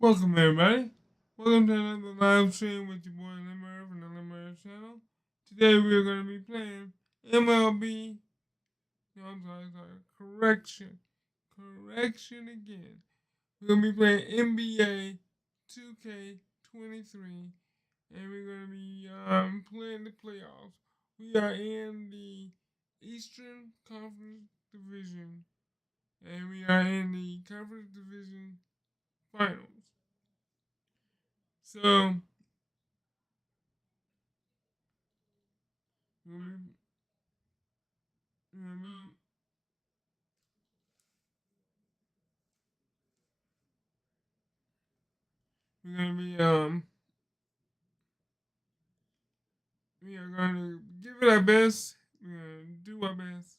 Welcome everybody. Welcome to another live stream with your boy Limmer from the Limmer channel. Today we are going to be playing MLB. No, I'm sorry. Correction again. We're going to be playing NBA 2K23, and we're going to be playing the playoffs. We are in the Eastern Conference Division, and we are in the Conference Division Finals. So we're gonna be we are gonna give it our best. We're gonna do our best.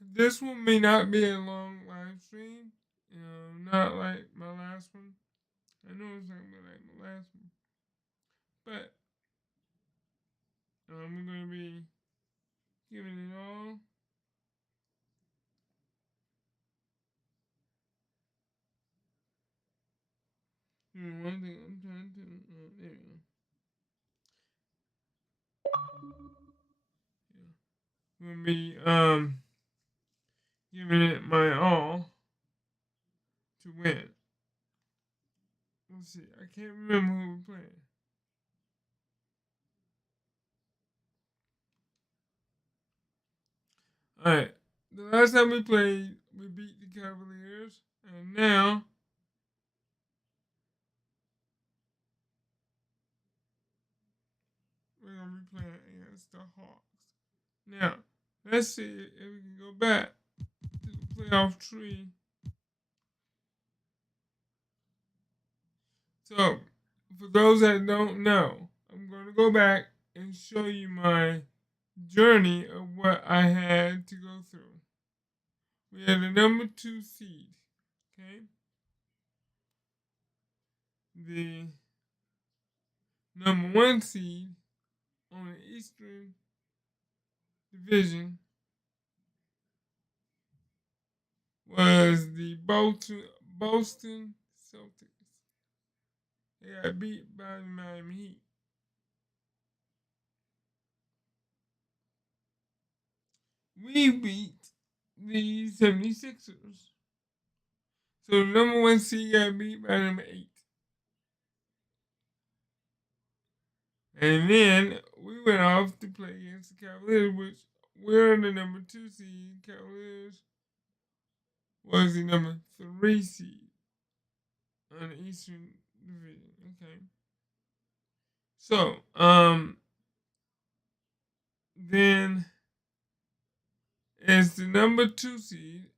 This one may not be a long live stream, not like my last one. I know it's not gonna be like my last one, but we're gonna be giving it all. One thing I'm trying to there we go. Yeah. We're gonna be giving it my all to win. Let's see. I can't remember who we're playing. All right. The last time we played, we beat the Cavaliers, and now we're gonna be playing against the Hawks. Now, let's see if we can go back to the playoff tree. So, for those that don't know, I'm gonna go back and show you my journey of what I had to go through. We had the number 2 seed, okay? The number 1 seed on the Eastern Division was the Boston Celtics. They got beat by the Miami Heat. We beat the 76ers. So the number 1 seed got beat by number 8. And then we went off to play against the Cavaliers, which we're the number 2 seed. Cavaliers was the number 3 seed on the Eastern Division. Okay. So, then it's the number 2 seed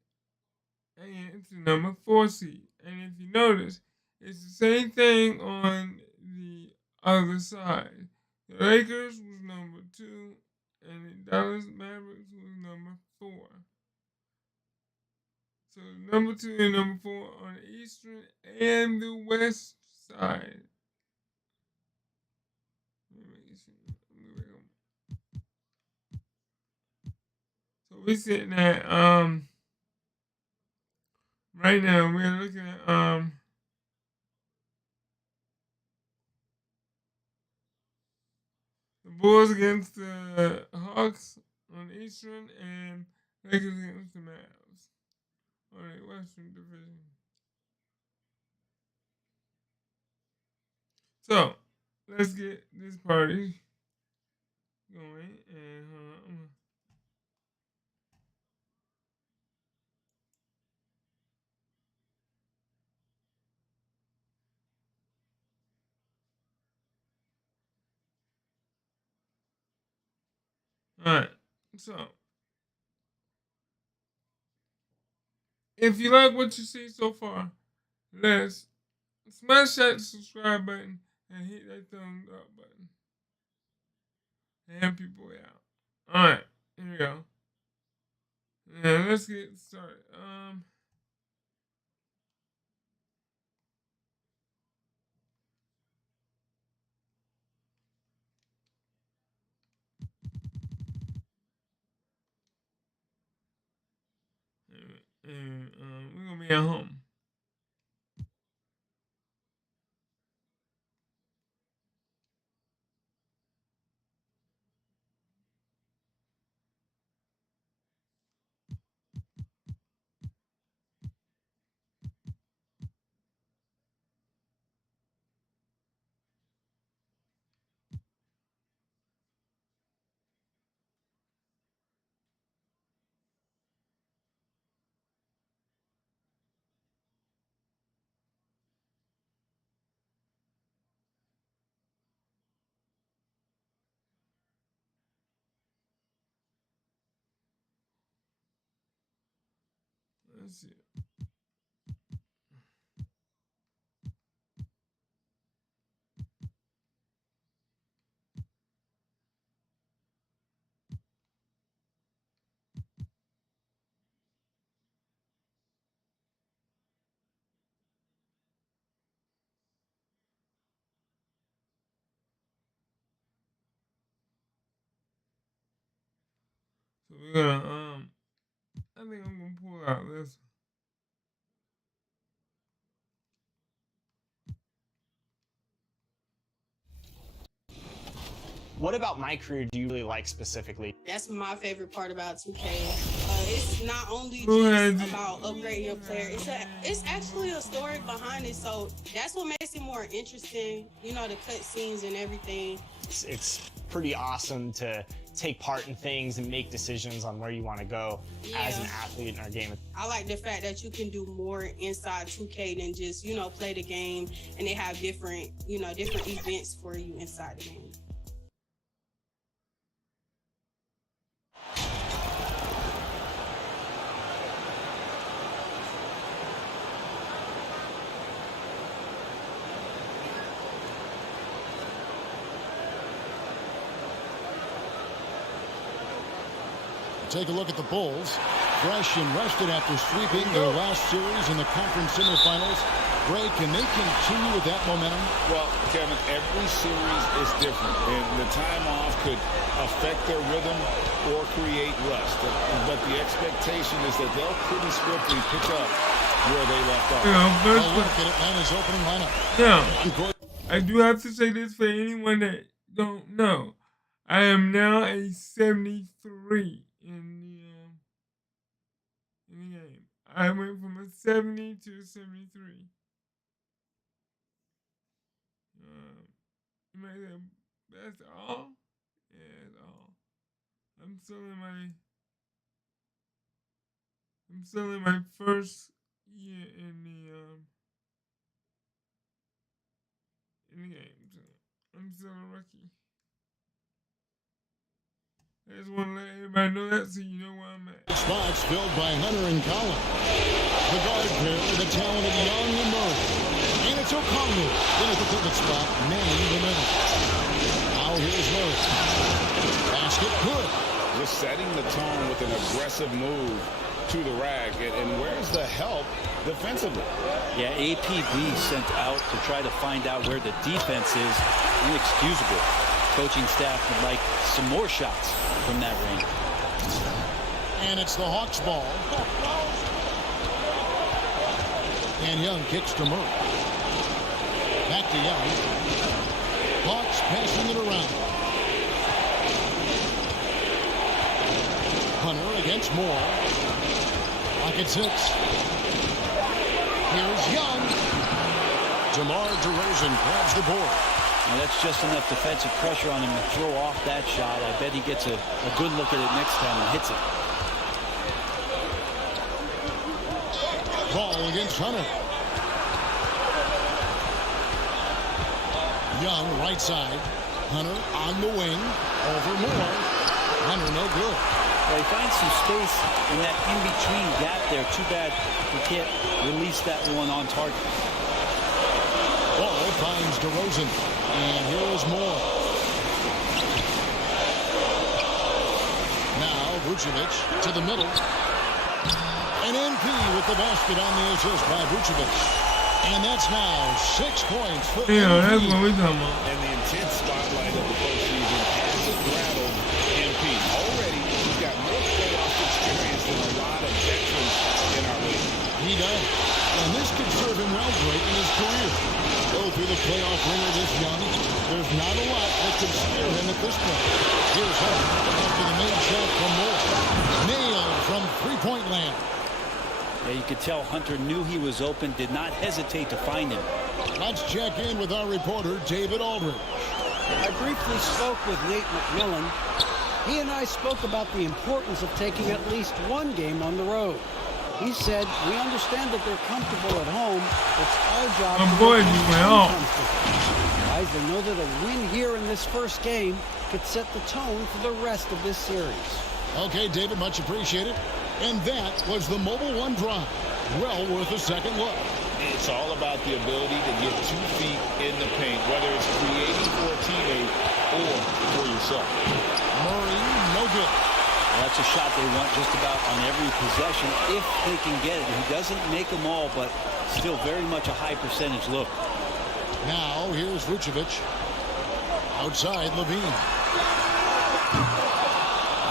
and it's the number 4 seed. And if you notice, it's the same thing on the other side. The Lakers was number 2 and the Dallas Mavericks was number 4. So number 2 and number 4 on the eastern and the west side. So we're sitting at right now we're looking at the Bulls against the Hawks on the Eastern and Lakers against the Mavs on the Western Division. So let's get this party going and all right. So if you like what you see so far, let's smash that subscribe button and hit that thumbs up button. And help people out. Alright, here we go. Yeah, let's get started. We're gonna be at home. see. So we're gonna I think I'm gonna pull out this. What about my career do you really like specifically? That's my favorite part about 2K. It's not only just about upgrading your player. It's actually a story behind it. So that's what makes it more interesting. You know, the cutscenes and everything. It's pretty awesome to take part in things and make decisions on where you want to go as an athlete in our game. I like the fact that you can do more inside 2K than just, you know, play the game, and they have different, you know, different events for you inside the game. Take a look at the Bulls. Fresh and rested after sweeping their last series in the conference semifinals. Ray, can they continue with that momentum? Well, Kevin, every series is different, and the time off could affect their rhythm or create rust. But the expectation is that they'll pretty swiftly pick up where they left off. A look at Atlanta's opening lineup. Now, I do have to say this for anyone that don't know. I am now a 73 in the game. I went from a 70 to a 73. You might say, that's all? Yeah, that's all. I'm still in my first year in the game. So I'm still a rookie. I just want to let everybody know that so you know where I'm at. Spots filled by Hunter and Collins. The guard pair with the talented Young and Murray. And it's O'Connell in at the pivot spot, manning the middle. Now here's Murray. Basket good. Just setting the tone with an aggressive move to the rack. And where's the help defensively? Yeah, APB sent out to try to find out where the defense is. Inexcusable. Coaching staff would like some more shots from that range. And it's the Hawks ball. And Young kicks to Murray. Back to Young. Hawks passing it around. Hunter against Moore. Pocket 6. Here's Young. DeMar DeRozan grabs the board. Now that's just enough defensive pressure on him to throw off that shot. I bet he gets a good look at it next time and hits it. Ball against Hunter. Young, right side. Hunter on the wing. Over Moore. Hunter, no good. Well, he finds some space in that in-between gap there. Too bad he can't release that one on target. Ball finds DeRozan. And here is Moore. Now Vucevic to the middle. And NP with the basket on the assist by Vucevic. And that's now 6 points for Yeah, NP. that's what we're talking about. And the intense spotlight of the postseason hasn't rattled MP. Already, he's got more playoff experience than a lot of veterans in our league. He does. And this could serve him well great in his career. Go through the playoff ringer this young. There's not a lot that could scare him at this point. Here's Hunter after the main shot from Moore. Nailed from three-point land. Yeah, you could tell Hunter knew he was open, did not hesitate to find him. Let's check in with our reporter, David Aldridge. I briefly spoke with Nate McMillan. He and I spoke about the importance of taking at least one game on the road. He said, we understand that they're comfortable at home. It's our job to make them comfortable. Guys, they know that a win here in this first game could set the tone for the rest of this series. Okay, David, much appreciated. And that was the Mobile One drive. Well worth a second look. It's all about the ability to get 2 feet in the paint, whether it's creating for a teammate or for yourself. Murray, no good. Well, that's a shot they want just about on every possession if they can get it. He doesn't make them all, but still very much a high percentage look. Now here's Vucevic. Outside Levine.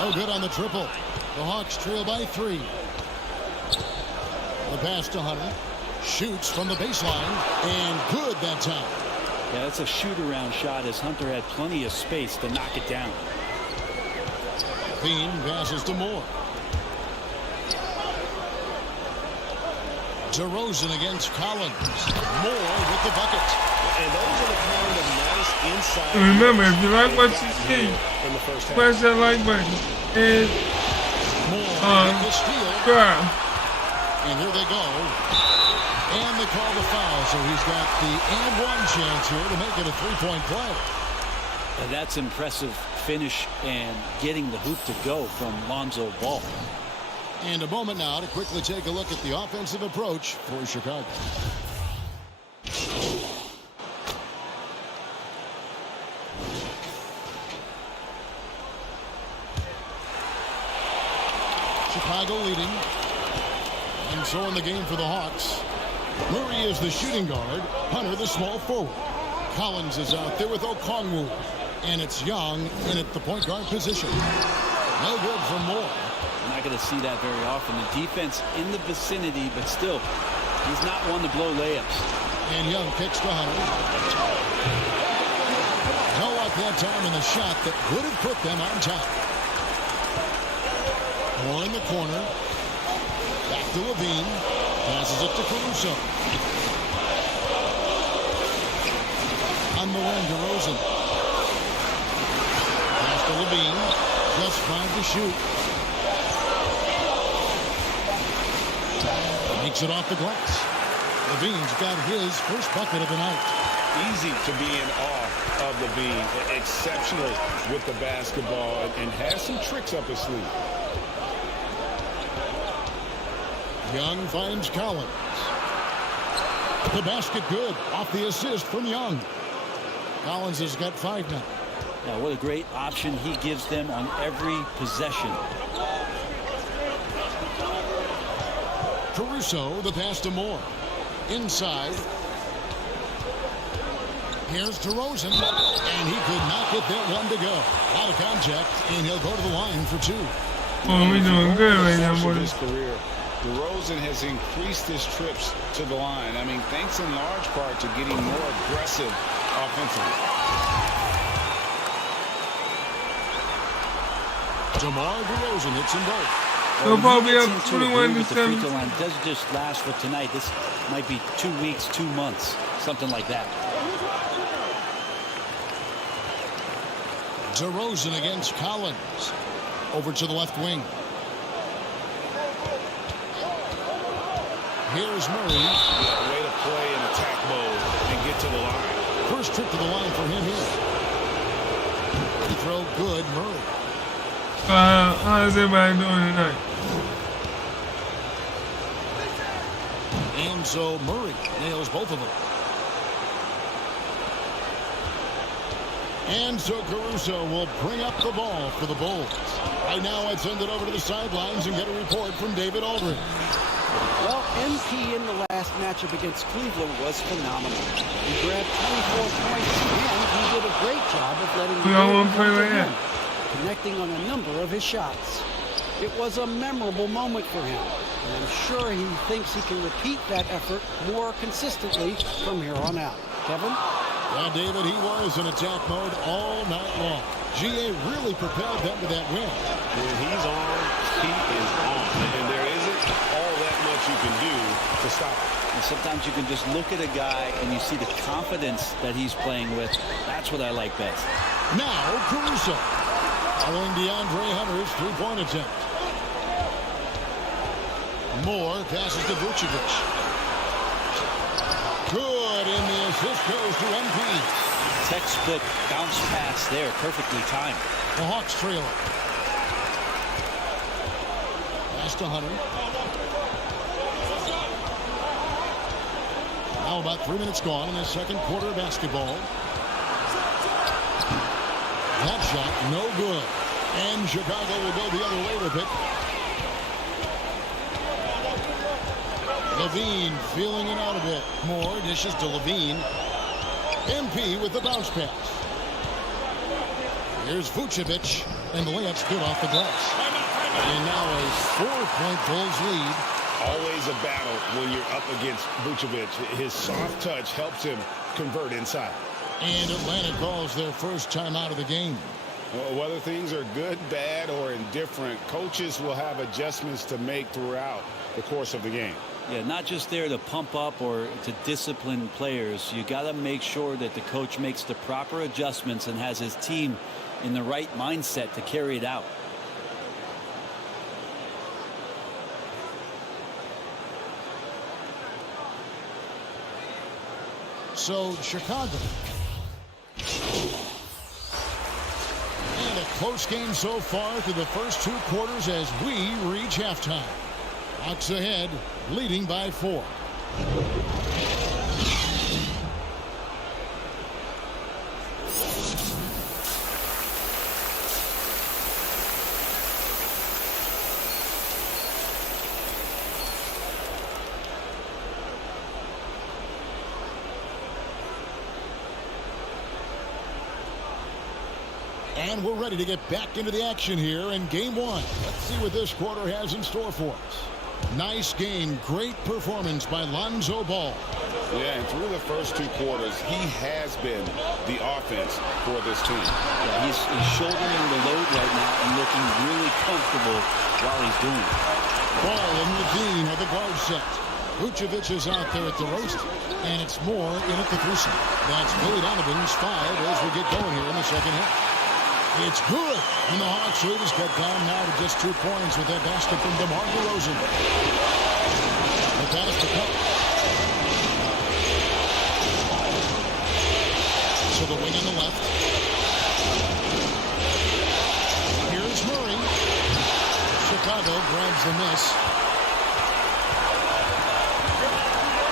No good on the triple. The Hawks trail by 3. The pass to Hunter. Shoots from the baseline. And good that time. Yeah, that's a shoot-around shot as Hunter had plenty of space to knock it down. Levine passes to Moore. DeRozan against Collins. Moore with the bucket. And those are the kind of nice inside. And remember, if you like what you see, in the first half. press that like button. And Moore with the steal. girl. And here they go. And they call the foul, so he's got the and one chance here to make it a three-point play. And that's impressive finish and getting the hoop to go from Lonzo Ball. And a moment now to quickly take a look at the offensive approach for Chicago. Chicago leading. And so in the game for the Hawks. Murray is the shooting guard. Hunter the small forward. Collins is out there with Okongwu. And it's Young in at the point guard position. No good for Moore. We're not going to see that very often. The defense in the vicinity, but still, he's not one to blow layups. And Young kicks to Hunter. No luck that time in the shot that would have put them on top. Moore in the corner. Back to Levine. Passes it to Caruso. On the wing, DeRozan. Pass to Levine. Just 5 to shoot. Makes it off the glass. Levine's got his first bucket of the night. Easy to be in awe of Levine. Exceptional with the basketball and has some tricks up his sleeve. Young finds Collins. The basket good. Off the assist from Young. Collins has got 5 now. Now, what a great option he gives them on every possession. Caruso, the pass to Moore. Inside. Here's DeRozan. And he could not get that one to go. Out of contact, and he'll go to the line for 2. Oh, we doing good right now, boys. His career. DeRozan has increased his trips to the line. I mean, thanks in large part to getting more aggressive offensively. DeMar DeRozan hits them both. So far we have Gets into a 21 groove to at the free 7. throw line. Doesn't just last for tonight. This might be 2 weeks, 2 months, something like that. DeRozan against Collins. Over to the left wing. Here's Murray. Way to play in attack mode and get to the line. First trip to the line for him here. Free throw good, Murray. How's everybody doing tonight? And so Murray nails both of them. And so Caruso will bring up the ball for the Bulls. Right now, I'd send it over to the sidelines and get a report from David Aldridge. Well, MP in the last matchup against Cleveland was phenomenal. He grabbed 24 points and he did a great job of letting the all game wanna play come to like him, that? connecting on a number of his shots. It was a memorable moment for him, and I'm sure he thinks he can repeat that effort more consistently from here on out. Kevin? Yeah, David, he was in attack mode all night long. GA really propelled them to that win. When he's on, he is on. And there isn't all that much you can do to stop him. And sometimes you can just look at a guy and you see the confidence that he's playing with. That's what I like best. Now, Caruso. Following DeAndre Hunter's three-point attempt. Moore passes to Vucevic. Good, and the assist goes to MP. Textbook bounce pass there, perfectly timed. The Hawks trail. Pass pass to Hunter. Now about 3 minutes gone in the second quarter of basketball. That shot, no good. And Chicago will go the other way with it. Levine feeling it out a bit. Moore dishes to Levine. MP with the bounce pass. Here's Vucevic, and the layup's good off the glass. And now a 4-point Bulls lead. Always a battle when you're up against Vucevic. His soft touch helps him convert inside. And Atlanta calls their first time out of the game. Well, whether things are good, bad, or indifferent, coaches will have adjustments to make throughout the course of the game. Yeah, not just there to pump up or to discipline players. You got to make sure that the coach makes the proper adjustments and has his team in the right mindset to carry it out. So, Chicago. And a close game so far through the first 2 quarters as we reach halftime. Hawks ahead, leading by 4. And we're ready to get back into the action here in game 1. Let's see what this quarter has in store for us. Nice game. Great performance by Lonzo Ball. Yeah, and through the first 2 quarters, he has been the offense for this team. Yeah, he's shouldering the load right now and looking really comfortable while he's doing it. Ball and Levine are the guard set. Vucevic is out there at the roast, and it's Moore in at the threesome. That's Billy Donovan's 5 as we get going here in the second half. It's good. And the Hawks lead is cut down now to just 2 points with that basket from DeMar DeRozan. But that is the cut. So the wing on the left. Here's Murray. Chicago grabs the miss.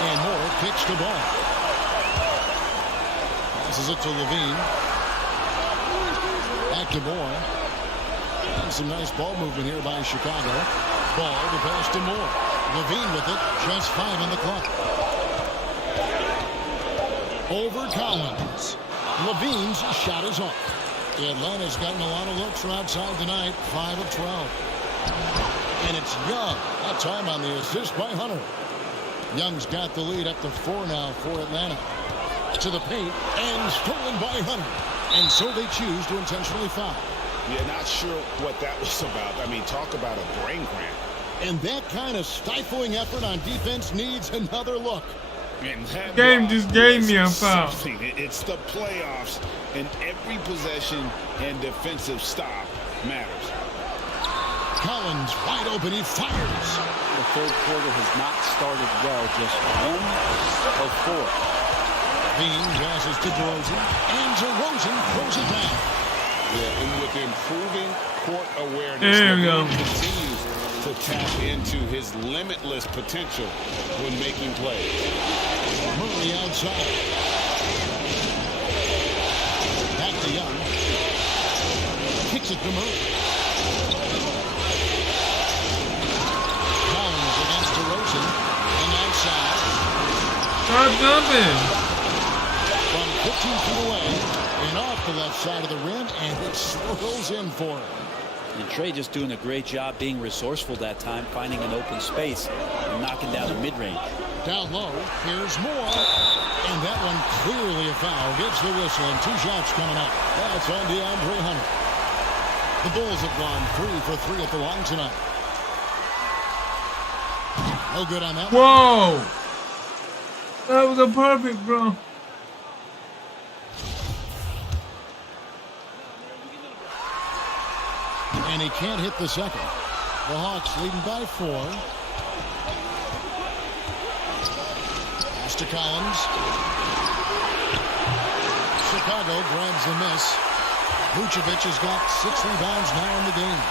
And Moore kicks the ball. Passes it to Levine. Back to Moore. And some nice ball movement here by Chicago. Ball to pass to Moore. Levine with it. Just 5 on the clock. Over Collins. Levine's shot is off. Atlanta's gotten a lot of looks from outside tonight. 5 of 12. And it's Young. That time on the assist by Hunter. Young's got the lead up to 4 now for Atlanta. To the paint. And stolen by Hunter. And so they choose to intentionally foul. Yeah, not sure what that was about. I mean, talk about a brain cramp. And that kind of stifling effort on defense needs another look. And that Game just gave me a foul. It's the playoffs, and every possession and defensive stop matters. Collins wide open, he fires. The third quarter has not started well, just 1 of 4. Bean passes to DeRozan, and DeRozan throws it down. Yeah, and with improving court awareness, there we go. Continues to tap into his limitless potential when making plays. Murray outside. Back to Young. Kicks it to Murray. Collins against DeRozan, and outside. Stop jumping. From 15 feet away and off the left side of the rim, and it swirls in for him. And Trey just doing a great job being resourceful that time, finding an open space and knocking down the mid-range. Down low, here's Moore, and that one clearly a foul. Gets the whistle, and 2 shots coming up. That's on DeAndre Hunter. The Bulls have gone 3 for 3 at the line tonight. No good on that. Whoa! That was a perfect, bro. And he can't hit the second. The Hawks leading by 4. Pass to Collins. Chicago grabs the miss. Vucevic has got 6 rebounds now in the game.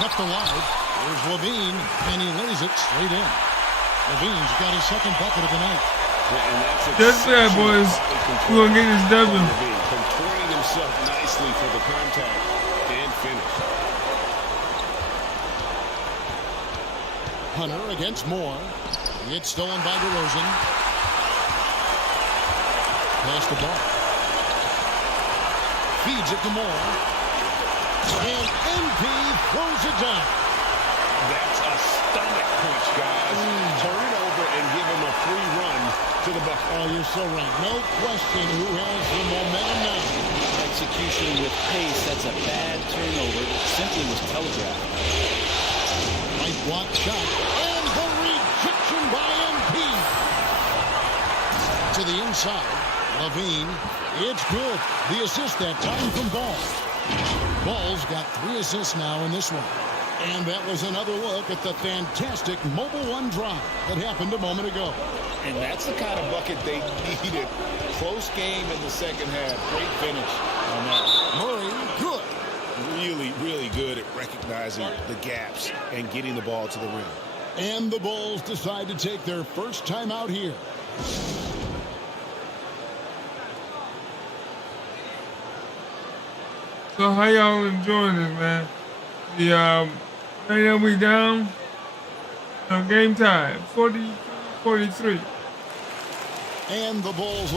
Kept alive. Here's Levine, and he lays it straight in. Levine's got his second bucket of the night. That's bad, boys. We're going to get this W. Contorting himself nicely for the contact and finish. Hunter against Moore. It's stolen by DeRozan. Pass the ball. Feeds it to Moore. And MP throws it down. That's a stomach punch, guys. Turn it over and give him a free run to the bucket. Oh, you're so right. No question who has the momentum now. Execution with pace. That's a bad turnover. It simply was telegraphed. Nice block shot. And the rejection by MP. To the inside. Levine. It's good. The assist that time from Ball. Ball's got 3 assists now in this one. And that was another look at the fantastic Mobile One drive that happened a moment ago. And that's the kind of bucket they needed. Close game in the second half. Great finish on that. Murray, good. Really, really good at recognizing the gaps and getting the ball to the rim. And the Bulls decide to take their first time out here. So how y'all enjoying this, man? The right now we down. Game time, 40-43. And the Bulls.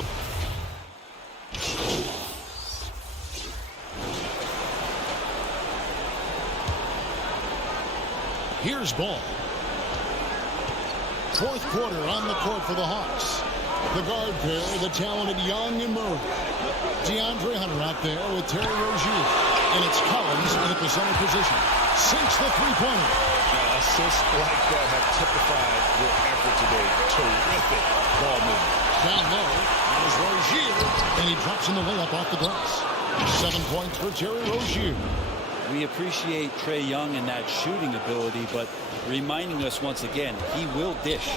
Here's Ball. Fourth quarter on the court for the Hawks. The guard pair, the talented Young and Murray. DeAndre Hunter out there with Terry Rozier. And it's Collins in at the center position. Sinks the three-pointer. Assists like that have typified their effort today. Terrific ball movement. Down low, there's Rozier, and he drops in the layup off the glass. 7 points for Terry Rozier. We appreciate Trae Young and that shooting ability, but reminding us once again, he will dish.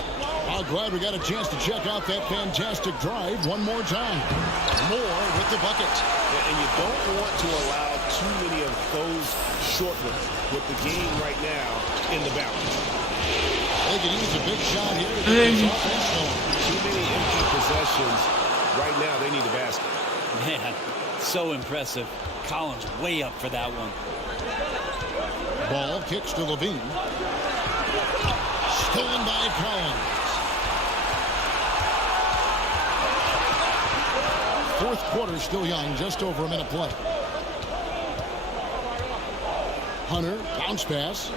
I'm glad we got a chance to check out that fantastic drive one more time. Moore with the bucket. And you don't want to allow too many of those short ones with the game right now in the balance. They could use a big shot here to get this offense going. Too many empty possessions. Right now, they need a basket. Man, so impressive. Collins way up for that one. Ball kicks to Levine. Stolen by Collins. Fourth quarter still young, just over a minute play. Hunter, bounce pass.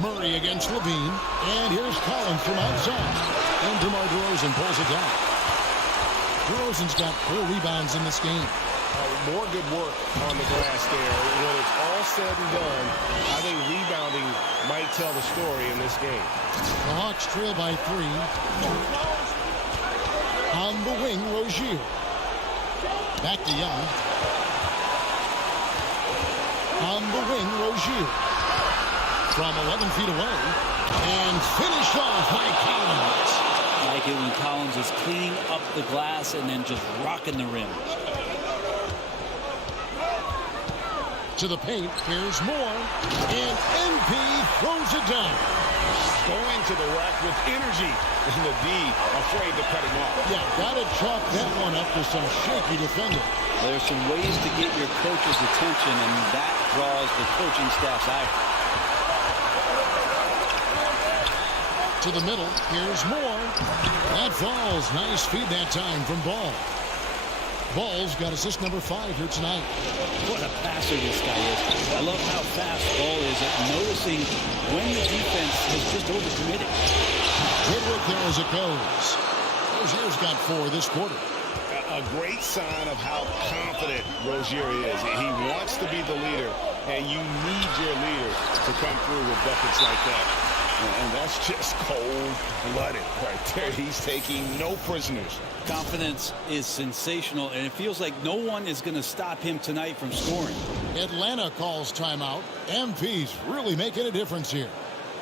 Murray against Levine. And here's Collins from outside. And DeMar DeRozan pulls it down. DeRozan's got 4 rebounds in this game. More good work on the glass there. When it's all said and done, I think rebounding might tell the story in this game. The Hawks trail by 3. On the wing, Rozier. Back to Young. On the wing, Rozier. From 11 feet away. And finished off by Collins. I like it when Collins is cleaning up the glass and then just rocking the rim. To the paint, here's Moore. And MP throws it down. Going to the rack with energy. And the D afraid to cut him off. Yeah, gotta chalk that one up to some shaky defending. There's some ways to get your coach's attention, and that draws the coaching staff's eye. To the middle, here's Moore. That falls. Nice feed that time from Ball. Ball's got assist number 5 here tonight. What a passer this guy is. I love how fast Ball is at noticing when the defense has just overcommitted. Good work there as it goes. Rozier's got 4 this quarter. A great sign of how confident Rozier is. He wants to be the leader, and you need your leader to come through with buckets like that. And that's just cold-blooded right there. He's taking no prisoners. Confidence is sensational, and it feels like no one is going to stop him tonight from scoring. Atlanta calls timeout. MP's really making a difference here.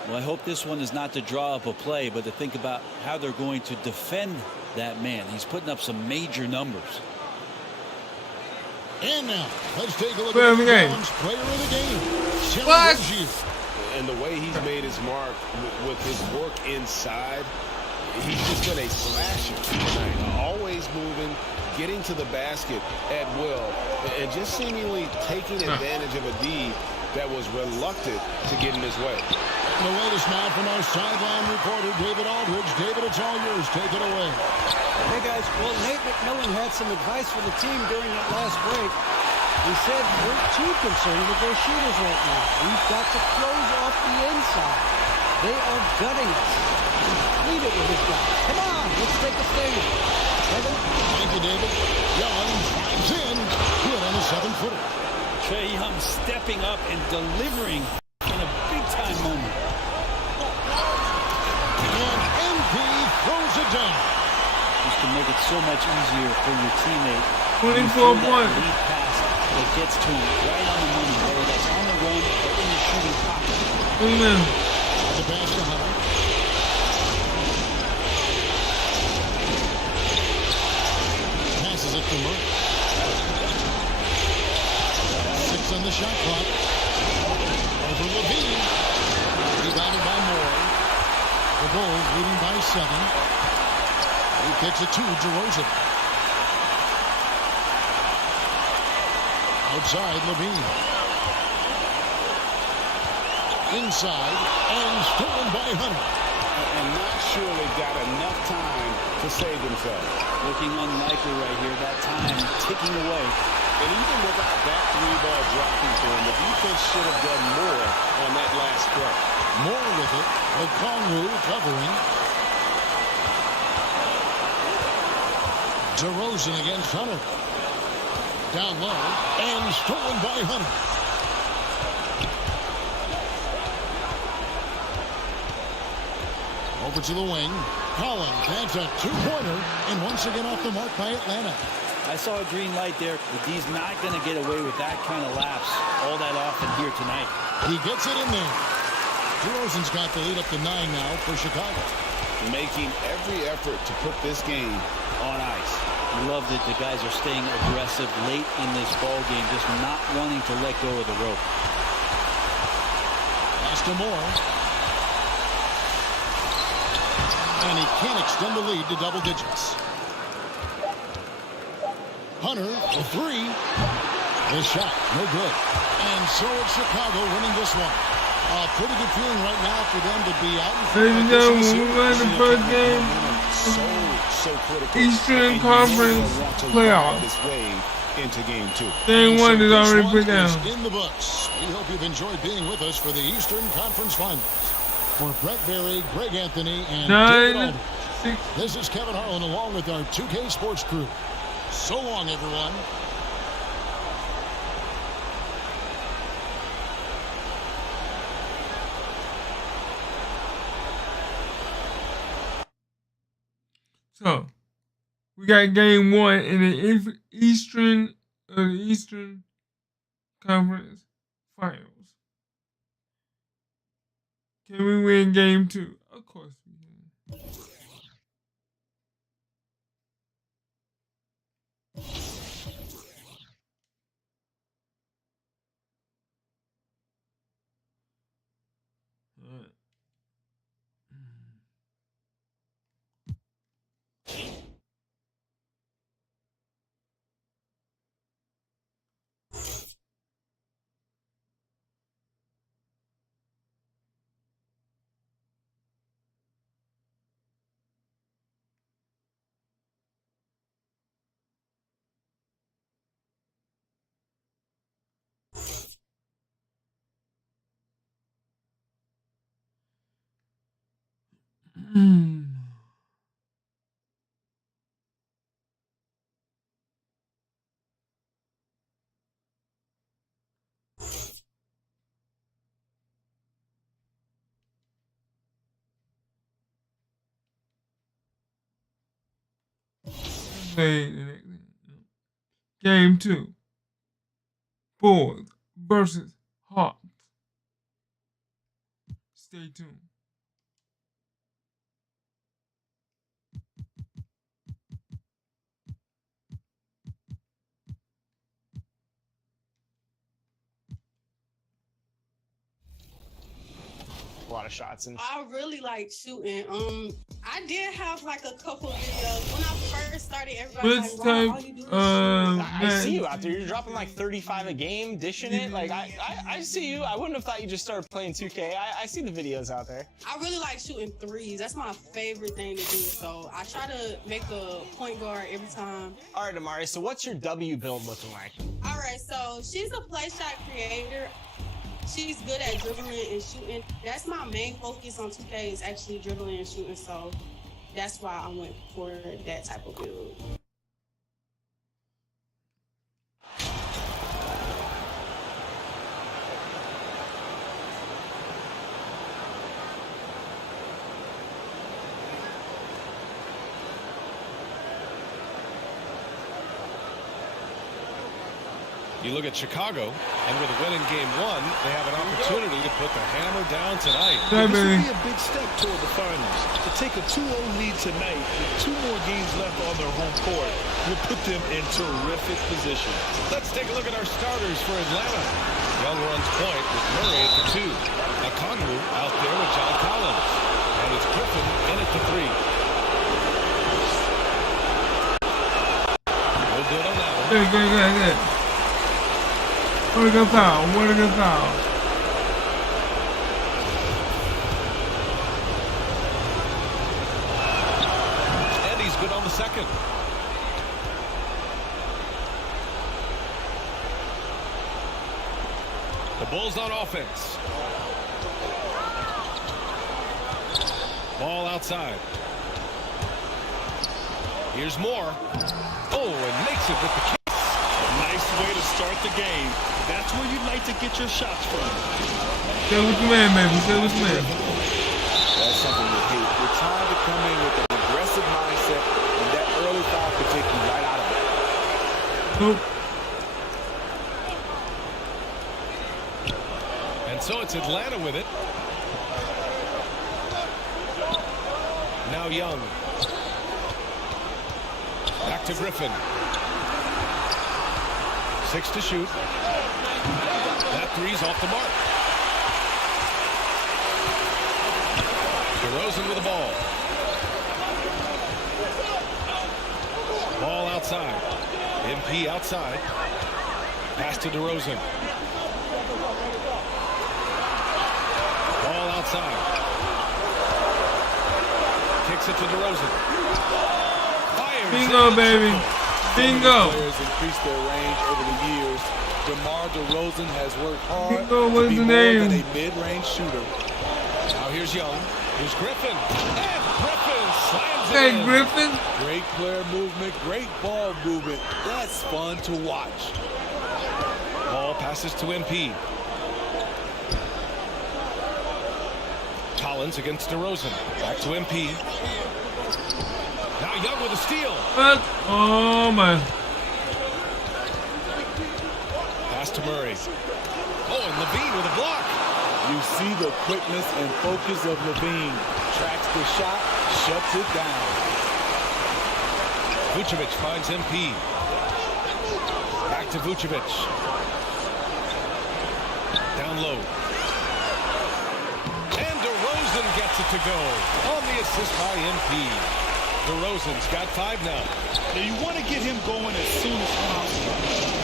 Well, I hope this one is not to draw up a play, but to think about how they're going to defend that man. He's putting up some major numbers. And now, let's take a look Player at of the the game. Gallons player of the game. What? Rozier. And the way he's made his mark with his work inside, he's just been a slasher tonight. Always moving, getting to the basket at will, and just seemingly taking advantage of a D that was reluctant to get in his way. The latest now from our sideline reporter, David Aldridge. David, it's all yours. Take it away. Hey, guys. Well, Nate McMillan had some advice for the team during that last break. He said, we're too concerned with their shooters right now. We've got to close off the inside. They are gutting us. Lead it with his guys. Come on, let's take a stand. Kevin? Thank you, David. Young drives in. Good on the 7-footer. Trae Young stepping up and delivering in a big-time moment. And MP throws it down. This can make it so much easier for your teammate. 24 points. Lead pass that gets to him right on the money, whether that's on the run or in the shooting pocket. The pass to Hunter. Passes it to Murray. 6 on the shot clock. Over Levine. Rebounded by Moore. The Bulls leading by 7. He kicks it to DeRozan. Outside, Levine. Inside, and stolen by Hunter. And not sure they got enough time to save themselves. Looking unlikely right here. That time ticking away. And even without that 3-ball dropping for him, the defense should have done more on that last play. More with it. Okongwu covering. DeRozan against Hunter. Down low, and stolen by Hunter. Over to the wing. Collins adds a 2-pointer, and once again off the mark by Atlanta. I saw a green light there, but he's not going to get away with that kind of lapse all that often here tonight. He gets it in there. DeRozan's got the lead up to 9 now for Chicago. Making every effort to put this game on ice. I love that the guys are staying aggressive late in this ball game, just not wanting to let go of the rope. Pass to Moore. And he can't extend the lead to double digits. Hunter, a 3. The shot, no good. And so it's Chicago winning this one. A pretty good feeling right now for them to be out in front. Ladies and gentlemen, we won the first game. So critical. Eastern Conference playoff. This way into game 2. Game 1 is already put down. In the books. We hope you've enjoyed being with us for the Eastern Conference Finals. For Brett Berry, Greg Anthony, and David Aldridge, 9-6. this is Kevin Harlan along with our 2K Sports crew. So long, everyone. So, we got game 1 in the Eastern Conference Finals. Can we win game 2? Of course we can. All right. Game 2. Bulls versus Hawks. Stay tuned. of shots. And I really like shooting. I did have like a couple videos when I first started. Everybody was like, wow, all you do is shoot. I see you out there. You're dropping like 35 a game, dishing it. Like I see you. I wouldn't have thought you just started playing 2K. I see the videos out there. I really like shooting threes. That's my favorite thing to do. So I try to make a point guard every time. All right, Amari. So what's your W build looking like? All right. So she's a play shot creator. She's good at dribbling and shooting. That's my main focus on 2K is actually dribbling and shooting. So that's why I went for that type of build. You look at Chicago, and with a win in Game 1, they have an opportunity to put the hammer down tonight. This would be a big step toward the finals. To take a 2-0 lead tonight with 2 more games left on their home court will put them in terrific position. Let's take a look at our starters for Atlanta. Young runs point with Murray at the 2. Okongwu out there with John Collins. And it's Griffin in at the 3. No good on that one. Good. What a good foul. What a good foul. And he's good on the second. The Bulls on offense. Ball outside. Here's Moore. Oh, and makes it with the kick. Nice way to start the game. That's where you'd like to get your shots from. Say what you man, baby. Say what you man. That's something you hate. You're trying to come in with an aggressive mindset, and that early foul could take you right out of it. Nope. And so it's Atlanta with it. Now Young. Back to Griffin. 6 to shoot. That three's off the mark. DeRozan with the ball. Ball outside. MP outside. Pass to DeRozan. Ball outside. Kicks it to DeRozan. Fires. Bingo, baby. Bingo. Players increase their range over the years. DeMar DeRozan has worked hard Bingo, to what's be the more name? than a mid-range shooter. Now here's Young. Here's Griffin. And Griffin slams it Hey, in. Griffin. Great player movement, great ball movement. That's fun to watch. Ball passes to MP. Collins against DeRozan. Back to MP. Now Young with a steal. What? Oh, my. Pass to Murray. Oh, and Levine with a block. You see the quickness and focus of Levine. Tracks the shot, shuts it down. Vucevic finds MP. Back to Vucevic. Down low. And DeRozan gets it to go. On the assist by MP. DeRozan's got 5 now. Now you want to get him going as soon as possible.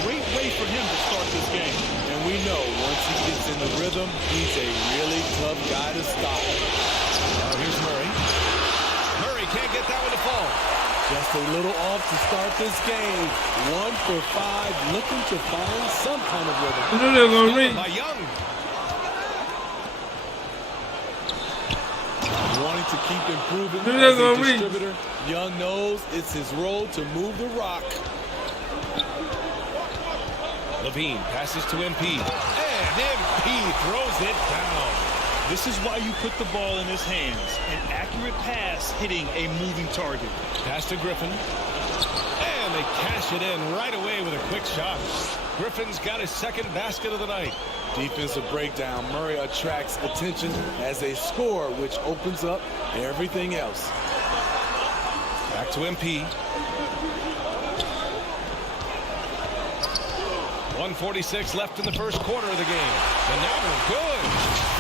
Great way for him to start this game. And we know once he gets in the rhythm, he's a really tough guy to stop. Now here's Murray. Murray can't get that one to fall. Just a little off to start this game. 1 for 5, looking to find some kind of rhythm. By Young. Wanting to keep improving as a distributor, Young knows it's his role to move the rock. Levine passes to MP. And MP throws it down. This is why you put the ball in his hands. An accurate pass hitting a moving target. Pass to Griffin. And they cash it in right away with a quick shot. Griffin's got his second basket of the night. Defensive breakdown. Murray attracts attention as a scorer, which opens up everything else. Back to MP. 1:46 left in the first quarter of the game. And now we're good.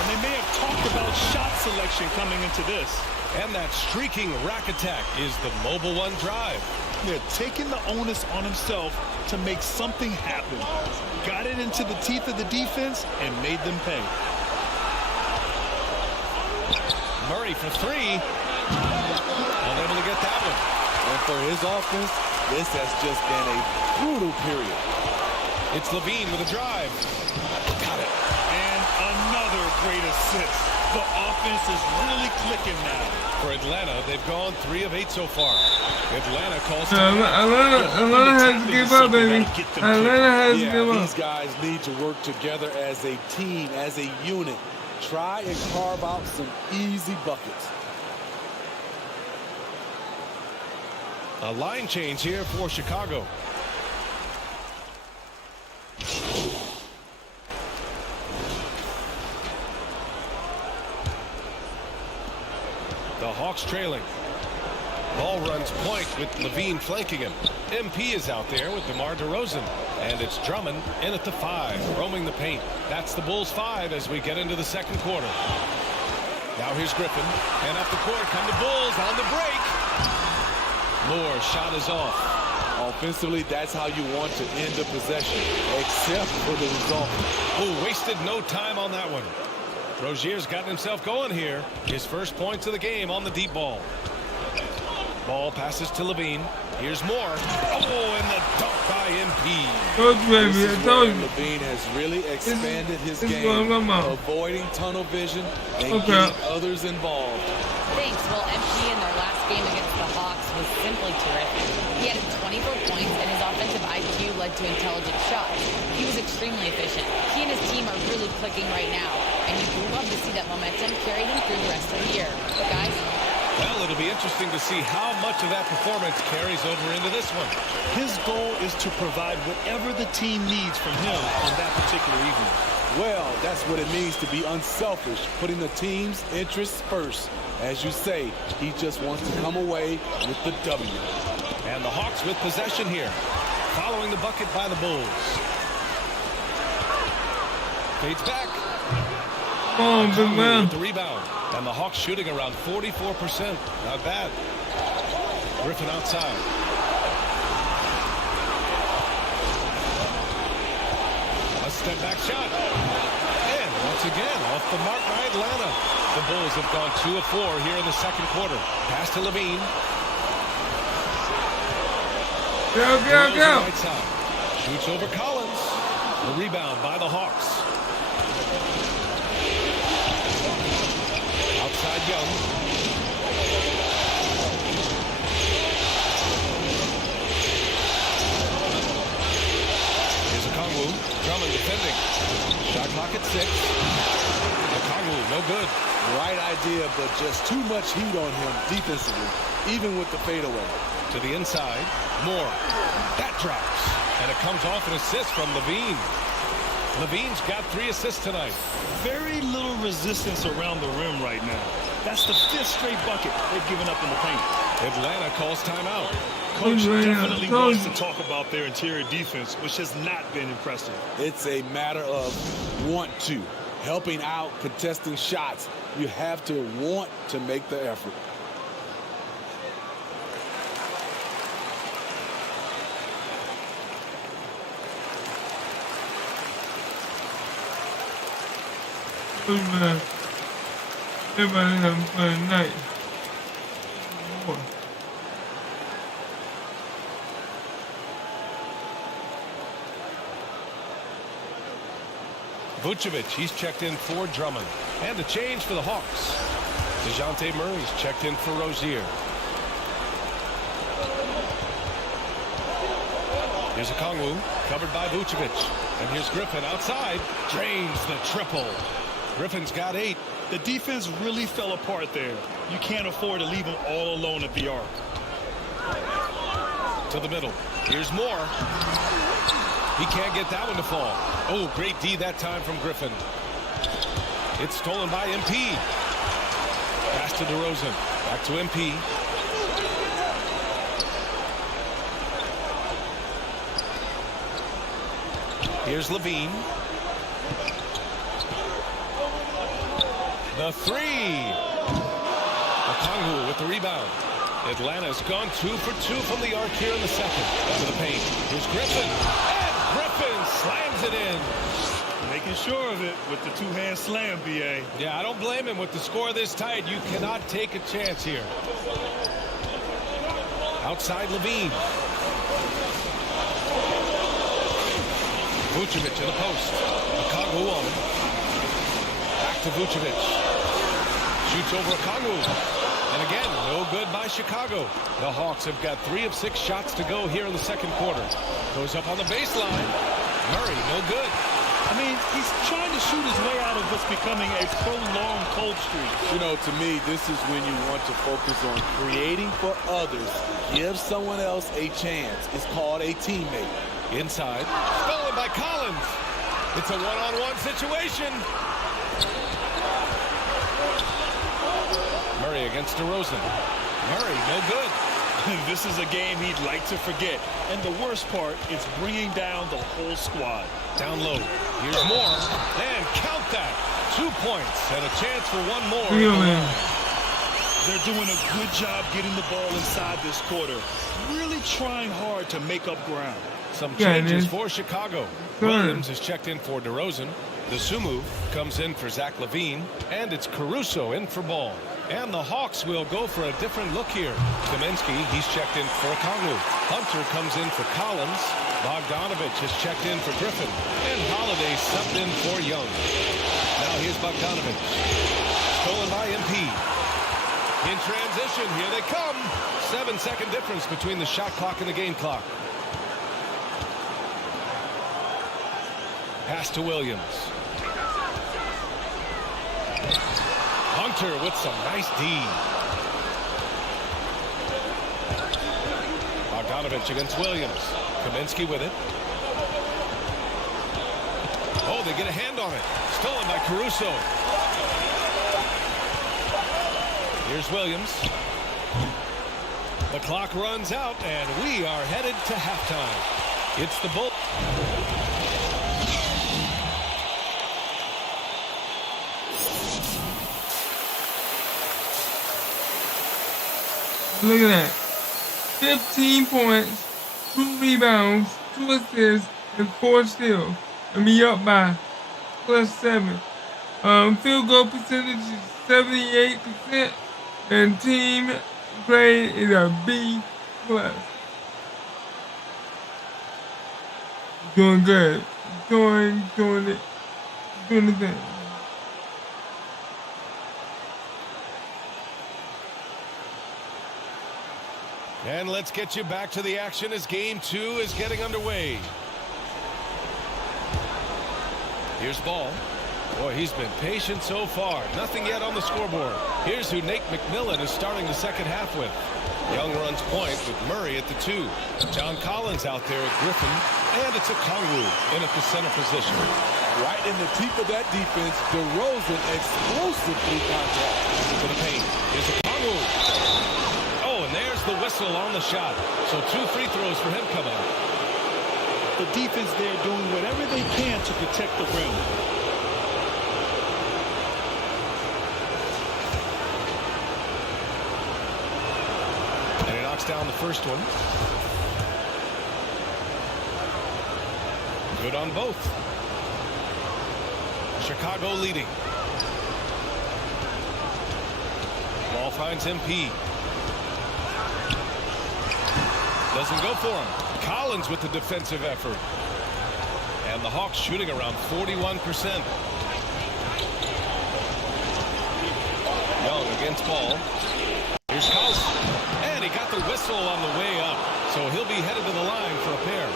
And they may have talked about shot selection coming into this. And that streaking rack attack is the Mobile One drive. Yeah, taking the onus on himself to make something happen. Got it into the teeth of the defense and made them pay. Murray for three. Unable to get that one. And for his offense, this has just been a brutal period. It's Levine with a drive. Got it. And another great assist. The offense is really clicking now. For Atlanta, they've gone 3 of 8 so far. Atlanta calls Atlanta has to give up, baby. Atlanta has to give up. These guys need to work together as a team, as a unit. Try and carve out some easy buckets. A line change here for Chicago. The Hawks trailing. Ball runs point with Levine flanking him. MP is out there with DeMar DeRozan. And it's Drummond in at the 5, roaming the paint. That's the Bulls 5 as we get into the second quarter. Now here's Griffin. And up the court come the Bulls on the break. Moore's shot is off. Offensively, that's how you want to end the possession, except for the result. Oh, wasted no time on that one. Rozier's gotten himself going here. His first points of the game on the deep ball. Ball passes to Levine. Here's Moore. Oh, and the dunk by MP. Baby, I told you. Levine has really expanded his game, avoiding tunnel vision and getting others involved. Thanks. Well, MP in their last game against the Hawks was simply terrific. He had 24 points, and his offensive IQ led to intelligent shots. He was extremely efficient. He and his team are really clicking right now, and you'd love to see that momentum carry him through the rest of the year. But guys? Well, it'll be interesting to see how much of that performance carries over into this one. His goal is to provide whatever the team needs from him on that particular evening. Well, that's what it means to be unselfish, putting the team's interests first. As you say, he just wants to come away with the W. And the Hawks with possession here, following the bucket by the Bulls. Fades back. Oh, big man. With the rebound. And the Hawks shooting around 44%. Not bad. Griffin outside. A step back shot. And once again, off the mark by Atlanta. The Bulls have gone 2 of 4 here in the second quarter. Pass to Levine. Go. Right side. Shoots over Collins. The rebound by the Hawks. Outside Young. Here's Okongwu. Drummond defending. Shot clock at 6. Okongwu, no good. Right idea, but just too much heat on him defensively, even with the fadeaway. To the inside. Moore. That drops. And it comes off an assist from Levine. Levine's got 3 assists tonight. Very little resistance around the rim right now. That's the 5th straight bucket they've given up in the paint. Atlanta calls timeout. Coach definitely wants to talk about their interior defense, which has not been impressive. It's a matter of want to. Helping out, contesting shots. You have to want to make the effort. Man. Everybody having fun tonight. Vucevic, he's checked in for Drummond. And a change for the Hawks. DeJounte Murray's checked in for Rozier. Here's Okongwu, covered by Vucevic. And here's Griffin outside. Drains the triple. Griffin's got 8. The defense really fell apart there. You can't afford to leave them all alone at the arc. To the middle. Here's Moore. He can't get that one to fall. Oh, great D that time from Griffin. It's stolen by MP. Pass to DeRozan. Back to MP. Here's Levine. The three. Okongwu with the rebound. Atlanta's gone 2 for 2 from the arc here in the second. To the paint. Here's Griffin. And Griffin slams it in. Making sure of it with the two-hand slam, B.A. Yeah, I don't blame him. With the score this tight, you cannot take a chance here. Outside Levine. Vucevic in the post. Okongwu on him. Back to Vucevic. Shoots over Okongwu. And again, no good by Chicago. The Hawks have got 3 of 6 shots to go here in the second quarter. Goes up on the baseline. Murray, no good. I mean, he's trying to shoot his way out of what's becoming a prolonged cold streak. You know, to me, this is when you want to focus on creating for others. Give someone else a chance. It's called a teammate. Inside. Stolen by Collins. It's a one-on-one situation. Murray against DeRozan. Murray, no good. This is a game he'd like to forget. And the worst part is bringing down the whole squad. Down low. Here's more. And count that. 2 points and a chance for one more. They're doing a good job getting the ball inside this quarter. Really trying hard to make up ground. Some changes for Chicago. Williams is checked in for DeRozan. The Sumu comes in for Zach LaVine. And it's Caruso in for Ball. And the Hawks will go for a different look here. Kaminsky, he's checked in for Okongwu. Hunter comes in for Collins. Bogdanovich is checked in for Griffin. And Holiday subbed in for Young. Now here's Bogdanovich. Stolen by MP. In transition, here they come. 7-second difference between the shot clock and the game clock. Pass to Williams. Hunter with some nice D. Bogdanovich against Williams. Kaminsky with it. Oh, they get a hand on it. Stolen by Caruso. Here's Williams. The clock runs out, and we are headed to halftime. It's the Bulls. Look at that. 15 points, 2 rebounds, 2 assists, and 4 steals. And be up by +7. Field goal percentage is 78%. And team grade is a B+. Doing good. Doing the thing. And let's get you back to the action as game 2 is getting underway. Here's Ball. Boy, he's been patient so far. Nothing yet on the scoreboard. Here's who Nate McMillan is starting the second half with. Young runs point with Murray at the 2. John Collins out there at Griffin. And it's Okongwu in at the center position. Right in the teeth of that defense, DeRozan explosive through contact. To the paint. Here's Okongwu. Oh, and there's the whistle on the shot. So 2 free throws for him coming up. The defense there doing whatever they can to protect the rim. And he knocks down the first one. Good on both. Chicago leading. Ball finds MP. Doesn't go for him. Collins with the defensive effort. And the Hawks shooting around 41%. Young against Ball. Here's Collins. And he got the whistle on the way up. So he'll be headed to the line for a pair.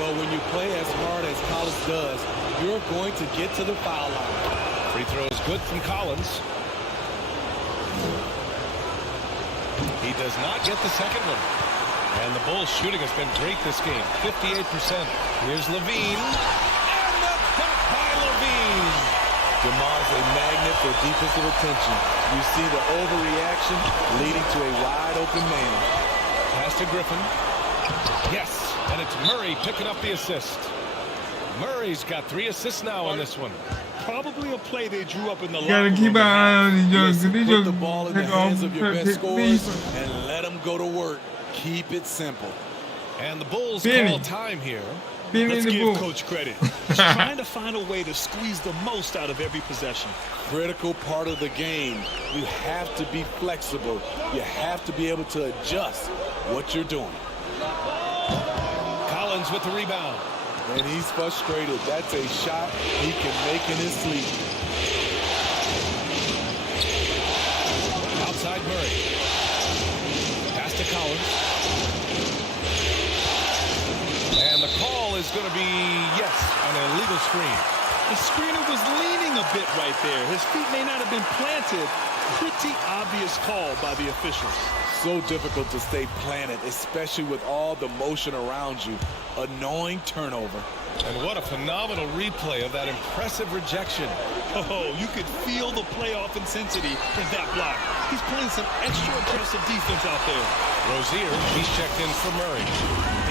Well, when you play as hard as Collins does, you're going to get to the foul line. Free throw is good from Collins. He does not get the second one. And the Bulls shooting has been great this game. 58%. Here's LaVine. And the dunk by LaVine. DeMar's a magnet for defensive attention. You see the overreaction leading to a wide open man. Pass to Griffin. Yes. And it's Murray picking up the assist. Murray's got 3 assists now on this one. Probably a play they drew up in the You gotta keep an eye on these jokers. These Put the jokers ball in the take off hands of your best scorers defense. and let them go to work. Keep it simple. And the Bulls Benny. call time here. Let's the give bull. Coach credit. He's trying to find a way to squeeze the most out of every possession. Critical part of the game. You have to be flexible. You have to be able to adjust what you're doing. Collins with the rebound. And he's frustrated. That's a shot he can make in his sleep. Outside Murray. Pass to Collins. And the call is going to be, yes, an illegal screen. The screener was leaning a bit right there. His feet may not have been planted. Pretty obvious call by the officials. So difficult to stay planted, especially with all the motion around you. Annoying turnover. And what a phenomenal replay of that impressive rejection. Oh, you could feel the playoff intensity in that block. He's playing some extra aggressive defense out there. Rozier, he's checked in for Murray.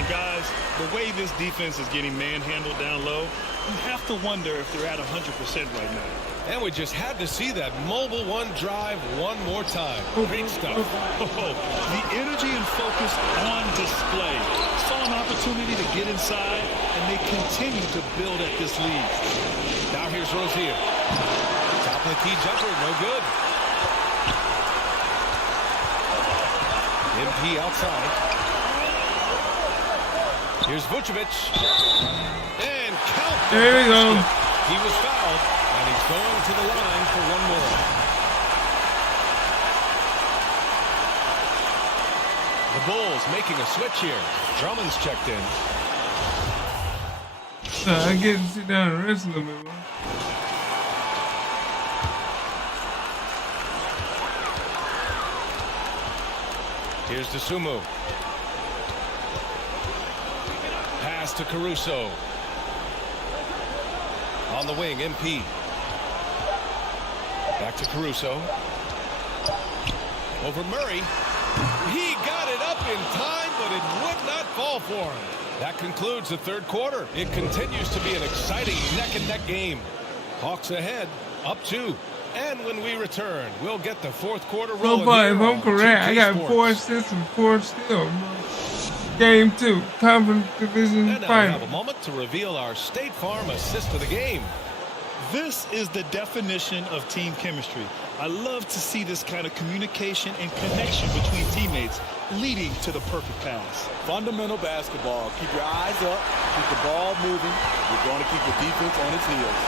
And guys, the way this defense is getting manhandled down low, you have to wonder if they're at 100% right now. And we just had to see that mobile one drive one more time. Great stuff. Oh, the energy and focus on display. Saw an opportunity to get inside, and they continue to build at this lead. Now here's Rozier. Top of the key jumper, no good. MP outside. Here's Vucevic. And count. There you go. He was fouled, and he's going to the line for one more. The Bulls making a switch here. Drummond's checked in. I get to sit down and rest a little bit, man. Here's Dosunmu. Pass to Caruso. On the wing, MP. Back to Caruso. Over Murray. He got it up in time, but it would not fall for him. That concludes the third quarter. It continues to be an exciting neck-and-neck game. Hawks ahead, up 2. And when we return, we'll get the fourth quarter So rolling. far, here if I'm on correct, I 2K got Sports. 4 assists and 4 steals, bro. Game 2, Conference Division And now we Final. have a moment to reveal our State Farm assist of the game. This is the definition of team chemistry. I love to see this kind of communication and connection between teammates leading to the perfect pass. Fundamental basketball. Keep your eyes up. Keep the ball moving. You're going to keep the defense on its heels.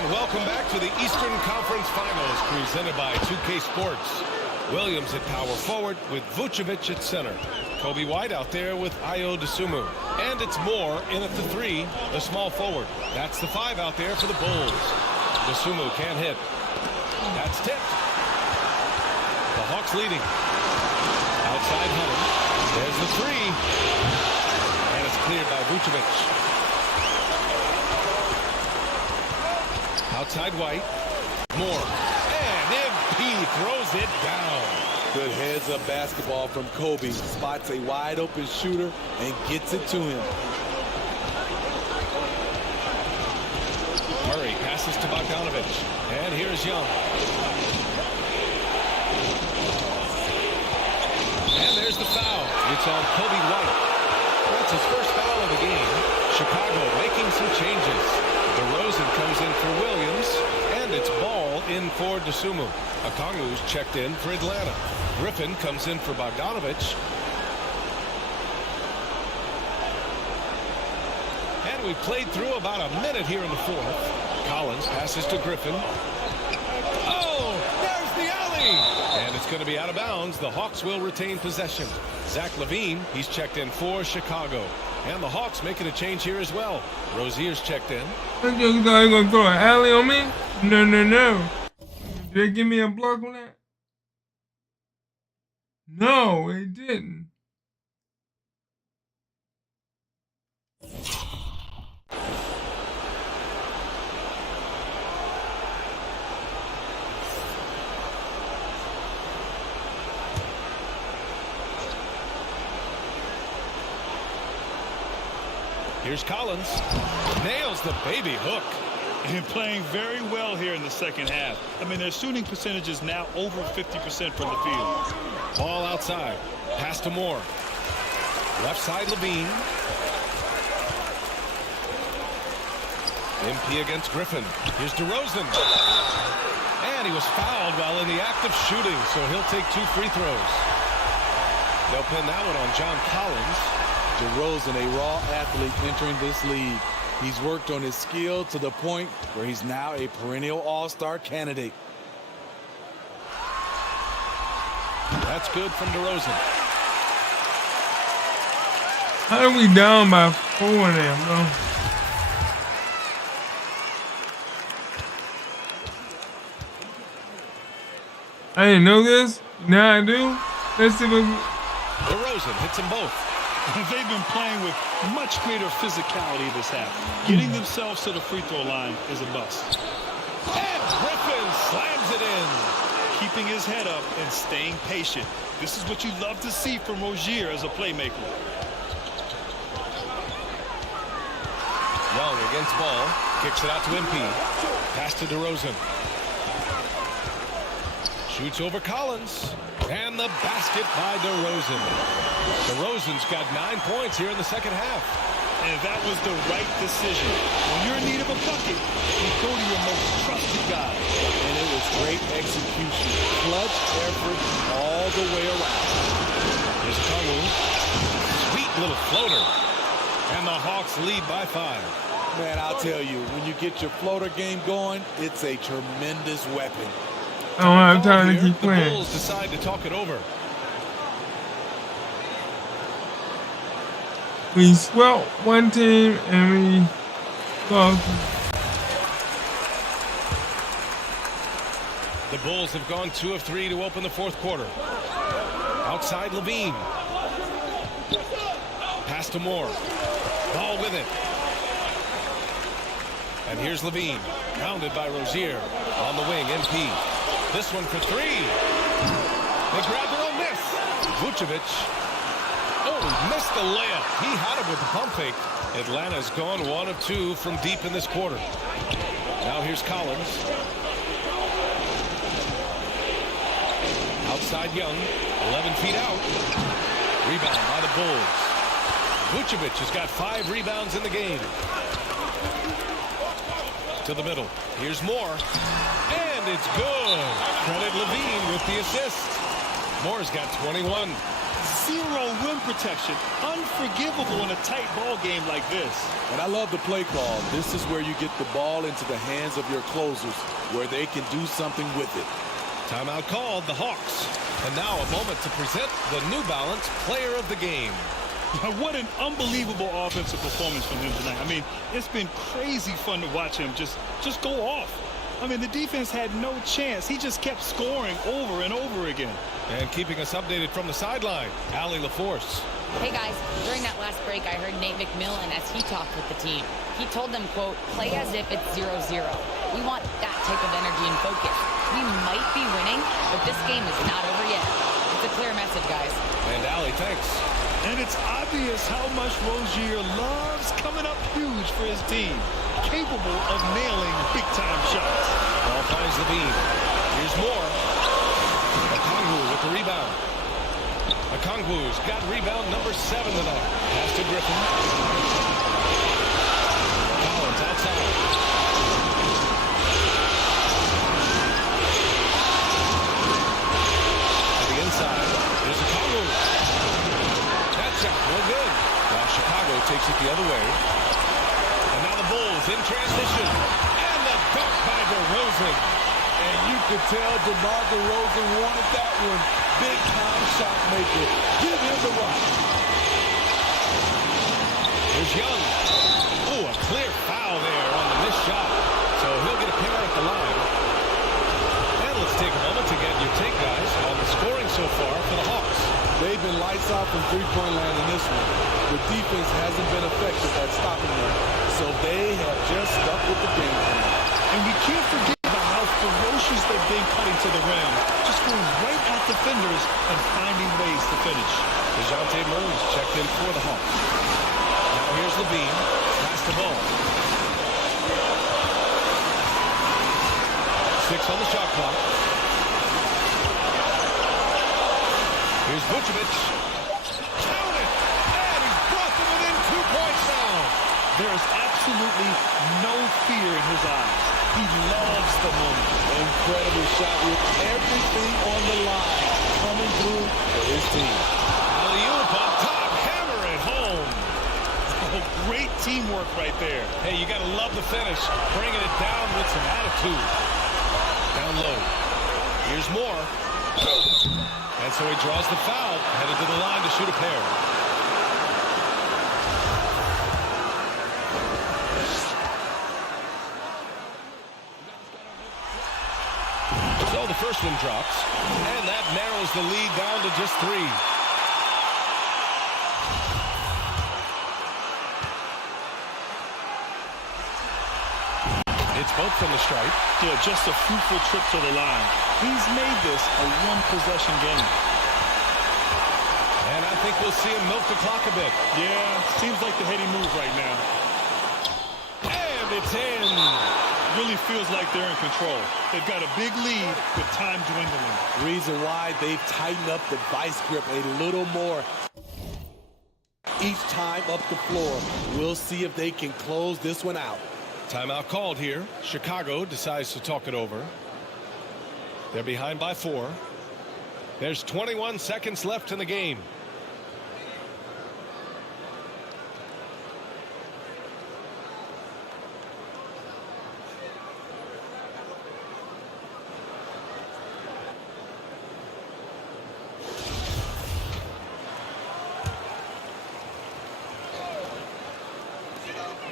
And welcome back to the Eastern Conference Finals presented by 2K Sports. Williams at power forward with Vucevic at center. Kobe White out there with Ayo Dosunmu. And it's Moore in at the 3, the small forward. That's the 5 out there for the Bulls. Dosunmu can't hit. That's tipped. The Hawks leading. Outside Hunter. There's the 3. And it's cleared by Vucevic. Outside White. Moore. And MP throws it down. Good heads-up basketball from Kobe. Spots a wide-open shooter and gets it to him. Murray passes to Bogdanovich. And here's Young. And there's the foul. It's on Kobe White. That's his first foul of the game. Chicago making some changes. DeRozan comes in for Williams. And it's Ball in for Dosunmu. Okongwu's checked in for Atlanta. Griffin comes in for Bogdanovich. And we played through about a minute here in the fourth. Collins passes to Griffin. Oh, there's the alley! And it's going to be out of bounds. The Hawks will retain possession. Zach LaVine, he's checked in for Chicago. And the Hawks making a change here as well. Rozier's checked in. You just thought you gonna throw an alley on me? No, no, no. Did they give me a block on that? No, it didn't. Here's Collins. Nails the baby hook. And playing very well here in the second half. I mean, their shooting percentage is now over 50% from the field. Ball outside. Pass to Moore. Left side, Levine. MP against Griffin. Here's DeRozan. And he was fouled while in the act of shooting, so he'll take 2 free throws. They'll pin that one on John Collins. DeRozan, a raw athlete entering this league. He's worked on his skill to the point where he's now a perennial all-star candidate. That's good from DeRozan. How are we down by 4 now, bro? I didn't know this. Now I do. Let's see what. DeRozan hits them both. They've been playing with much greater physicality this half. Getting themselves to the free throw line is a bust. And Griffin slams it in. Keeping his head up and staying patient. This is what you love to see from Rozier as a playmaker. Young against ball. Kicks it out to MP. Pass to DeRozan. Shoots over Collins. And the basket by DeRozan. DeRozan's got 9 points here in the second half. And that was the right decision. When you're in need of a bucket, you go to your most trusted guy. And it was great execution. Clutch effort all the way around. Here's Kamu. Sweet little floater. And the Hawks lead by 5. Man, I'll tell you, when you get your floater game going, it's a tremendous weapon. I don't have time to keep playing. The Bulls decide to talk it over. We swept one team and we lost. The Bulls have gone 2 of 3 to open the fourth quarter. Outside Levine. Pass to Moore. Ball with it. And here's Levine. Rounded by Rozier. On the wing, MP. This one for 3. They grab their own miss. Vucevic. Oh, missed the layup. He had it with the pump fake. Atlanta's gone 1 of 2 from deep in this quarter. Now here's Collins. Outside Young. 11 feet out. Rebound by the Bulls. Vucevic has got 5 rebounds in the game. To the middle. Here's Moore. And it's good. Credit Levine with the assist. Moore's got 21. Zero rim protection. Unforgivable in a tight ball game like this. And I love the play call. This is where you get the ball into the hands of your closers, where they can do something with it. Timeout called, the Hawks. And now a moment to present the New Balance Player of the Game. What an unbelievable offensive performance from him tonight. I mean, it's been crazy fun to watch him just go off. I mean, the defense had no chance. He just kept scoring over and over again. And keeping us updated from the sideline, Allie LaForce. Hey guys, during that last break, I heard Nate McMillan as he talked with the team. He told them, quote, play as if it's 0-0. We want that type of energy and focus. We might be winning, but this game is not over yet. It's a clear message, guys. And Allie, thanks. And it's obvious how much Rozier loves coming up huge for his team. Capable of nailing big-time shots. Ball finds Levine. Here's Moore. Okongwu with the rebound. Okongwu's got rebound number 7 tonight. Pass to Griffin. Collins outside. To the inside. There's Okongwu. That shot, no good. Now Chicago takes it the other way. And now the Bulls in transition. And the dunk by DeRozan. And you could tell DeMar DeRozan wanted that one. Big-time shot maker. Give him the rock. Here's Young. Oh, a clear foul there on the missed shot. So he'll get a penalty at the line. And let's take a moment to get your take, guys, on the scoring so far for the Hawks. They've been lights out from three-point land in this one. The defense hasn't been effective at stopping them, so they have just stuck with the game plan. And we can't forget about how ferocious they've been cutting to the rim. Just going right at defenders and finding ways to finish. DeJounte Murray's checked in for the Hawks. Now here's Levine. the ball. 6 on the shot clock. Here's Vucevic. Count it! And he's brought them within 2 points now. There is absolutely no fear in his eyes. He loves the moment. Incredible shot with everything on the line coming through for his team. Alley-oop on top. Hammer it home. Oh, great teamwork right there. Hey, you got to love the finish. Bringing it down with some attitude. Down low. Here's more. And so he draws the foul. Headed to the line to shoot a pair. So the first one drops. And that narrows the lead down to just 3. It's both from the stripe. Yeah, just a fruitful trip to the line. He's made this a one-possession game. And I think we'll see him milk the clock a bit. Yeah, seems like the heady move right now. And it's in. Really feels like they're in control. They've got a big lead with time dwindling. Reason why they've tightened up the vice grip a little more each time up the floor. We'll see if they can close this one out. Timeout called here. Chicago decides to talk it over. They're behind by 4. There's 21 seconds left in the game.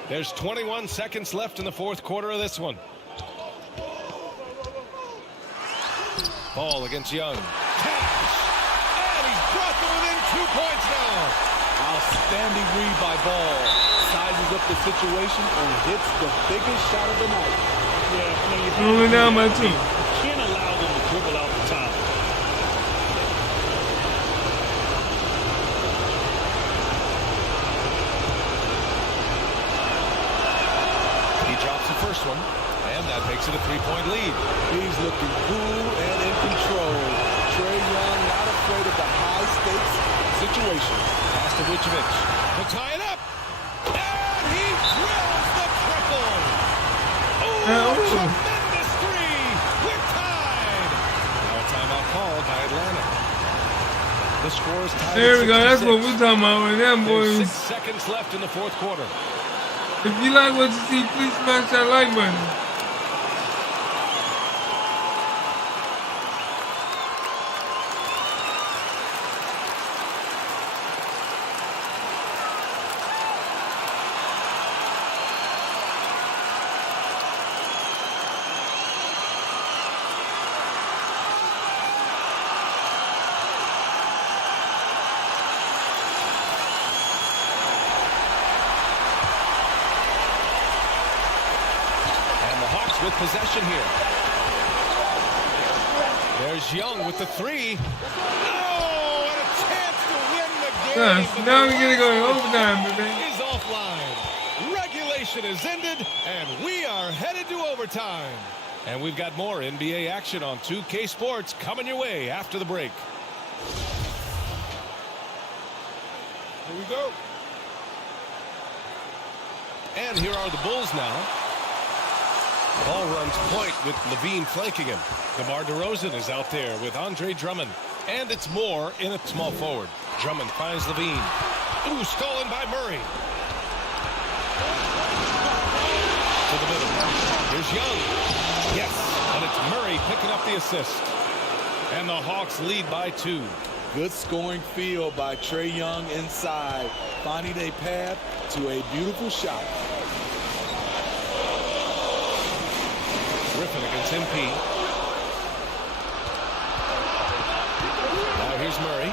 There's 21 seconds left in the 4th quarter of this one. Ball against Young. Cash! And he's brought them within 2 points now. Outstanding read by Ball. Sizes up the situation and hits the biggest shot of the night. Yeah, Only down by 2. Can't allow them to dribble out the top. First one, and that makes it a 3-point lead. He's looking cool and in control. Trae Young not afraid of the high-stakes situation. Pass to Vucevic. To tie it up. And he drills the triple. Oh, tremendous 3. We're tied. Now a timeout called by Atlanta. The score is tied. There we go. That's what we're talking about right now, boys. There's 6 seconds left in the 4th quarter. If you like what you see, please smash that like button. With possession here. There's Young with the 3. Oh, and a chance to win the game. Yes, now we're going to go to overtime, baby. He's offline. Regulation is ended, and we are headed to overtime. And we've got more NBA action on 2K Sports coming your way after the break. Here we go. And here are the Bulls now. Ball runs point with Levine flanking him. DeMar DeRozan is out there with Andre Drummond. And it's Moore in a small forward. Drummond finds Levine. Ooh, stolen by Murray. To the middle. Here's Young. Yes, and it's Murray picking up the assist. And the Hawks lead by 2. Good scoring field by Trae Young inside, finding a path to a beautiful shot. Griffin against MP. Now here's Murray.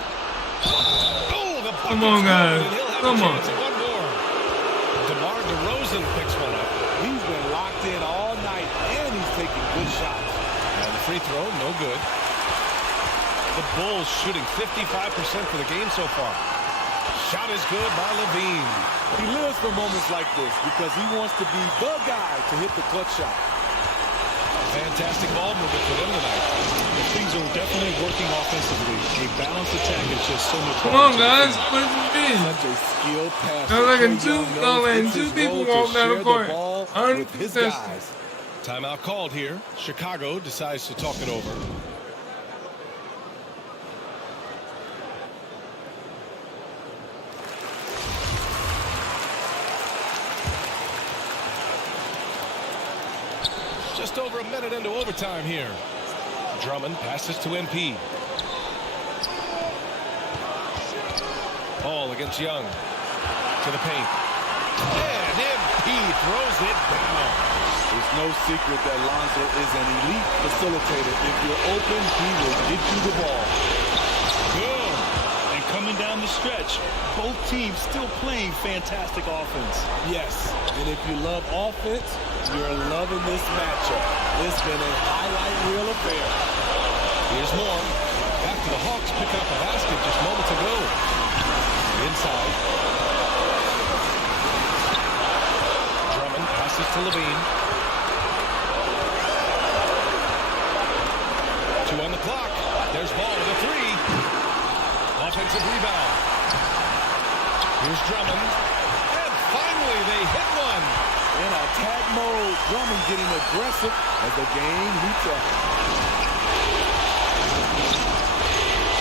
Oh, the Come on, guys. Come on. One more. DeMar DeRozan picks one up. He's been locked in all night, and he's taking good shots. And the free throw, no good. The Bulls shooting 55% for the game so far. Shot is good by Levine. He lives for moments like this because he wants to be the guy to hit the clutch shot. Fantastic ball movement for them tonight. Things are definitely working offensively. A balanced attack is just so much. Come on, guys, play some D. Such a skilled pass. Two people walk down the court. With his guys. Timeout called here. Chicago decides to talk it over. Just over a minute into overtime here. Drummond passes to MP. Ball against Young. To the paint. And MP throws it down. There's no secret that Lonzo is an elite facilitator. If you're open, he will get you the ball. Good. And coming down the stretch, both teams still playing fantastic offense. Yes, and if you love offense, you're loving this matchup. It's been a highlight reel affair. Here's more. After the Hawks pick up a basket just moments ago. Inside. Drummond passes to Levine. 2 on the clock. There's Ball with a 3. Offensive rebound. Here's Drummond. And finally they hit one. In attack mode, Drummond getting aggressive as the game heats up.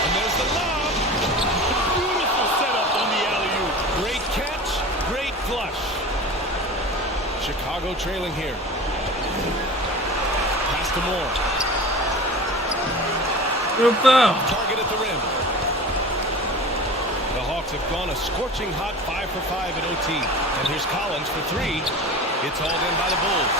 And there's the lob. Beautiful setup on the alley-oop. Great catch, great flush. Chicago trailing here. Pass to Moore. Good foul. Target at the rim. The Hawks have gone a scorching hot 5 for 5 in OT. And here's Collins for 3. It's hauled in by the Bulls.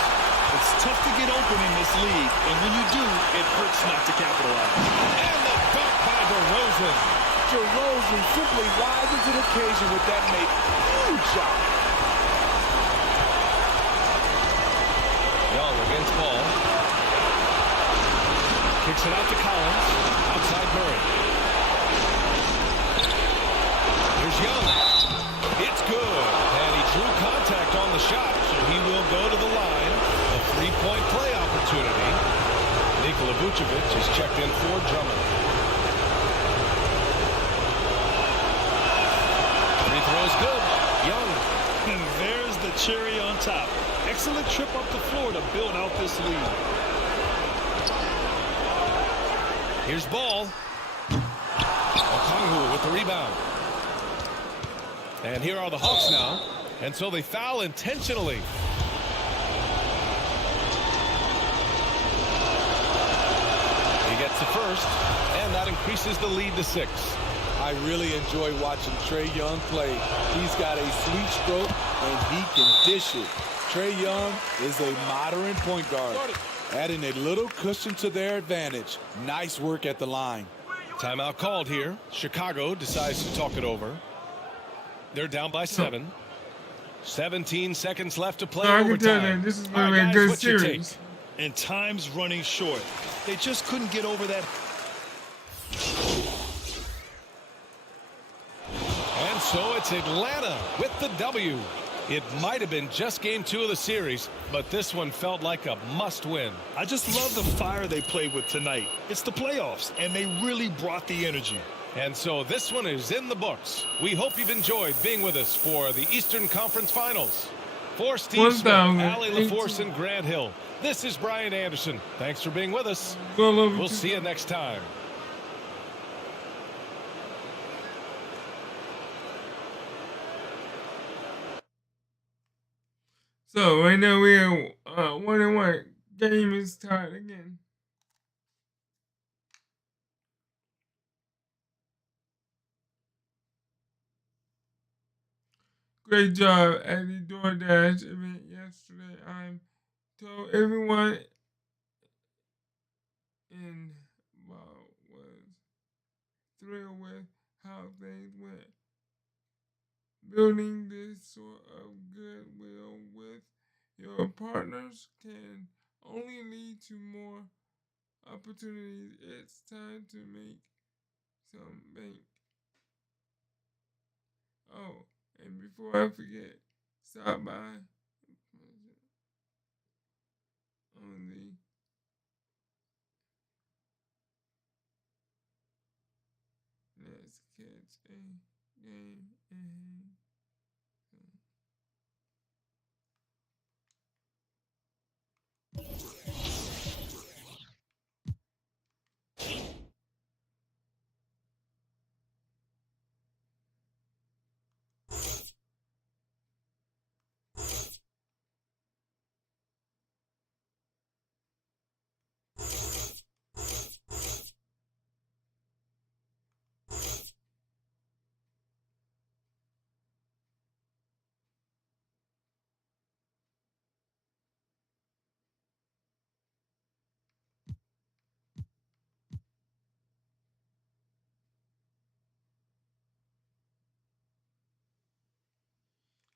It's tough to get open in this league, and when you do, it hurts not to capitalize. And the dunk by DeRozan. DeRozan simply rises to the occasion with that make. Huge shot. Young against Ball. Kicks it out to Collins. Outside Murray. Here's Young. It's good. And he drew contact on the shot, so he will go to the line. A 3-point play opportunity. Nikola Vucevic is checked in for Drummond. Free throw's good. Young. And there's the cherry on top. Excellent trip up the floor to build out this lead. Here's Ball. Okongwu with the rebound. And here are the Hawks now. And so they foul intentionally. He gets the first, and that increases the lead to 6. I really enjoy watching Trae Young play. He's got a sweet stroke, and he can dish it. Trae Young is a modern point guard, adding a little cushion to their advantage. Nice work at the line. Timeout called here. Chicago decides to talk it over. They're down by 7. 17 seconds left to play. I can tell that this is going to be a good series. And time's running short. They just couldn't get over that. And so it's Atlanta with the W. It might have been just game 2 of the series, but this one felt like a must-win. I just love the fire they played with tonight. It's the playoffs, and they really brought the energy. And so this one is in the books. We hope you've enjoyed being with us for the Eastern Conference Finals. For Steve Smith, Allie LaForce, and Grant Hill, this is Brian Anderson. Thanks for being with us. We'll see you next time. So right now we are 1-1. Game is tied again. Great job at the DoorDash event yesterday. I'm told everyone involved was thrilled with how things went. Building this sort of goodwill with your partners can only lead to more opportunities. It's time to make some bank. Oh, and before I forget, stop by on the Let's Catch a Game and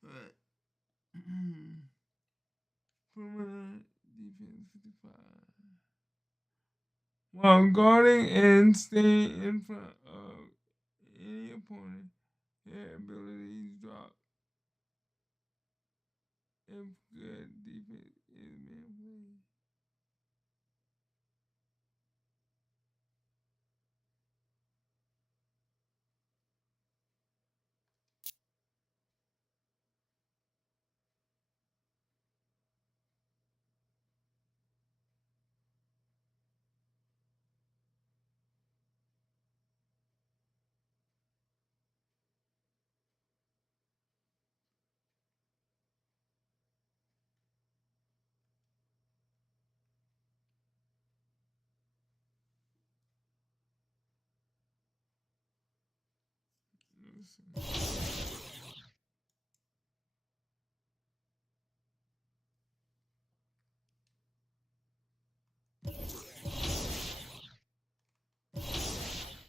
Right. Perimeter defense 55. While guarding and staying in front of any opponent, their abilities drop if good defense is being played.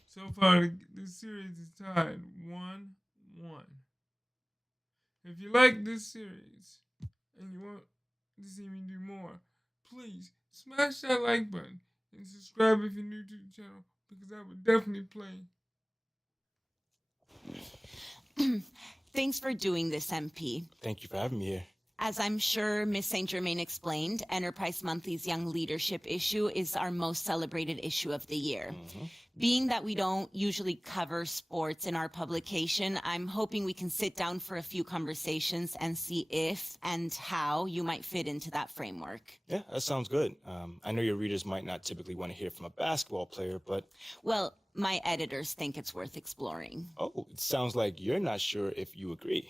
So far, the series is tied 1-1. If you like this series and you want to see me do more, please smash that like button and subscribe if you're new to the channel because I would definitely play. Thanks for doing this, MP. Thank you for having me here. As I'm sure Ms. St. Germain explained, Enterprise Monthly's Young Leadership issue is our most celebrated issue of the year. Being that we don't usually cover sports in our publication, I'm hoping we can sit down for a few conversations and see if and how you might fit into that framework. Yeah, that sounds good. I know your readers might not typically want to hear from a basketball player, but... Well, my editors think it's worth exploring. Oh, it sounds like you're not sure if you agree.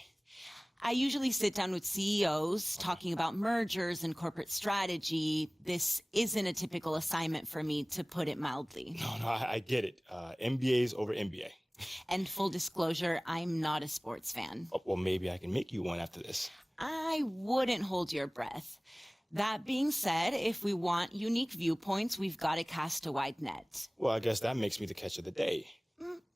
I usually sit down with CEOs talking about mergers and corporate strategy. This isn't a typical assignment for me, to put it mildly. No, I get it. MBA's over MBA. And full disclosure, I'm not a sports fan. Oh, well, maybe I can make you one after this. I wouldn't hold your breath. That being said, if we want unique viewpoints, we've got to cast a wide net. Well, I guess that makes me the catch of the day.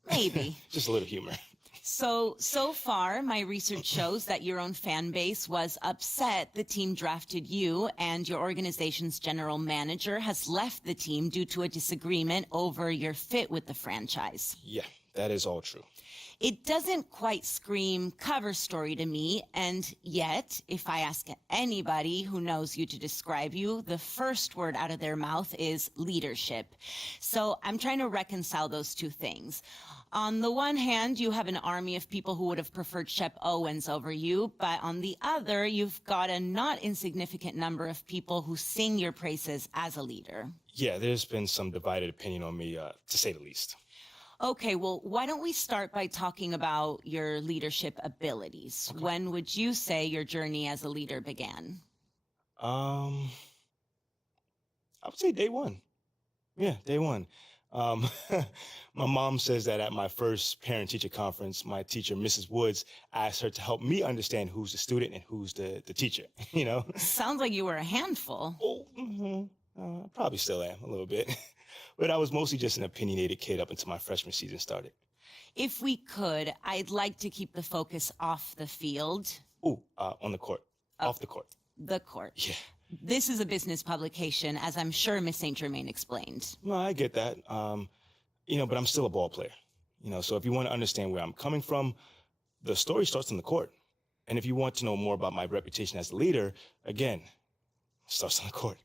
Maybe. Just a little humor. So far, my research shows that your own fan base was upset the team drafted you, and your organization's general manager has left the team due to a disagreement over your fit with the franchise. Yeah, that is all true. It doesn't quite scream cover story to me, and yet, if I ask anybody who knows you to describe you, the first word out of their mouth is leadership. So I'm trying to reconcile those two things. On the one hand, you have an army of people who would have preferred Shep Owens over you, but on the other, you've got a not insignificant number of people who sing your praises as a leader. Yeah, there's been some divided opinion on me, to say the least. Okay, well, why don't we start by talking about your leadership abilities? Okay. When would you say your journey as a leader began? I would say day one. Yeah, day one. My mom says that at my first parent-teacher conference, my teacher, Mrs. Woods, asked her to help me understand who's the student and who's the teacher, you know? Sounds like you were a handful. Oh, probably still am, a little bit. But I was mostly just an opinionated kid up until my freshman season started. If we could, I'd like to keep the focus off the field. On the court. Off the court. The court. Yeah. This is a business publication, as I'm sure Miss St. Germain explained. No, I get that. But I'm still a ball player. So if you want to understand where I'm coming from, the story starts on the court. And if you want to know more about my reputation as a leader, again, it starts on the court.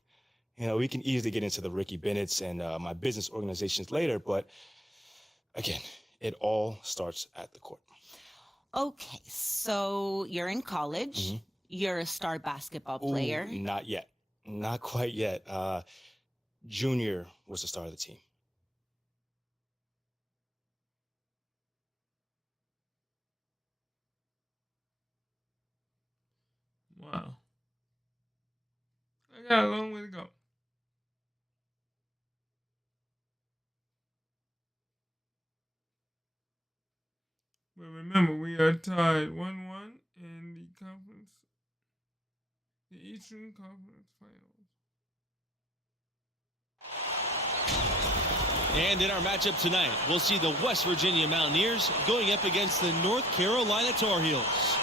You know, we can easily get into the Ricky Bennett's and my business organizations later, but again, it all starts at the court. Okay, so you're in college. You're a star basketball player. Ooh, not yet. Not quite yet. Junior was the star of the team. Wow. I got a long way to go. But remember, we are tied 1-1 in the conference, the Eastern Conference Finals. And in our matchup tonight, we'll see the West Virginia Mountaineers going up against the North Carolina Tar Heels.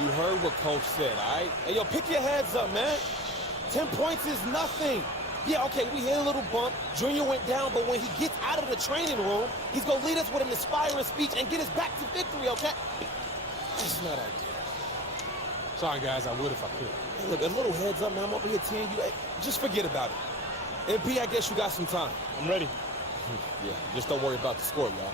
You heard what Coach said, all right? Hey, yo, pick your heads up, man. 10 points is nothing. Yeah, okay, we hit a little bump. Junior went down, but when he gets out of the training room, he's going to lead us with an inspiring speech and get us back to victory, okay? That's not ideal. Sorry, guys, I would if I could. Hey, look, a little heads up, man. I'm over here teeing you. Hey, just forget about it. MP, I guess you got some time. I'm ready. Yeah, just don't worry about the score, y'all.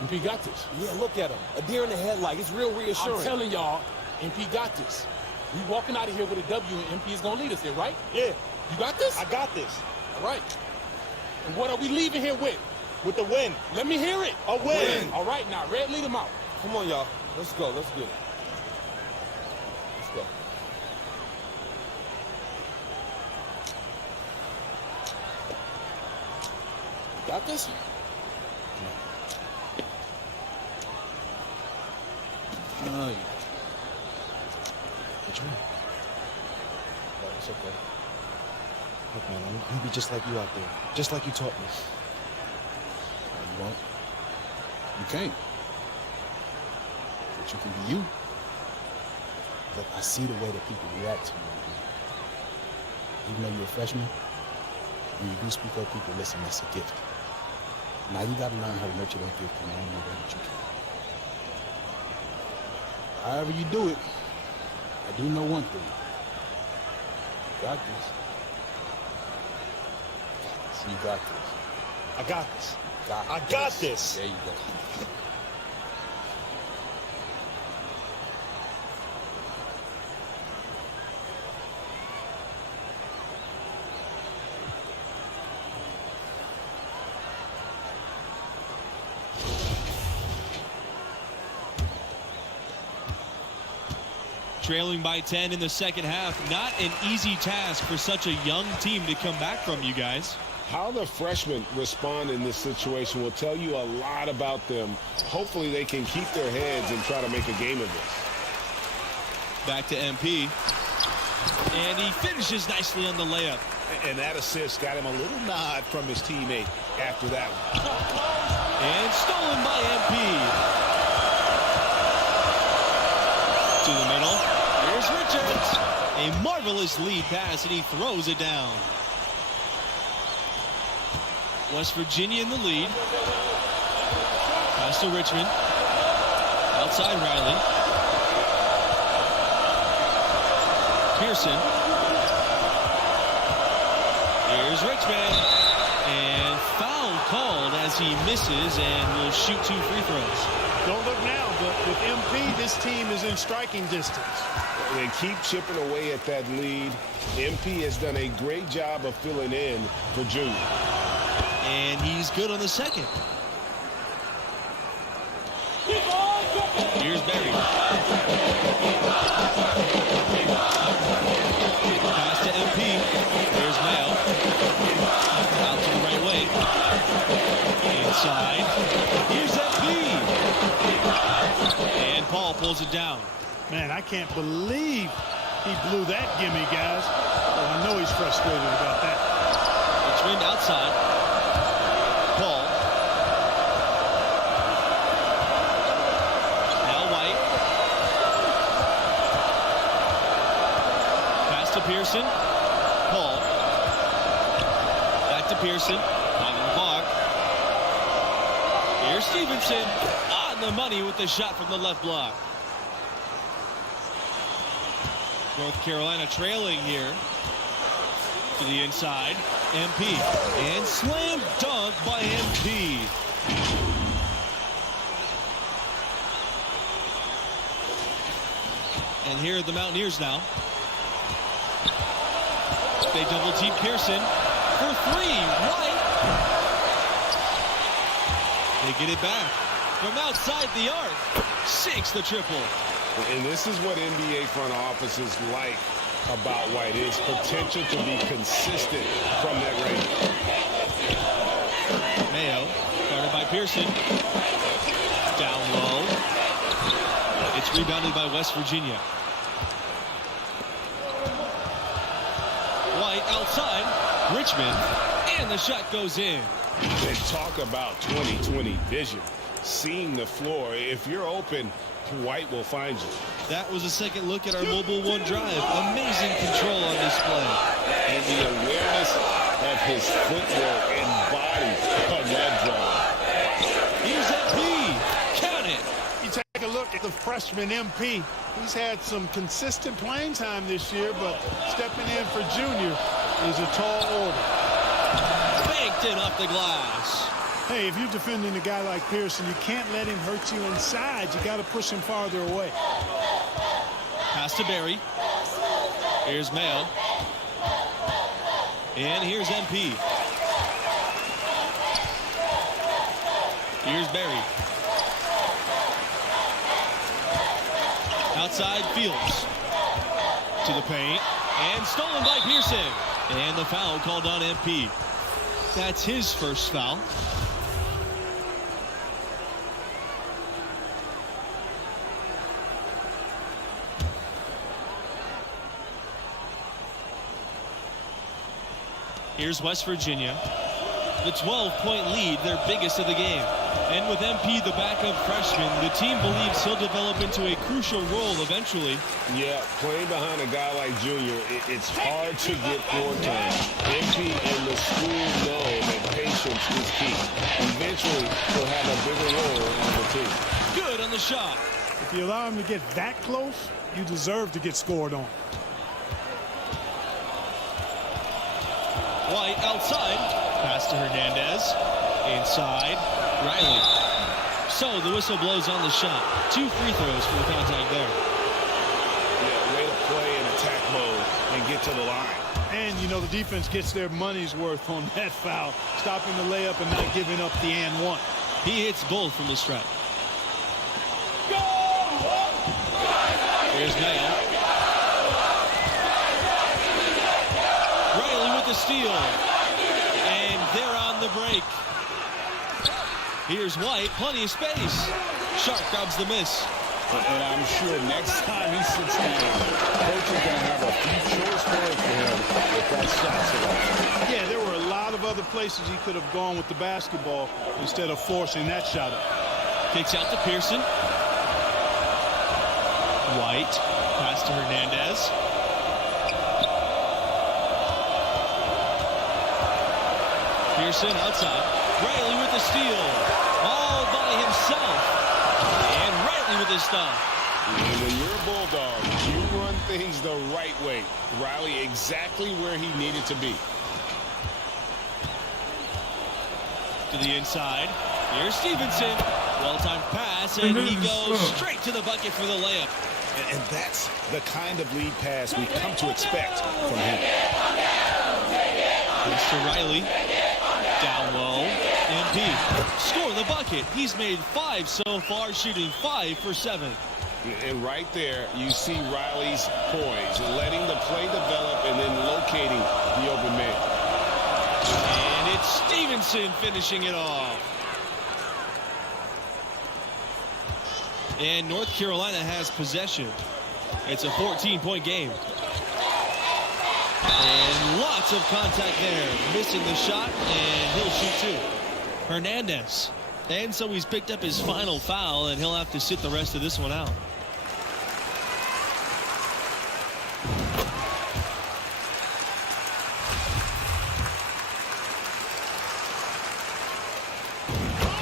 MP got this. Yeah, look at him. A deer in the headlight. It's real reassuring. I'm telling y'all, MP got this. We walking out of here with a W, and MP is going to lead us there, right? Yeah. You got this? I got this. All right. And what are we leaving here with? With the win. Let me hear it. A win. All right, now, Red, lead them out. Come on, y'all. Let's go. Let's get it. Let's go. You got this? Oh, yeah. What you mean? No, it's okay. Look, man, I'm going to be just like you out there. Just like you taught me. No, you won't. You can't. But you can be you. Look, I see the way that people react to you. Even though you're a freshman, when you do speak up, people listen, that's a gift. Now you got to learn how to nurture that gift in the only way that you can. However you do it, I do know one thing. You got this. You got this. I got this. I got this. There you go. Trailing by 10 in the second half. Not an easy task for such a young team to come back from, you guys. How the freshmen respond in this situation will tell you a lot about them. Hopefully they can keep their heads and try to make a game of this. Back to MP. And he finishes nicely on the layup. And that assist got him a little nod from his teammate after that one. And stolen by MP. To the middle. Here's Richards. A marvelous lead pass, and he throws it down. West Virginia in the lead. Pass to Richmond. Outside Riley. Pearson. Here's Richmond. And foul called as he misses and will shoot 2 free throws. Don't look now, but with MP, this team is in striking distance. They keep chipping away at that lead. MP has done a great job of filling in for Junior. And he's good on the second. Here's Berry. Pass to MP. Here's Mayo. Out to the right wing. Inside. Here's MP. And Paul pulls it down. Man, I can't believe he blew that gimme, guys. Oh, I know he's frustrated about that. The Richmond outside. Paul. Now White. Pass to Pearson. Paul. Back to Pearson. On the block. Here's Stevenson. On the money with the shot from the left block. North Carolina trailing here. To the inside. MP. And slam dunk by MP. And here are the Mountaineers now. They double team Pearson for three. White. They get it back from outside the arc. Sinks the triple. And this is what NBA front offices like about White, his potential to be consistent from that range. Mayo, guarded by Pearson. Down low. It's rebounded by West Virginia. White outside. Richmond. And the shot goes in. And talk about 20/20 vision. Seeing the floor. If you're open, White will find you. That was a second look at our Mobile One drive. Amazing control on display. And the awareness of his footwork and body on that drive. Here's MP. Count it. You take a look at the freshman MP. He's had some consistent playing time this year, but stepping in for junior is a tall order. Banked in off the glass. Hey, if you're defending a guy like Pearson, you can't let him hurt you inside. You got to push him farther away. Pass to Barry. Here's Mayo. And here's MP. Here's Barry. Outside Fields. To the paint. And stolen by Pearson. And the foul called on MP. That's his first foul. Here's West Virginia. The 12-point lead, their biggest of the game. And with MP, the backup freshman, the team believes he'll develop into a crucial role eventually. Yeah, playing behind a guy like Junior, it's hard to get floor time. MP and the school know that patience is key. Eventually, he'll have a bigger role on the team. Good on the shot. If you allow him to get that close, you deserve to get scored on. White outside. Pass to Hernandez. Inside. Riley. So the whistle blows on the shot. 2 free throws for the contact there. Yeah, way to play in attack mode and get to the line. And, you know, the defense gets their money's worth on that foul. Stopping the layup and not giving up the and one. He hits both from the stripe. Here's Mayo. Riley with the steal. And they're on the break. Here's White, plenty of space. Sharp grabs the miss. And I'm sure next time he sits down, coach is going to have a few choice words for him if that shot's allowed. Yeah, there were a lot of other places he could have gone with the basketball instead of forcing that shot up. Kicks out to Pearson. White, pass to Hernandez. Pearson outside. Riley with the steal. All by himself. And Riley with his stop. And when you're a Bulldog, you run things the right way. Riley exactly where he needed to be. To the inside. Here's Stevenson. Well-timed pass, and he goes straight to the bucket for the layup. And that's the kind of lead pass we've come to expect from him. Here's to Riley. Down low. MP. Score the bucket. He's made 5 so far, shooting 5 for 7. And right there, you see Riley's poise, letting the play develop and then locating the open man. And it's Stevenson finishing it off. And North Carolina has possession. It's a 14-point game. And lots of contact there. Missing the shot, and he'll shoot two. Hernandez. And so he's picked up his final foul, and he'll have to sit the rest of this one out.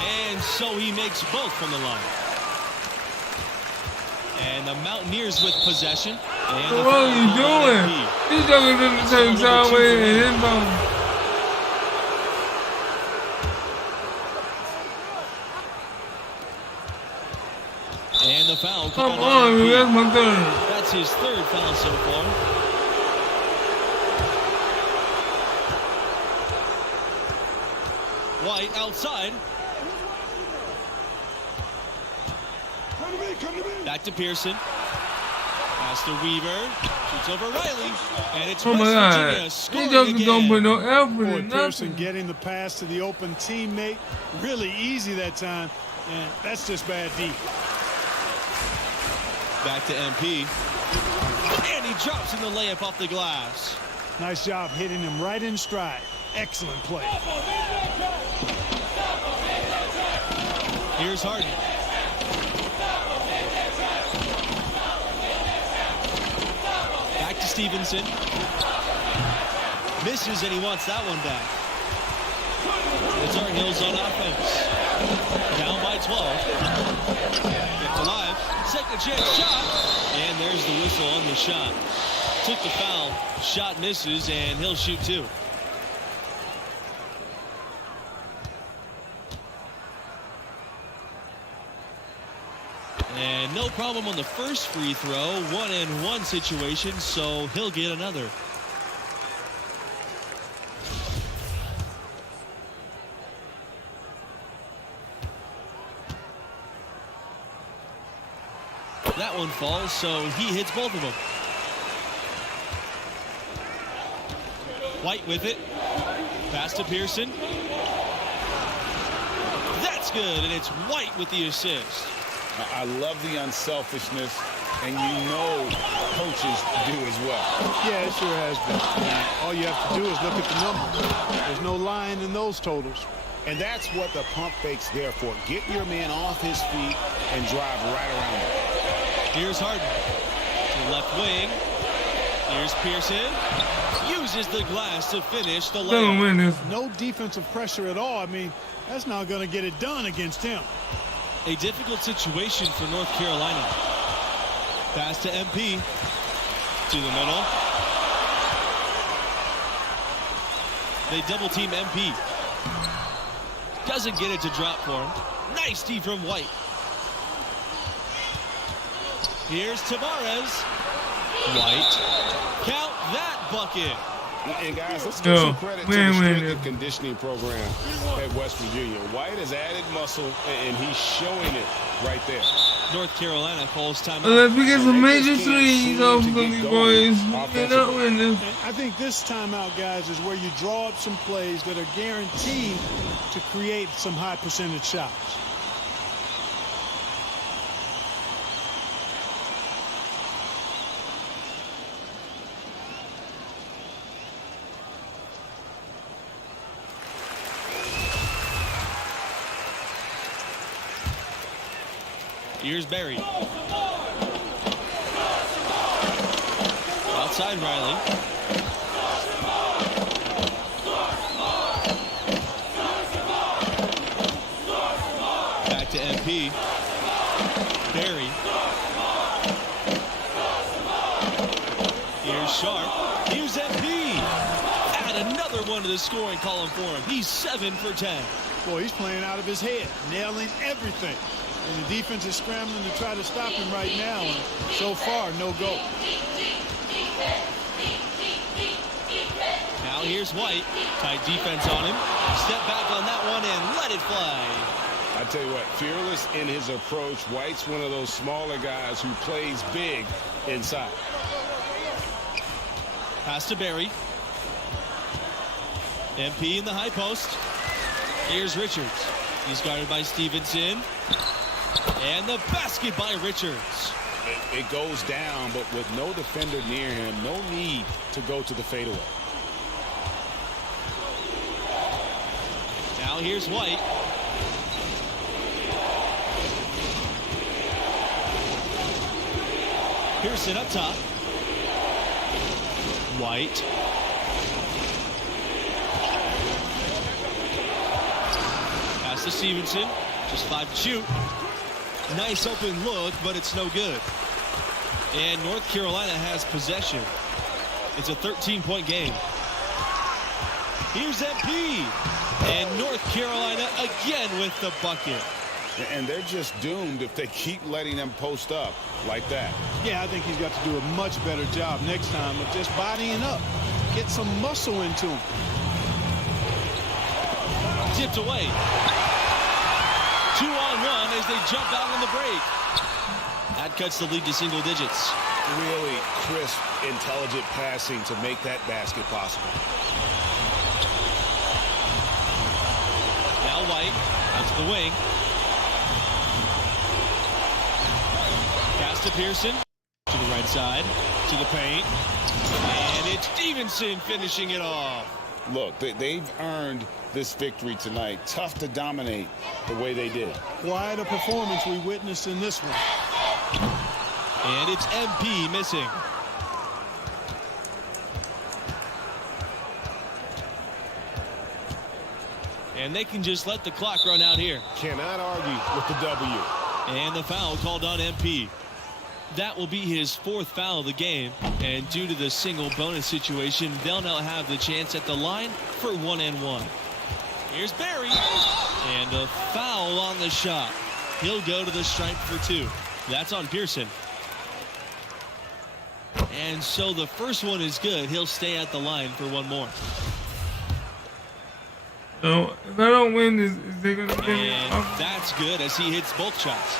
And so he makes both from the line. And the Mountaineers with possession. And what are you doing? He's jumping to the same sideways and inbound. And the foul. Come on, that's my third. That's his third foul so far. White outside. Back to Pearson. Pass to Weaver. Shoots over Riley. And it's oh my God. He just don't put no effort in Pearson getting the pass to the open teammate. Really easy that time. And that's just bad deep. Back to MP. And he drops in the layup off the glass. Nice job hitting him right in stride. Excellent play. Here's Harden. Back to Stevenson. Misses, and he wants that one back. The Tar Heels on offense. Down by 12. Kept alive. Second chance shot. And there's the whistle on the shot. Took the foul. Shot misses, and he'll shoot two. And no problem on the first free throw. 1-and-1 situation, so he'll get another. That one falls, so he hits both of them. White with it. Pass to Pearson. That's good, and it's White with the assist. I love the unselfishness, and you know coaches do as well. Yeah, it sure has been. All you have to do is look at the numbers. There's no lying in those totals. And that's what the pump fake's there for. Get your man off his feet and drive right around him. Here's Harden to left wing. Here's Pearson. Uses the glass to finish the layup. No defensive pressure at all. I mean, that's not going to get it done against him. A difficult situation for North Carolina. Pass to MP. To the middle. They double team MP. Doesn't get it to drop for him. Nice D from White. Here's Tavares. White. Count that bucket. And guys, let's give some credit to the strength and conditioning program at West Virginia. White has added muscle, and he's showing it right there. North Carolina calls timeout. Let's get some major threes off of these boys. I think this timeout, guys, is where you draw up some plays that are guaranteed to create some high percentage shots. Here's Barry. Outside Riley. Back to MP. Barry. Here's Sharp. Here's MP. Add another one to the scoring column for him. He's 7 for 10. Boy, he's playing out of his head, nailing everything. And the defense is scrambling to try to stop him right now. And so far, no go. Now here's White. Tight defense on him. Step back on that one and let it fly. I tell you what, fearless in his approach. White's one of those smaller guys who plays big inside. Pass to Barry. MP in the high post. Here's Richards. He's guarded by Stevenson. And the basket by Richards. It goes down, but with no defender near him, no need to go to the fadeaway. Now here's White. Pearson up top. White. Pass to Stevenson. Just 5 to shoot. Nice open look, but it's no good. And North Carolina has possession. It's a 13-point game. Here's MP. And North Carolina again with the bucket. And they're just doomed if they keep letting them post up like that. Yeah, I think he's got to do a much better job next time of just bodying up. Get some muscle into him. Tipped away. 2-on-1 as they jump out on the break. That cuts the lead to single digits. Really crisp, intelligent passing to make that basket possible. Now White out to the wing. Pass to Pearson. To the right side. To the paint. And it's Stevenson finishing it off. Look, they've earned this victory tonight. Tough to dominate the way they did. Quite a performance we witnessed in this one. And it's MP missing. And they can just let the clock run out here. Cannot argue with the W. And the foul called on MP. That will be his 4th foul of the game. And due to the single bonus situation, they'll now have the chance at the line for 1-and-1. Here's Barry. And a foul on the shot. He'll go to the stripe for 2. That's on Pearson. And so the first one is good. He'll stay at the line for 1 more. So if I don't win, is they going to get me And off? that's good as he hits both shots.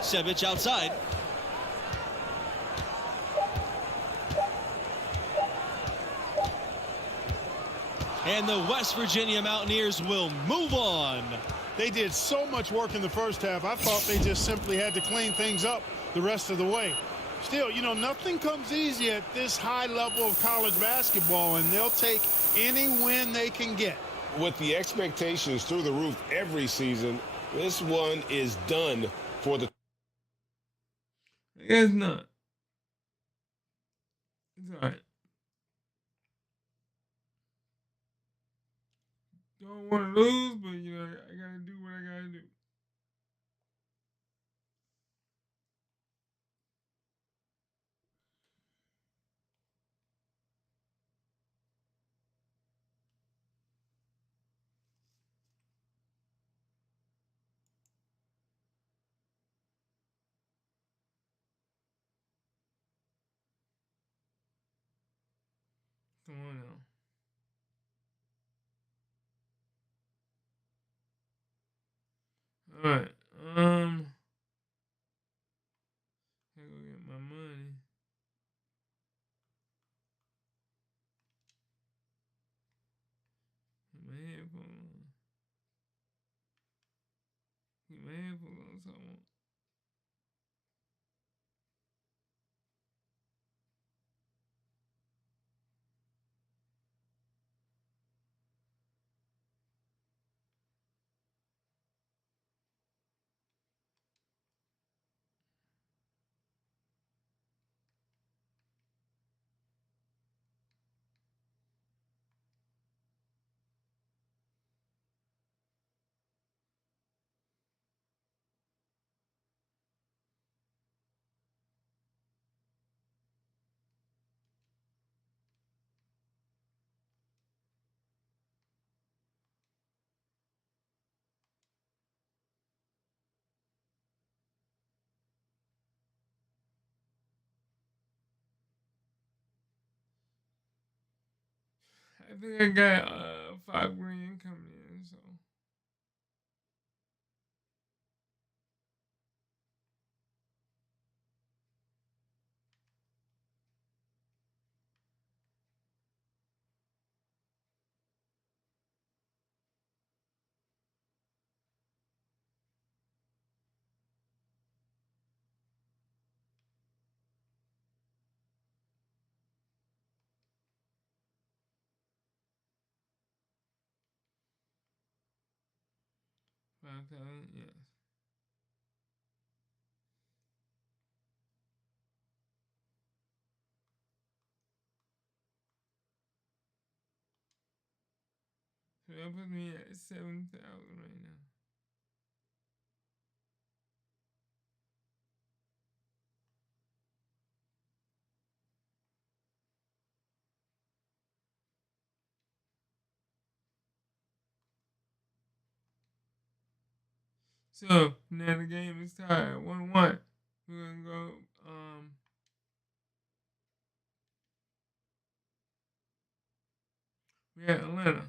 Sevic outside. And the West Virginia Mountaineers will move on. They did so much work in the first half. I thought they just simply had to clean things up the rest of the way. Still, you know, nothing comes easy at this high level of college basketball, and they'll take any win they can get. With the expectations through the roof every season, this one is done for the... I guess not. It's all right. Don't want to lose, but, you know, I got to do what I got to do. Come on now. All right. Gotta go get my money. Get my headphones on. Get my headphones on. So I won't. I think I got $5 grand coming in, so. 5,000, yes. So that puts me at 7,000 right now. So now the game is tied 1-1. We're gonna go we got Atlanta.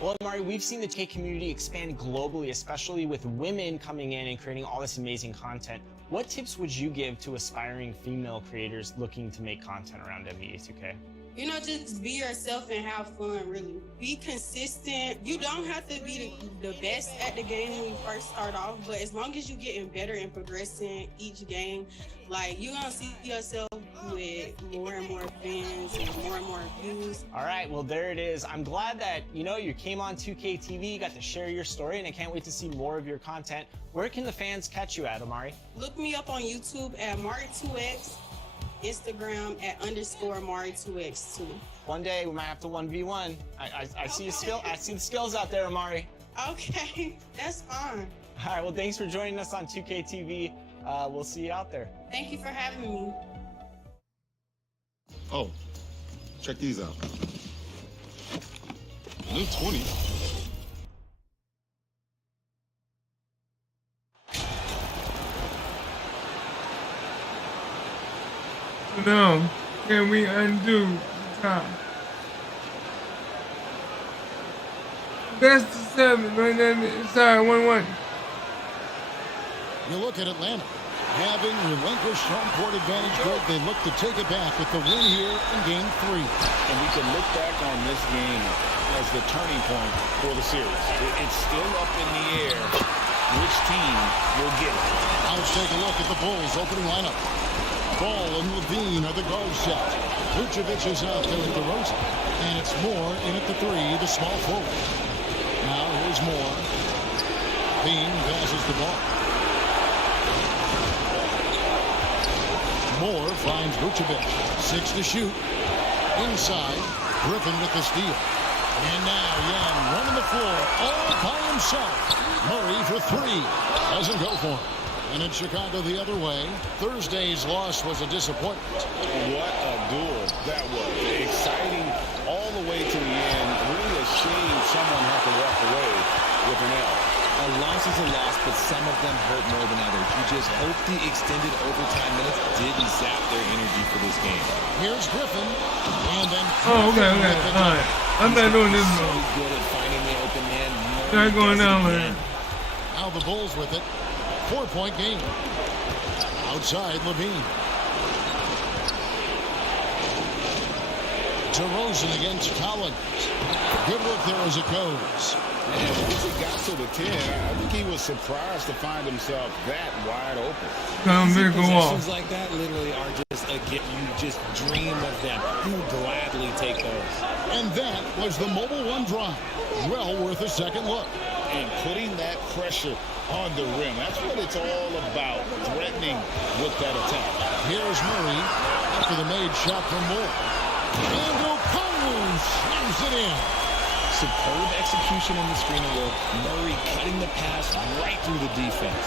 Well, Amari, we've seen the 2K community expand globally, especially with women coming in and creating all this amazing content. What tips would you give to aspiring female creators looking to make content around NBA2K? You know, just be yourself and have fun, really. Be consistent. You don't have to be the best at the game when you first start off, but as long as you're getting better and progressing each game, like, you're going to see yourself with more and more fans and more views. All right, well, there it is. I'm glad that, you came on 2K TV, you got to share your story, and I can't wait to see more of your content. Where can the fans catch you at, Amari? Look me up on YouTube at Mari2X. Instagram at _Mari2X2. One day we might have to 1v1. I see your skill. I see the skills out there, Amari. Okay, that's fine. All right, well, thanks for joining us on 2K TV. We'll see you out there. Thank you for having me. Oh, check these out. New 20. Now, can we undo the tie? Best of 7 right now. It's tied 1-1. You look at Atlanta. Having relinquished home court advantage, Greg, they look to take it back with the win here in Game 3. And we can look back on this game as the turning point for the series. It's still up in the air which team will get it. Now let's take a look at the Bulls' opening lineup. Ball and Levine are the guard set. Vucevic is out there at DeRozan. And it's Moore in at the 3, the small forward. Now here's Moore. Levine passes the ball. Moore finds Vucevic. 6 to shoot. Inside, Griffin with the steal. And now Young running the floor all by himself. Murray for 3. Doesn't go for him. And in Chicago the other way, Thursday's loss was a disappointment. What a duel that was. Exciting all the way to the end. Really a shame someone had to walk away with an L. A loss is a loss, but some of them hurt more than others. You just hope the extended overtime minutes didn't zap their energy for this game. Here's Griffin, and then... Oh, okay. All right. I'm not doing this so good at finding the open man. Not going down there. Now the Bulls with it. 4-point game. Outside, Levine. DeRozan against Collins. Good work there as it goes. And once he got to the 10, I think he was surprised to find himself that wide open. Possessions like that literally are just a gift. You just dream of them. You gladly take those. And that was the Mobile One drive. Well worth a second look. And putting that pressure on the rim. That's what it's all about, threatening with that attack. Here's Murray after the made shot from Moore. And Okongwu slams it in. Superb execution on the screen and roll. Murray cutting the pass right through the defense.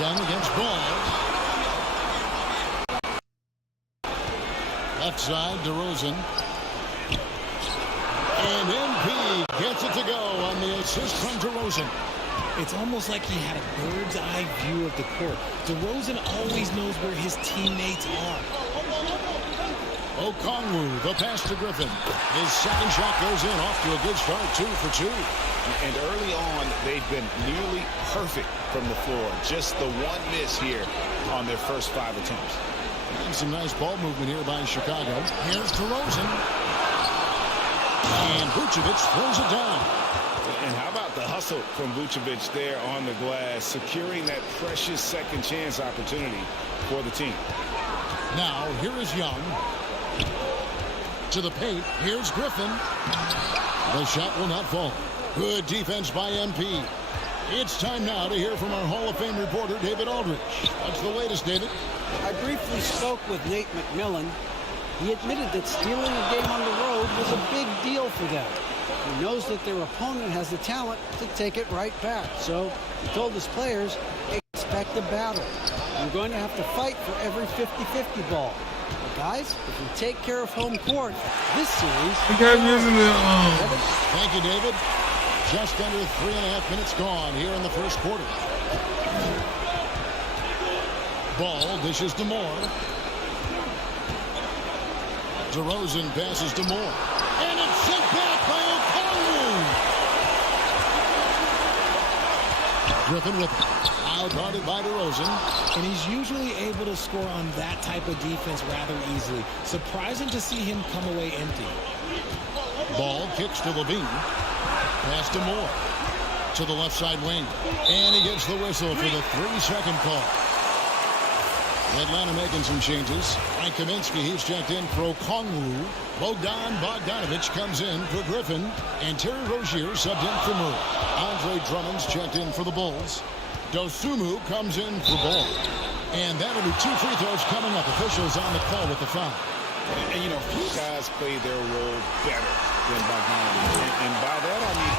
Young against Ball. Left side, DeRozan. And MP gets it to go on the assist from DeRozan. It's almost like he had a bird's eye view of the court. DeRozan always knows where his teammates are. Okongwu, the pass to Griffin. His second shot goes in, off to a good start, 2 for 2. And early on, they've been nearly perfect from the floor. Just the one miss here on their first 5 attempts. And some nice ball movement here by Chicago. Here's DeRozan. And Vucevic throws it down. And how about the hustle from Vucevic there on the glass, securing that precious second chance opportunity for the team. Now, here is Young. To the paint. Here's Griffin. The shot will not fall. Good defense by MP. It's time now to hear from our Hall of Fame reporter, David Aldridge. What's the latest, David? I briefly spoke with Nate McMillan. He admitted that stealing a game on the road was a big deal for them. He knows that their opponent has the talent to take it right back. So he told his players, expect a battle. You're going to have to fight for every 50-50 ball. But guys, if we take care of home court, this series... He kept using the... Thank you, David. Just under 3.5 minutes gone here in the first quarter. Ball dishes to Moore. DeRozan passes to Moore. And it's sent back by Okongwu. Griffin with it. Out-guarded by DeRozan. And he's usually able to score on that type of defense rather easily. Surprising to see him come away empty. Ball kicks to Levine. Pass to Moore. To the left side wing. And he gets the whistle for the 3-second call. Atlanta making some changes. Frank Kaminsky, he's checked in for Okongwu. Bogdan Bogdanovic comes in for Griffin. And Terry Rozier subbed in for Murray. Andre Drummond's checked in for the Bulls. Dosunmu comes in for Ball. And that'll be 2 free throws coming up. Officials on the call with the foul. And you know, few guys play their role better than Bogdanovic. And by that, I mean...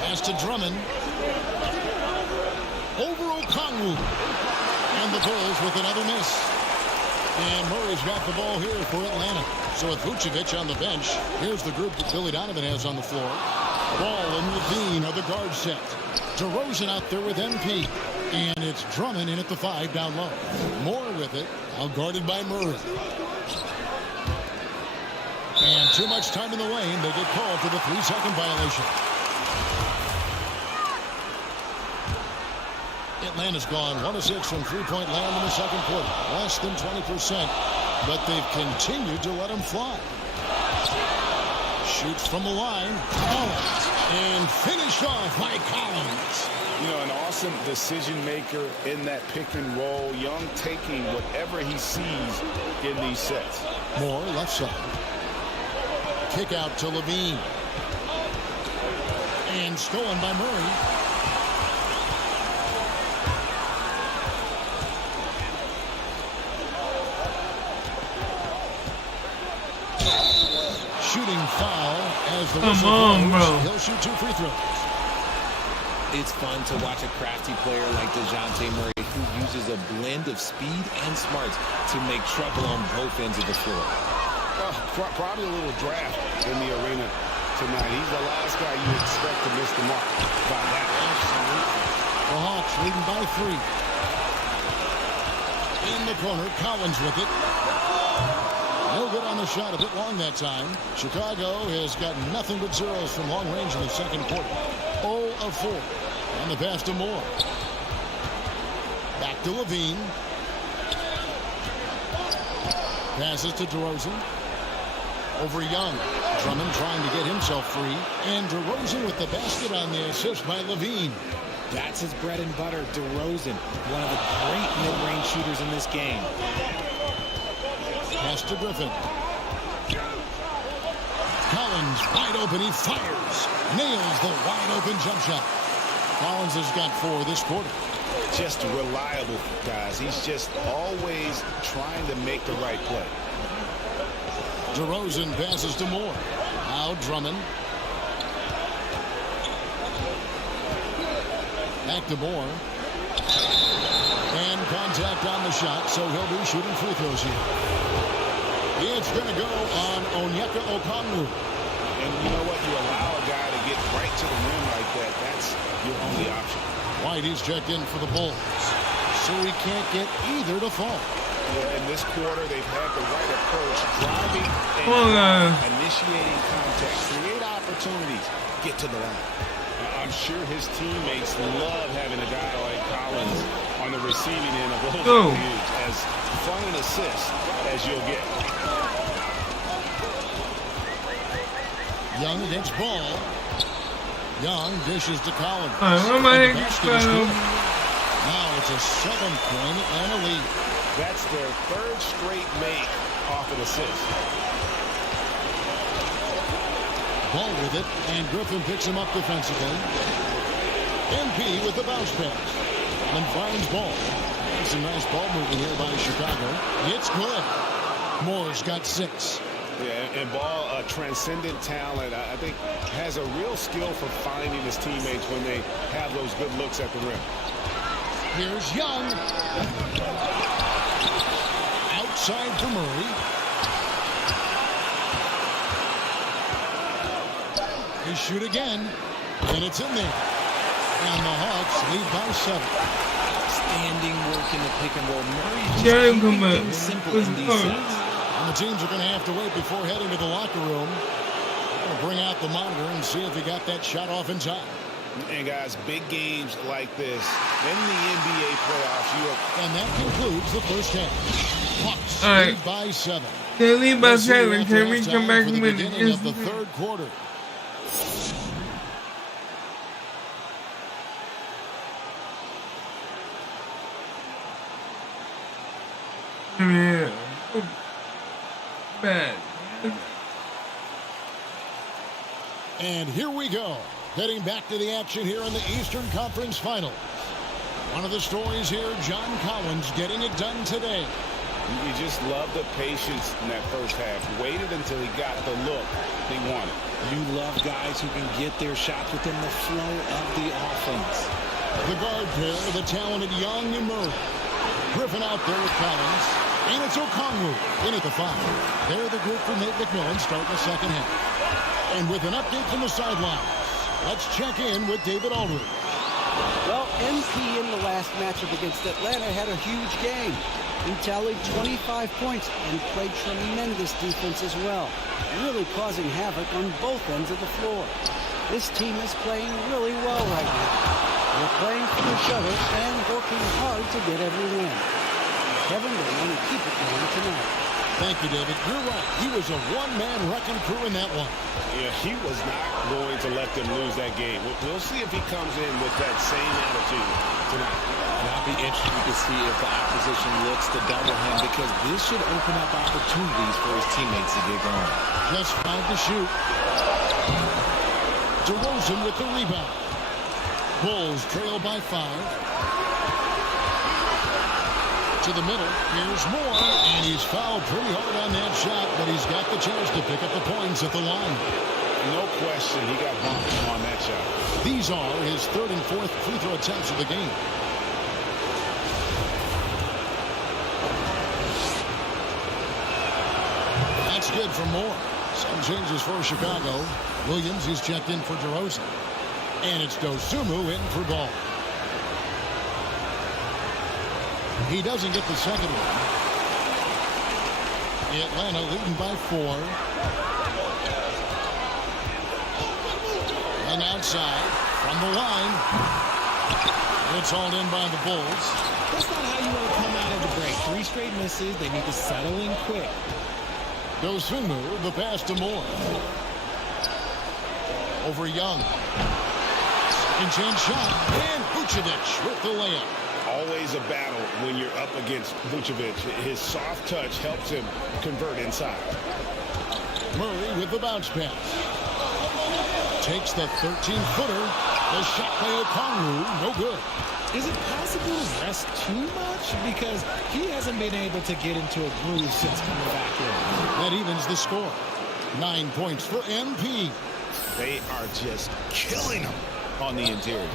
Pass to Drummond. Over Okongwu. And the Bulls with another miss. And Murray's got the ball here for Atlanta. So with Vucevic on the bench, here's the group that Billy Donovan has on the floor. Ball and Levine are the guard set. DeRozan out there with MP. And it's Drummond in at the 5 down low. Moore with it, out guarded by Murray. And too much time in the lane. They get called for the 3-second violation. Atlanta's gone 1 of 6 from three-point land in the second quarter. Less than 20%. But they've continued to let him fly. Shoots from the line. Collins. And finished off by Collins. You know, an awesome decision maker in that pick and roll. Young taking whatever he sees in these sets. Moore, left side. Kick out to Levine. And stolen by Murray. Shooting foul as the whistle blows. He'll shoot 2 free throws. It's fun to watch a crafty player like DeJounte Murray who uses a blend of speed and smarts to make trouble on both ends of the floor. Probably a little draft in the arena tonight. He's the last guy you expect to miss the mark by that. Absolutely. The Hawks leading by 3. In the corner, Collins with it. No good on the shot, a bit long that time. Chicago has got nothing but zeros from long range in the second quarter. 0 of 4. On the pass to Moore. Back to Levine. Passes to DeRozan. Over Young. Drummond trying to get himself free. And DeRozan with the basket on the assist by Levine. That's his bread and butter, DeRozan. One of the great mid-range shooters in this game. Pass to Griffin. Collins wide open. He fires. Nails the wide open jump shot. Collins has got 4 this quarter. Just reliable, guys. He's just always trying to make the right play. DeRozan passes to Moore. Now Drummond. Back to Moore. And contact on the shot, so he'll be shooting free throws here. It's going to go on Onyeka Okongwu. And you know what? You allow a guy to get right to the rim like that. That's your only option. Whitey's checked in for the Bulls. So he can't get either to fall. Yeah, in this quarter, they've had the right approach. Driving and initiating contact. Create opportunities. Get to the line. I'm sure his teammates love having a guy like Collins on the receiving end of those views. As fun an assist as you'll get. Young against Ball. Young dishes to Collins. Now it's a 7-point Atlanta lead. That's their third straight make off an assist. Ball with it, and Griffin picks him up defensively. MP with the bounce pass. And finds Ball. Some nice ball movement here by Chicago. It's good. Moore's got 6. Yeah, and Ball, a transcendent talent, I think has a real skill for finding his teammates when they have those good looks at the rim. Here's Young. Outside for Murray. He shoot again, and it's in there. And the Hawks lead by 7. Outstanding work in the pick and roll. Murray just keeping things simple in these sets. And the teams are going to have to wait before heading to the locker room. Going to bring out the monitor and see if he got that shot off in time. And guys, big games like this in the NBA playoffs. And that concludes the first half. Hawks lead by 7. They lead by 7. Can we come back and win the of the third quarter? Yeah. Bad. And here we go. Heading back to the action here in the Eastern Conference Final. One of the stories here, John Collins getting it done today. You just love the patience in that first half. Waited until he got the look he wanted. You love guys who can get their shots within the flow of the offense. The guard pair, the talented Young and Murray. Griffin out there with Collins. And it's Okongwu in at the 5. They're the group for Nate McMillan starting the second half. And with an update from the sidelines, let's check in with David Aldridge. Well, MP in the last matchup against Atlanta had a huge game. He tallied 25 points and played tremendous defense as well, really causing havoc on both ends of the floor. This team is playing really well right now. They're playing for each other and working hard to get every win. Kevin, they want to keep it going tonight. Thank you, David. You're right. He was a one-man wrecking crew in that one. Yeah, he was not going to let them lose that game. We'll see if he comes in with that same attitude tonight. And I'll be interested to see if the opposition looks to double him, because this should open up opportunities for his teammates to get going. Just 5 to shoot. DeRozan with the rebound. Bulls trail by 5. To the middle, here's Moore, and he's fouled pretty hard on that shot, but he's got the chance to pick up the points at the line. No question, he got bumped on that shot. These are his 3rd and 4th free throw attempts of the game. That's good for Moore. Some changes for Chicago. Williams is checked in for DeRozan. And it's Dosunmu in for Ball. He doesn't get the second one. Atlanta leading by 4. And outside from the line. It's hauled in by the Bulls. That's not how you want to come out of the break. 3 straight misses. They need to settle in quick. Dosunmu, the pass to Moore. Over Young. Second chance shot. And Vucevic with the layup. Always a battle when you're up against Vucevic. His soft touch helps him convert inside. Murray with the bounce pass. Takes the 13-footer. The shot by Okongwu, no good. Is it possible to rest too much? Because he hasn't been able to get into a groove since coming back in. That evens the score. 9 points for MP. They are just killing him on the interior.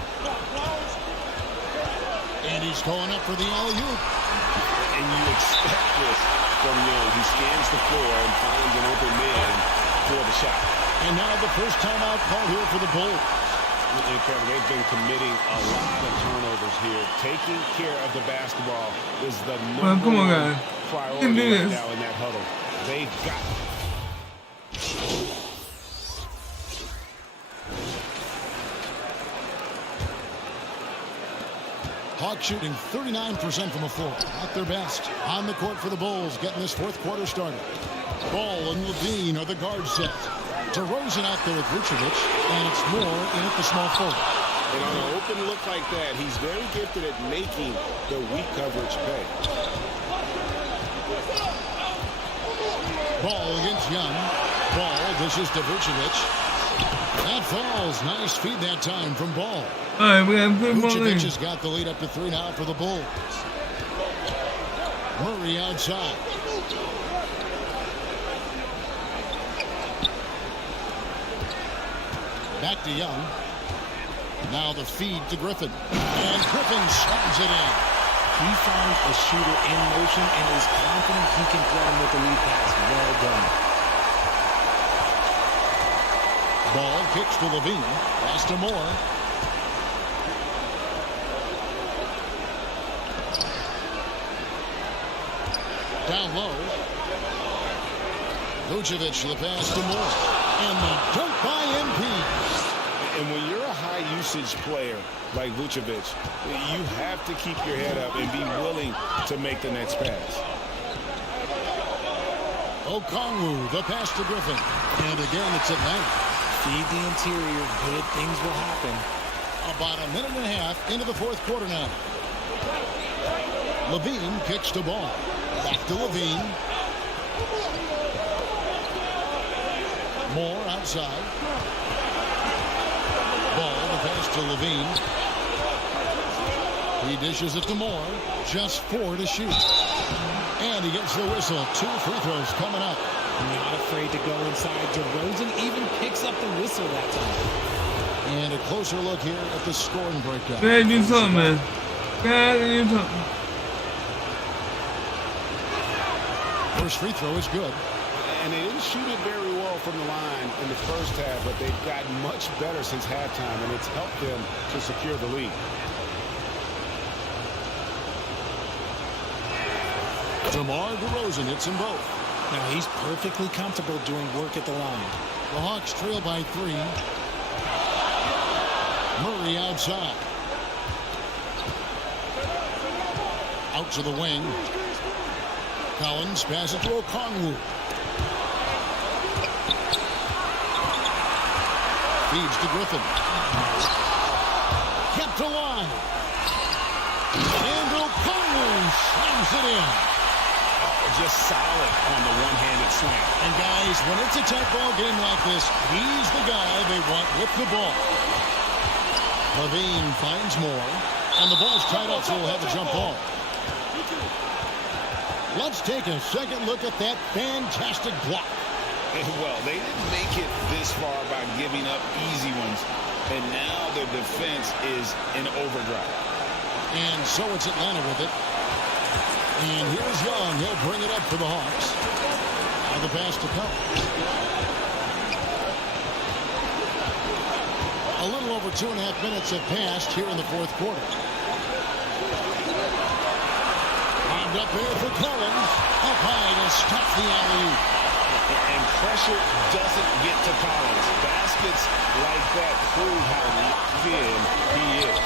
And he's going up for the alley-oop. And you expect this from Young. He scans the floor and finds an open man for the shot. And now the first timeout called here for the Bulls. And Kevin, they've been committing a lot of turnovers here. Taking care of the basketball is the number one priority right now in that huddle. They've got Hawks shooting 39% from the floor. At their best. On the court for the Bulls, getting this fourth quarter started. Ball and Levine are the guard set. DeRozan out there with Vucevic, and it's Moore in at the small forward. And on an open look like that, he's very gifted at making the weak coverage pay. Ball against Young. Ball dishes to Vucevic. That falls. Nice feed that time from Ball. All right, we have good ball. Vucevic has got the lead up to 3 now for the Bulls. Murray outside. Back to Young. Now the feed to Griffin. And Griffin slams it in. He found a shooter in motion and is confident he can thread him with the lead pass. Well done. Ball kicks to Levine. Pass to Moore. Down low. Vucevic the pass to Moore. And the dunk by MP. And when you're a high-usage player like Vucevic, you have to keep your head up and be willing to make the next pass. Okongwu, the pass to Griffin. And again, it's Atlanta. Feed the interior. Good things will happen. About a minute and a half into the fourth quarter now. Levine kicks to Ball. Back to Levine. Moore outside. Ball, the pass to Levine. He dishes it to Moore. Just 4 to shoot. And he gets the whistle. 2 free throws coming up. Not afraid to go inside. DeRozan even picks up the whistle that time. And a closer look here at the scoring breakdown. Go ahead, do something, man. Go ahead and do something. First free throw is good. And they didn't shoot it very well from the line in the first half, but they've gotten much better since halftime, and it's helped them to secure the lead. DeMar DeRozan hits them both. Now he's perfectly comfortable doing work at the line. The Hawks trail by 3. Murray outside. Out to the wing. Collins passes to Okongwu. Feeds to Griffin. Kept alive. And Okongwu slams it in. Just solid on the one-handed slam. And guys, when it's a tight ball game like this, he's the guy they want with the ball. Levine finds Moore. And the ball's tied up, so we'll have a jump ball. Let's take a second look at that fantastic block. Well, they didn't make it this far by giving up easy ones, and now their defense is in overdrive. And so it's Atlanta with it. And here's Young. He'll bring it up for the Hawks. And the pass to Collins. A little over 2.5 minutes have passed here in the fourth quarter. Lobbed up here for Collins. Up high to stop the alley-oop. And pressure doesn't get to Collins. Baskets like that prove how locked in he is.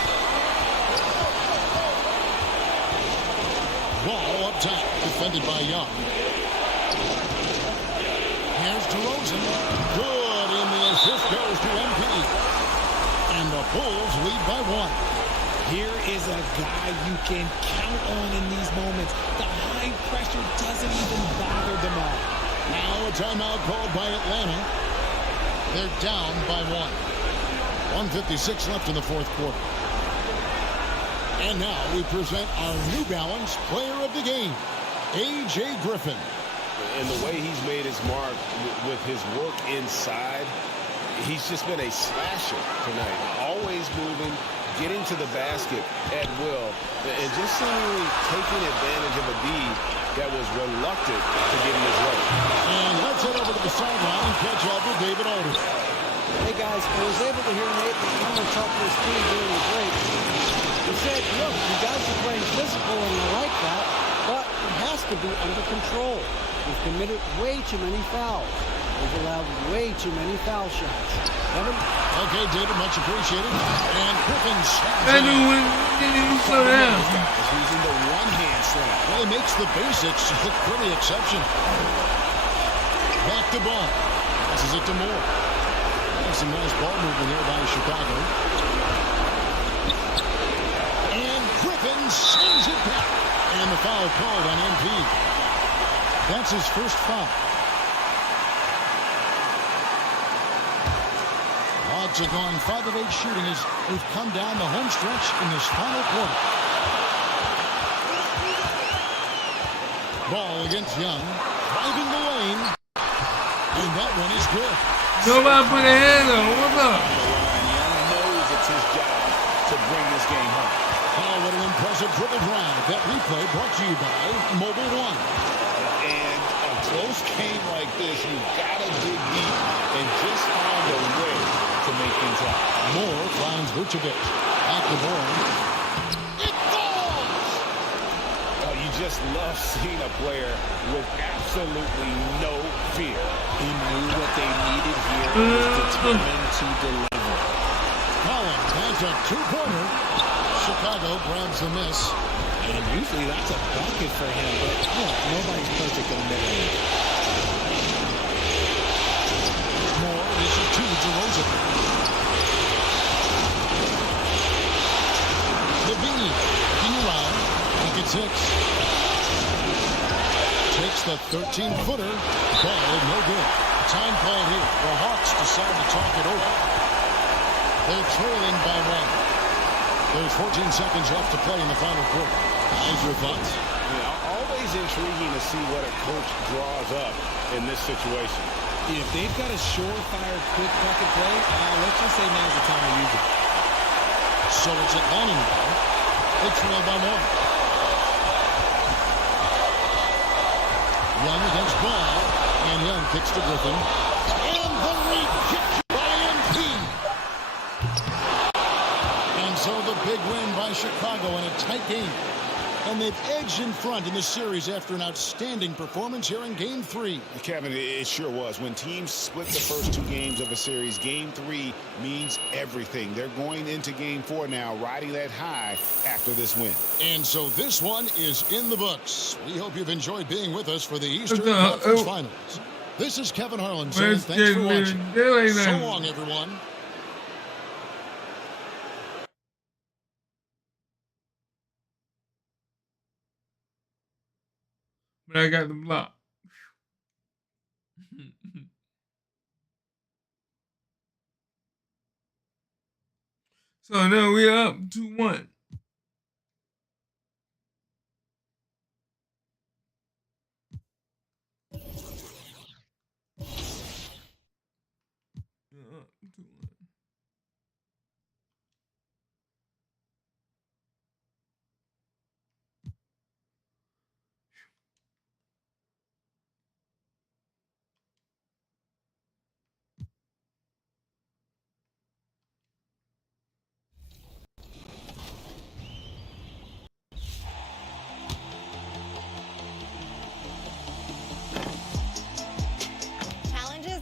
Ball up top, defended by Young. Here's DeRozan. Good, and the assist goes to MP. And the Bulls lead by 1. Here is a guy you can count on in these moments. The high pressure doesn't even bother them all. Now a timeout called by Atlanta. They're down by 1. 1:56 left in the fourth quarter. And now we present our New Balance Player of the Game, A.J. Griffin. And the way he's made his mark with his work inside, he's just been a slasher tonight. Always moving, getting to the basket at will, and just seemingly taking advantage of a D that was reluctant to get in his way. And let's head over to the sideline and catch up with David Aldridge. Hey guys, I was able to hear Nate McMillan talk to his team during the break. He said, look, you guys are playing physical and I like that, but it has to be under control. We've committed way too many fouls. They've allowed way too many foul shots. Kevin? Okay, David, much appreciated. And Griffin That dude didn't even slow down. Using the one-hand slam. Well, he makes the basics look pretty exceptional. Back to ball. Passes it to Moore. That's some nice ball movement here by Chicago. And Griffin sends it back. And the foul called on MP. That's his first foul. Hogs are gone 5 of 8 shooting as they've come down the home stretch in this final quarter. Ball against Young. Driving the lane. And that one is good. Nobody put a hand on. What's up? Young knows it's his job to bring this game home. Oh, what an impressive dribble drive. That replay brought to you by Mobile One. And a close game like this, you've got to dig deep and just find a way to make things happen. Moore finds Vucevic. Back to Moore. It falls! Oh, you just love seeing a player with absolutely no fear. He knew what they needed here and was determined to deliver. Collins has a two-pointer. Chicago grabs the miss. And usually that's a bucket for him, but nobody's perfect on that end. Moore, this is 2 to Rosen. Levine, looking around, back at 6. Takes the 13-footer. Ball, no good. Time called here. The Hawks decide to talk it over. They're trailing by 1. There's 14 seconds left to play in the final quarter. How's your thoughts? Yeah, always intriguing to see what a coach draws up in this situation. If they've got a surefire, quick bucket play, let's just say now's the time to use it. So it's Atlanta now. They trail by 1. Young against Ball. And Young kicks to Griffin. And the re-kick by MP. And so the big win by Chicago in a tight game. And they've edged in front in the series after an outstanding performance here in Game 3. Kevin, it sure was. When teams split the first 2 games of a series, Game 3 means everything. They're going into Game 4 now, riding that high after this win. And so this one is in the books. We hope you've enjoyed being with us for the Eastern Conference Finals. This is Kevin Harlan saying thanks for watching. So long, everyone. But I got the block. So now we're up 2-1.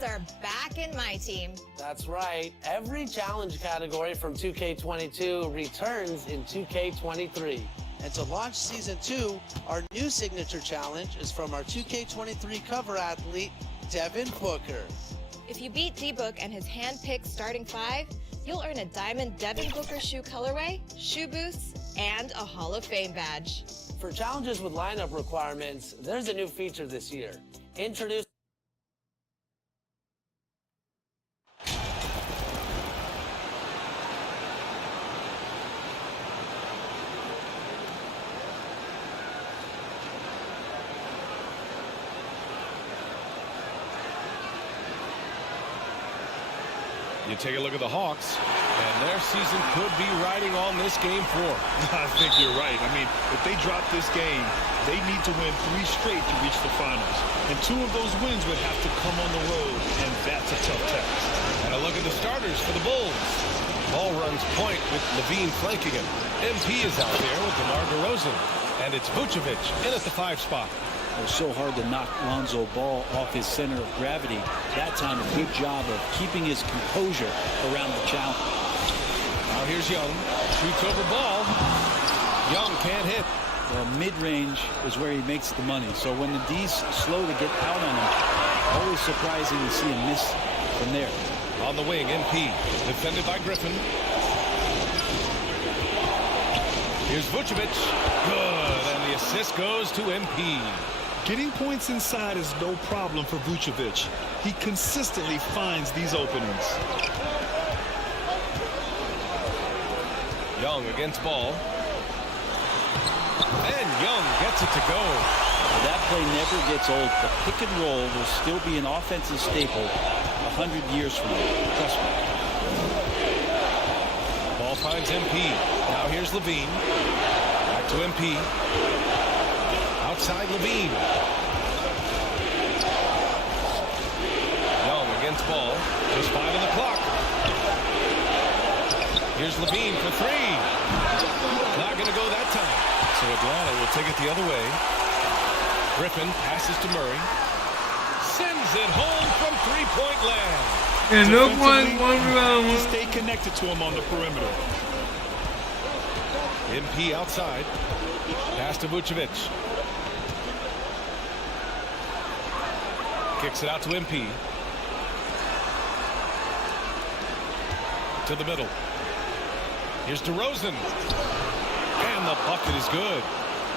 Are back in my team. That's right. Every challenge category from 2K22 returns in 2K23. And to launch Season 2, our new signature challenge is from our 2K23 cover athlete, Devin Booker. If you beat D-Book and his hand-picked starting 5, you'll earn a diamond Devin Booker shoe colorway, shoe boosts, and a Hall of Fame badge. For challenges with lineup requirements, there's a new feature this year. Introduced You take a look at the Hawks, and their season could be riding on this Game 4. I think you're right. I mean, if they drop this game, they need to win 3 straight to reach the finals. And 2 of those wins would have to come on the road, and that's a tough task. And a look at the starters for the Bulls. Ball runs point with Levine flanking him. MP is out there with DeMar DeRozan. And it's Vucevic in at the 5 spot. It was so hard to knock Lonzo Ball off his center of gravity. That time, a good job of keeping his composure around the challenge. Now here's Young. Shoots over Ball. Young can't hit. Well, mid-range is where he makes the money. So when the D's slow to get out on him, always surprising to see him miss from there. On the wing, MP. Defended by Griffin. Here's Vucevic. Good. And the assist goes to MP. Getting points inside is no problem for Vucevic. He consistently finds these openings. Young against Ball. And Young gets it to go. Well, that play never gets old. The pick and roll will still be an offensive staple 100 years from now. Trust me. Ball finds MP. Now here's Levine. Back to MP. Outside Levine. Young against Ball. Just 5 on the clock. Here's Levine for 3. Not going to go that time. So Atlanta will take it the other way. Griffin passes to Murray. Sends it home from three-point land. And no point. Stay connected to him on the perimeter. MP outside. Pass to Vucevic. Kicks it out to MP. To the middle. Here's DeRozan. And the bucket is good.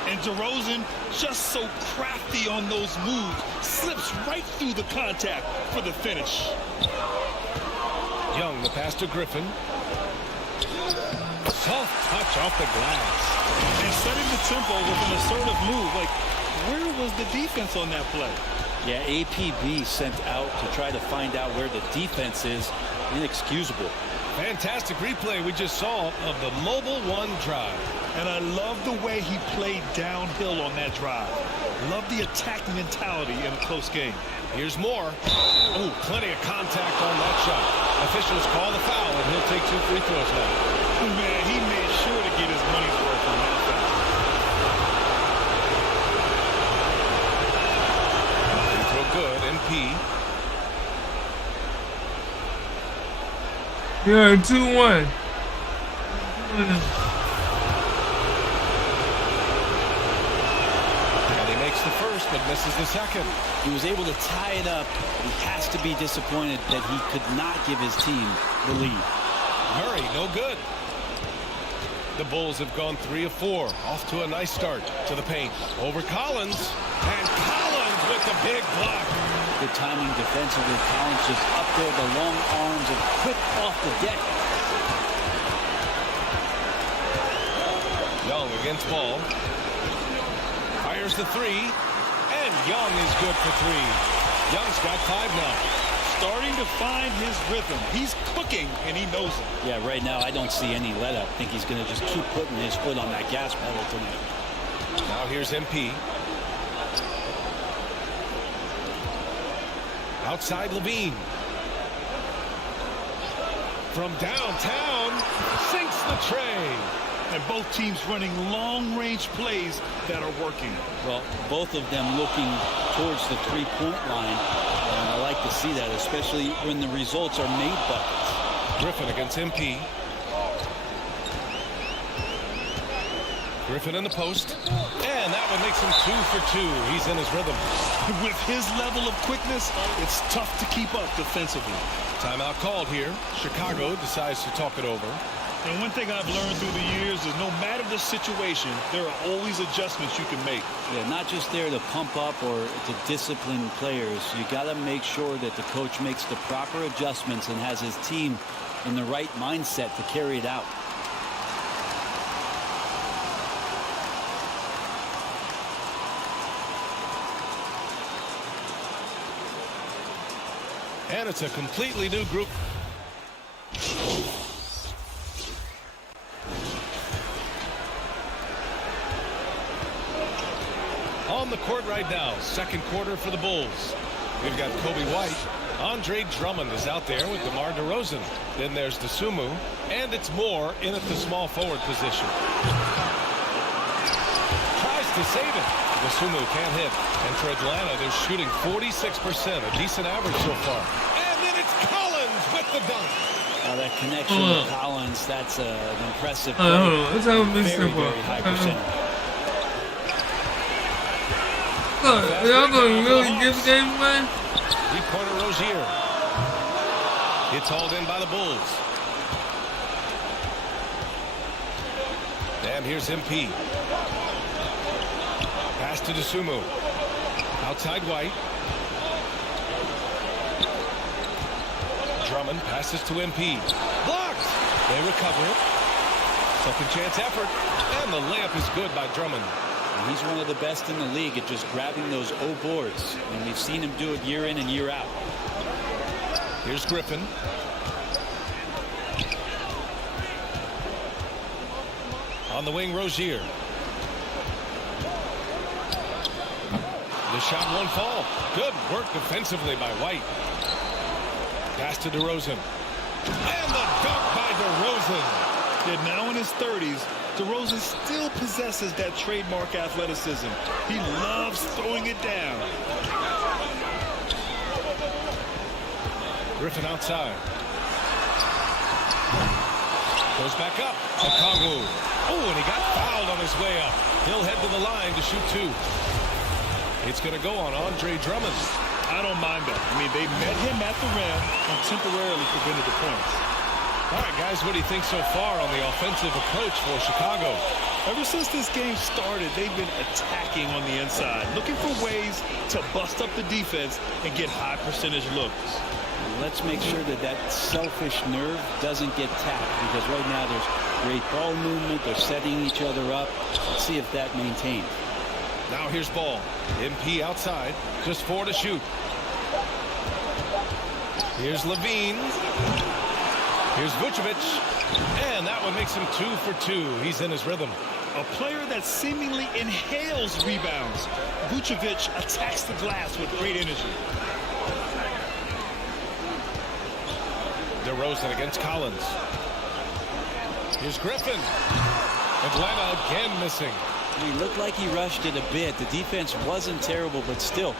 And DeRozan, just so crafty on those moves, slips right through the contact for the finish. Young, the pass to Griffin. Soft touch off the glass. And setting the tempo with an assertive move. Like, where was the defense on that play? Yeah, APB sent out to try to find out where the defense is. Inexcusable. Fantastic replay we just saw of the mobile one drive. And I love the way he played downhill on that drive. Love the attack mentality in a close game. Here's more. Ooh, plenty of contact on that shot. Officials call the foul, and he'll take 2 free throws now. Man, he made sure to get his money's worth on that foul. Free throw good, MP. Yeah, 2-1. And he makes the first, but misses the second. He was able to tie it up. He has to be disappointed that he could not give his team the lead. Murray, no good. The Bulls have gone 3 of 4. Off to a nice start. To the paint. Over Collins. And Collins with the big block. Good timing defensively. Collins just up there, the long arms, and quick off the deck. Young against Ball. Fires the 3. And Young is good for 3. Young's got 5 now. Starting to find his rhythm. He's cooking, and he knows it. Yeah, right now I don't see any let up. I think he's going to just keep putting his foot on that gas pedal tonight. Now here's MP. Outside Levine. From downtown, sinks the tray. And both teams running long-range plays that are working. Well, both of them looking towards the three-point line. And I like to see that, especially when the results are made buckets. Griffin against MP. Griffin in the post. And that one makes him 2 for 2. He's in his rhythm. With his level of quickness, it's tough to keep up defensively. Timeout called here. Chicago decides to talk it over. And one thing I've learned through the years is no matter the situation, there are always adjustments you can make. Yeah, not just there to pump up or to discipline players. You got to make sure that the coach makes the proper adjustments and has his team in the right mindset to carry it out. And it's a completely new group. On the court right now, second quarter for the Bulls. We've got Kobe White. Andre Drummond is out there with DeMar DeRozan. Then there's Dosunmu, and it's Moore in at the small forward position. Tries to save it. Masumu can't hit. And for Atlanta, they're shooting 46%, a decent average so far. And then it's Collins with the dunk. That connection with Collins, that's an impressive play. Hold on, let's have a mix Very, up. very high percentage. Look, y'all gonna really give the game away? Three-pointer Rozier. It's hauled in by the Bulls. And here's MP. Pass to Dosunmu. Outside White. Drummond passes to MP. Blocked! They recover it. Second chance effort. And the layup is good by Drummond. And he's one of the best in the league at just grabbing those O boards. And we've seen him do it year in and year out. Here's Griffin. On the wing, Rozier. The shot won't fall. Good work defensively by White. Pass to DeRozan. And the dunk by DeRozan. Yeah, now in his 30s, DeRozan still possesses that trademark athleticism. He loves throwing it down. Griffin outside. Goes back up. Okongwu. Oh, and he got fouled on his way up. He'll head to the line to shoot two. It's going to go on Andre Drummond. I don't mind that. I mean, they met him at the rim and temporarily prevented the points. All right, guys, what do you think so far on the offensive approach for Chicago? Ever since this game started, they've been attacking on the inside, looking for ways to bust up the defense and get high percentage looks. Let's make sure that that selfish nerve doesn't get tapped, because right now there's great ball movement. They're setting each other up. Let's see if that maintains. Now here's Ball. MP outside. Just 4 to shoot. Here's Levine. Here's Vucevic. And that one makes him 2 for 2. He's in his rhythm. A player that seemingly inhales rebounds. Vucevic attacks the glass with great energy. DeRozan against Collins. Here's Griffin. Atlanta again missing. He looked like he rushed it a bit. The defense wasn't terrible, but still,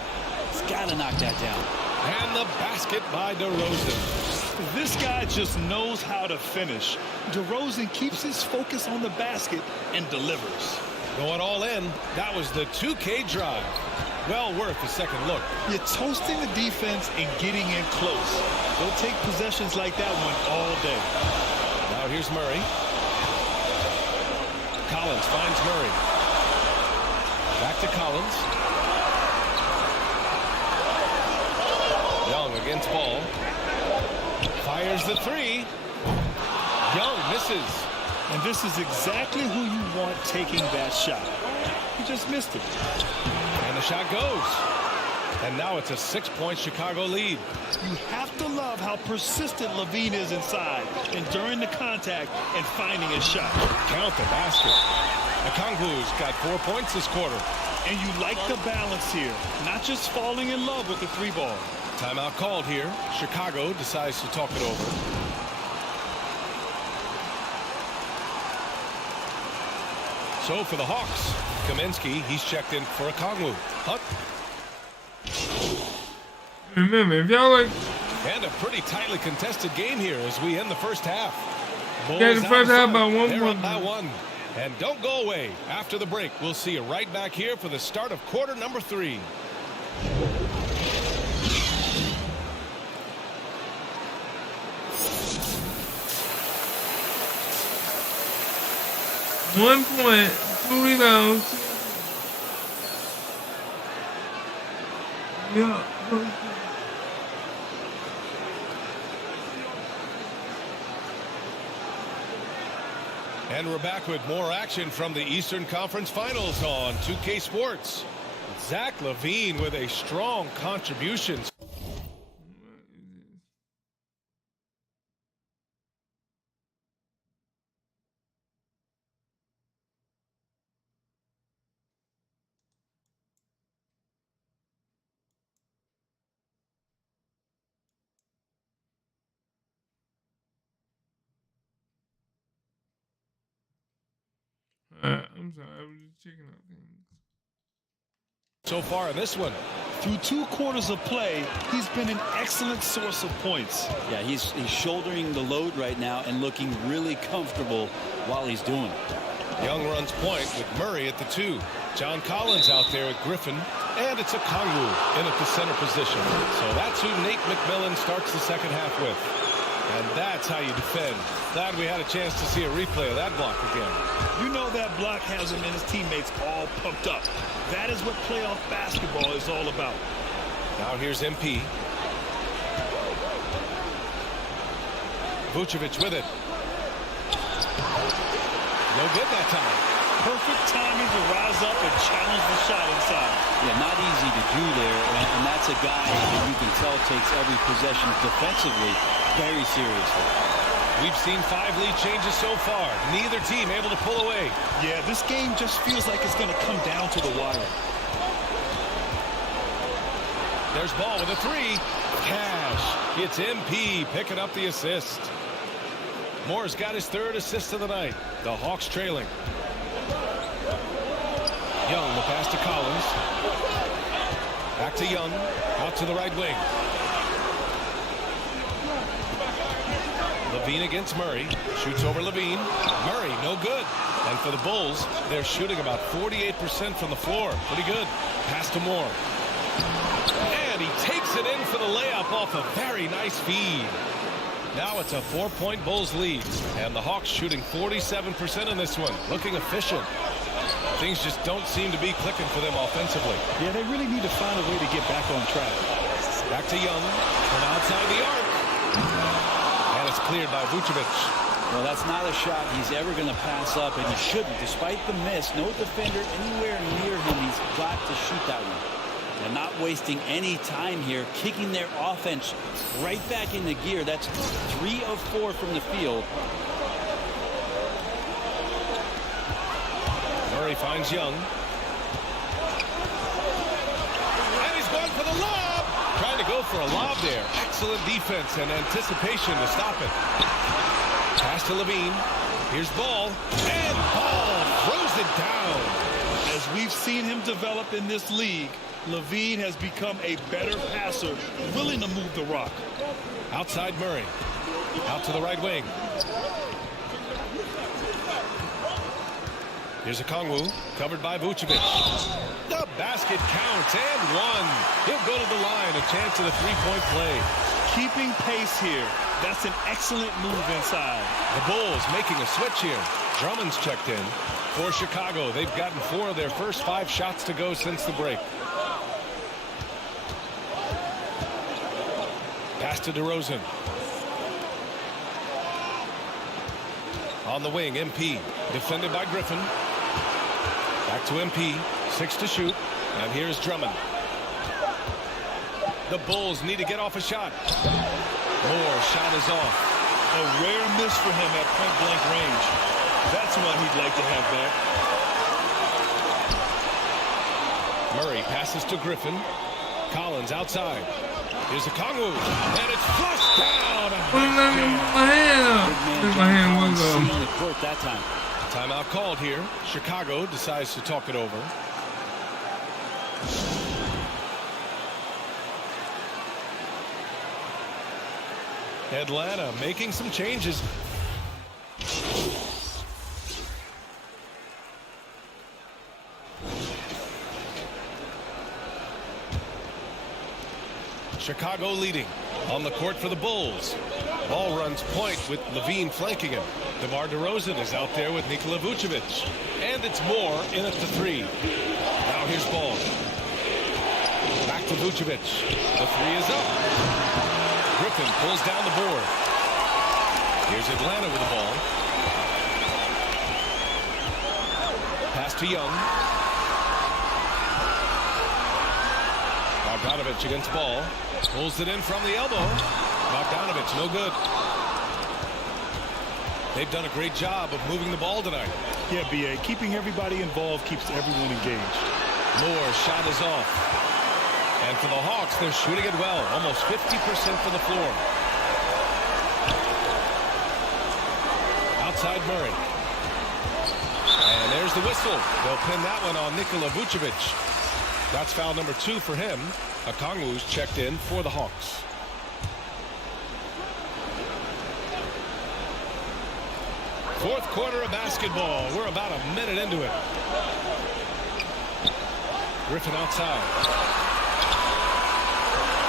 he's got to knock that down. And the basket by DeRozan. This guy just knows how to finish. DeRozan keeps his focus on the basket and delivers. Going all in, that was the 2K drive. Well worth a second look. You're toasting the defense and getting in close. They'll take possessions like that one all day. Now here's Murray. Collins finds Murray. Back to Collins. Young against Ball. Fires the three. Young misses. And this is exactly who you want taking that shot. He just missed it. And the shot goes. And now it's a 6-point Chicago lead. You have to love how persistent Levine is inside, enduring the contact and finding his shot. Count the basket. Okongwu's got 4 points this quarter. And you like the balance here, not just falling in love with the three ball. Timeout called here. Chicago decides to talk it over. So for the Hawks, Kaminsky, he's checked in for Okongwu. Hunt. Remember, if y'all like... And a pretty tightly contested game here as we end the first half. Yeah, the first half by 1 They're point. up by 1. And don't go away. After the break, we'll see you right back here for the start of quarter number 3. One point, 2 rebounds. Yeah. And we're back with more action from the Eastern Conference Finals on 2K Sports. Zach LaVine with a strong contribution. I'm sorry, I was just checking out things. So far in this one. Through 2 quarters of play, he's been an excellent source of points. Yeah, he's shouldering the load right now and looking really comfortable while he's doing it. Young runs point with Murray at the 2. John Collins out there at Griffin. And it's a Kongwu in at the center position. So that's who Nate McMillan starts the second half with. And that's how you defend. Glad we had a chance to see a replay of that block again. You know that block has him and his teammates all pumped up. That is what playoff basketball is all about. Now here's MP. Vucevic with it. No good that time. Perfect timing to rise up and challenge the shot inside. Yeah, not easy to do there, and that's a guy that you can tell takes every possession defensively very seriously. We've seen 5 lead changes so far. Neither team able to pull away. Yeah, this game just feels like it's going to come down to the wire. There's Ball with a 3. Cash. It's MP picking up the assist. Moore's got his 3rd assist of the night. The Hawks trailing. Young, the pass to Collins. Back to Young. Out to the right wing. Levine against Murray. Shoots over Levine. Murray, no good. And for the Bulls, they're shooting about 48% from the floor. Pretty good. Pass to Moore. And he takes it in for the layup off a very nice feed. Now it's a 4-point Bulls lead. And the Hawks shooting 47% in this one. Looking efficient. Things just don't seem to be clicking for them offensively. Yeah, they really need to find a way to get back on track. Back to Young from outside the arc. And it's cleared by Vucevic. Well, that's not a shot he's ever going to pass up, and he shouldn't. Despite the miss, no defender anywhere near him. He's got to shoot that one. They're not wasting any time here, kicking their offense right back into gear. That's 3 of 4 from the field. Murray finds Young. And he's going for the lob. Trying to go for a lob there. Excellent defense and anticipation to stop it. Pass to Levine. Here's Ball. And Ball throws it down. As we've seen him develop in this league, Levine has become a better passer, willing to move the rock. Outside Murray. Out to the right wing. Here's a Kongwu, covered by Vucevic. The basket counts, and 1. He'll go to the line, a chance at a 3-point play. Keeping pace here. That's an excellent move inside. The Bulls making a switch here. Drummond's checked in. For Chicago, they've gotten 4 of their first 5 shots to go since the break. Pass to DeRozan. On the wing, MP. Defended by Griffin. Back to MP. 6 to shoot. And here's Drummond. The Bulls need to get off a shot. Moore shot is off. A rare miss for him at point-blank range. That's one he'd like to have back. Murray passes to Griffin. Collins outside. Here's a Kongwu. And it's flushed down. My hand was on the court that time. Timeout called here. Chicago decides to talk it over. Atlanta making some changes. Chicago leading on the court for the Bulls. Ball runs point with Levine flanking him. DeMar DeRozan is out there with Nikola Vucevic. And it's Moore in at the 3. Now here's Ball. Back to Vucevic. The 3 is up. Griffin pulls down the board. Here's Atlanta with the ball. Pass to Young. Bogdanovich against Ball. Pulls it in from the elbow. Bogdanovich, no good. They've done a great job of moving the ball tonight. Yeah, B.A. Keeping everybody involved keeps everyone engaged. Moore's shot is off. And for the Hawks, they're shooting it well. Almost 50% from the floor. Outside Murray. And there's the whistle. They'll pin that one on Nikola Vucevic. That's foul number 2 for him. Okongwu's checked in for the Hawks. Fourth quarter of basketball. We're about a minute into it. Griffin outside.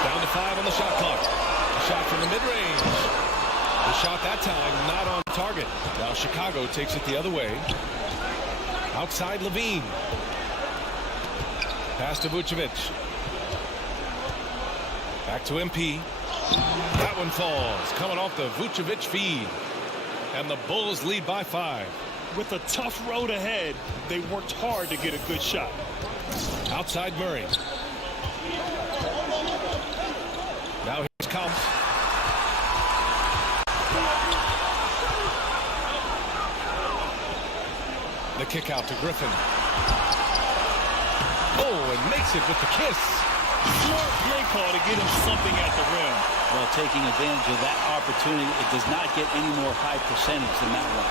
Down to 5 on the shot clock. A shot from the mid-range. The shot that time not on target. Now Chicago takes it the other way. Outside Levine. Pass to Vucevic. Back to MP. That one falls. Coming off the Vucevic feed. And the Bulls lead by 5. With a tough road ahead, they worked hard to get a good shot. Outside Murray. Now here's Kampf. The kick out to Griffin. Oh, and makes it with the kiss. Smart play call to get him something at the rim. Well, taking advantage of that opportunity, it does not get any more high percentage than that one.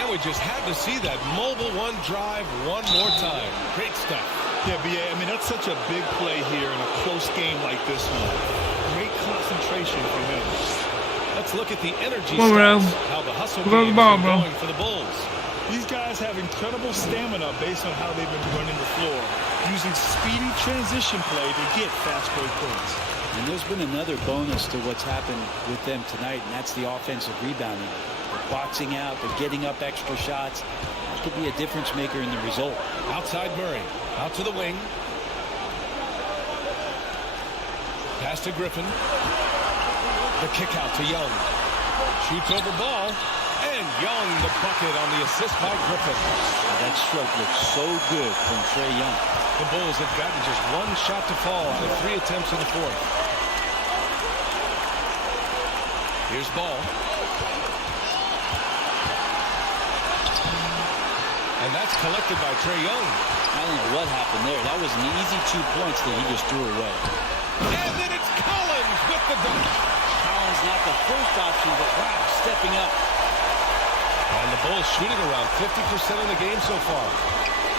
And we just had to see that mobile one drive one more time. Great stuff. Yeah, BA, I mean, that's such a big play here in a close game like this one. Great concentration from him. Let's look at the energy Come on, stats. bro. How the hustle Come on, game ball, is bro. going for the Bulls. These guys have incredible stamina based on how they've been running the floor, using speedy transition play to get fast break points. And there's been another bonus to what's happened with them tonight, and that's the offensive rebounding. They're boxing out, they're getting up extra shots. That could be a difference maker in the result. Outside Murray. Out to the wing. Pass to Griffin. The kick out to Young. Shoots over ball. And Young the bucket on the assist by Griffin. That stroke looks so good from Trae Young. The Bulls have gotten just one shot to fall out of 3 attempts in the fourth. Here's Ball. And that's collected by Trae Young. I don't know what happened there. That was an easy 2 points that he just threw away. And then it's Collins with the dunk. Collins not the first option, but wow, stepping up. And the Bulls shooting around 50% of the game so far.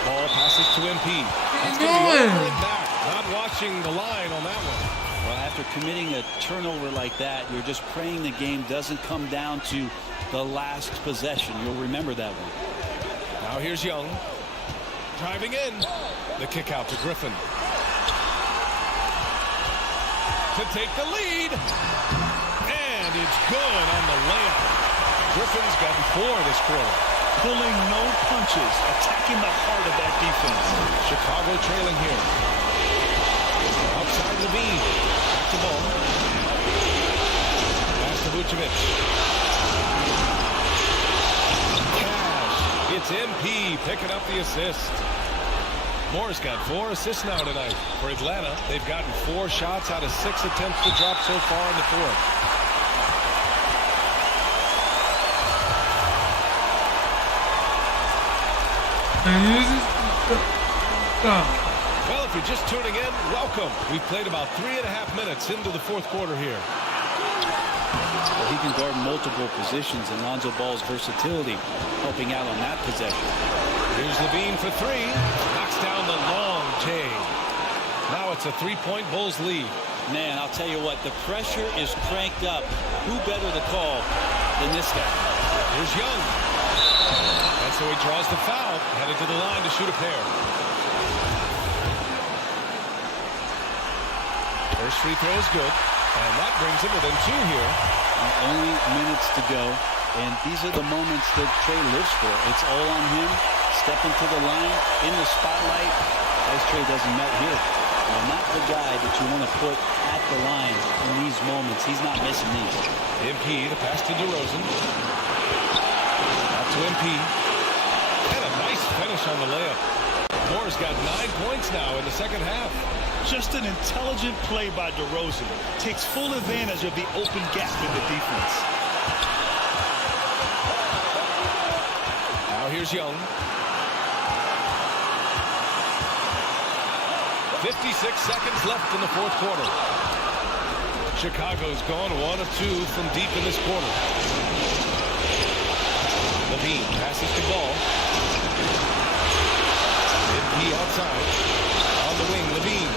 Ball passes to MP. That's going to be over and back. Not watching the line on that one. Well, after committing a turnover like that, you're just praying the game doesn't come down to the last possession. You'll remember that one. Now here's Young. Driving in. The kick out to Griffin. To take the lead. And it's good on the layup. Griffin's gotten 4 this quarter. Pulling no punches, attacking the heart of that defense. Chicago trailing here. Outside Levine. Back to ball. Pass to Vucevic. Cash. It's MP picking up the assist. Moore's got 4 assists now tonight. For Atlanta, they've gotten 4 shots out of 6 attempts to drop so far in the fourth. Well, if you're just tuning in, welcome. We've played about 3.5 minutes into the fourth quarter here. Well, he can guard multiple positions, and Lonzo Ball's versatility helping out on that possession. Here's Levine for 3. Knocks down the long J. Now it's a 3-point Bulls lead. Man, I'll tell you what, the pressure is cranked up. Who better to call than this guy? Here's Young. And so he draws the foul, headed to the line to shoot a pair. First free throw is good, and that brings him within 2 here. Only minutes to go, and these are the moments that Trae lives for. It's all on him, stepping to the line, in the spotlight, as Trae doesn't melt here. Well, not the guy that you want to put at the line in these moments. He's not missing these. MP, the pass to DeRozan. Out to MP. And a nice finish on the layup. Moore's got 9 points now in the second half. Just an intelligent play by DeRozan. Takes full advantage of the open gap in the defense. Now here's Young. 56 seconds left in the fourth quarter. Chicago's gone 1 of 2 from deep in this quarter. Levine passes the ball. MP outside. On the the wing, Levine.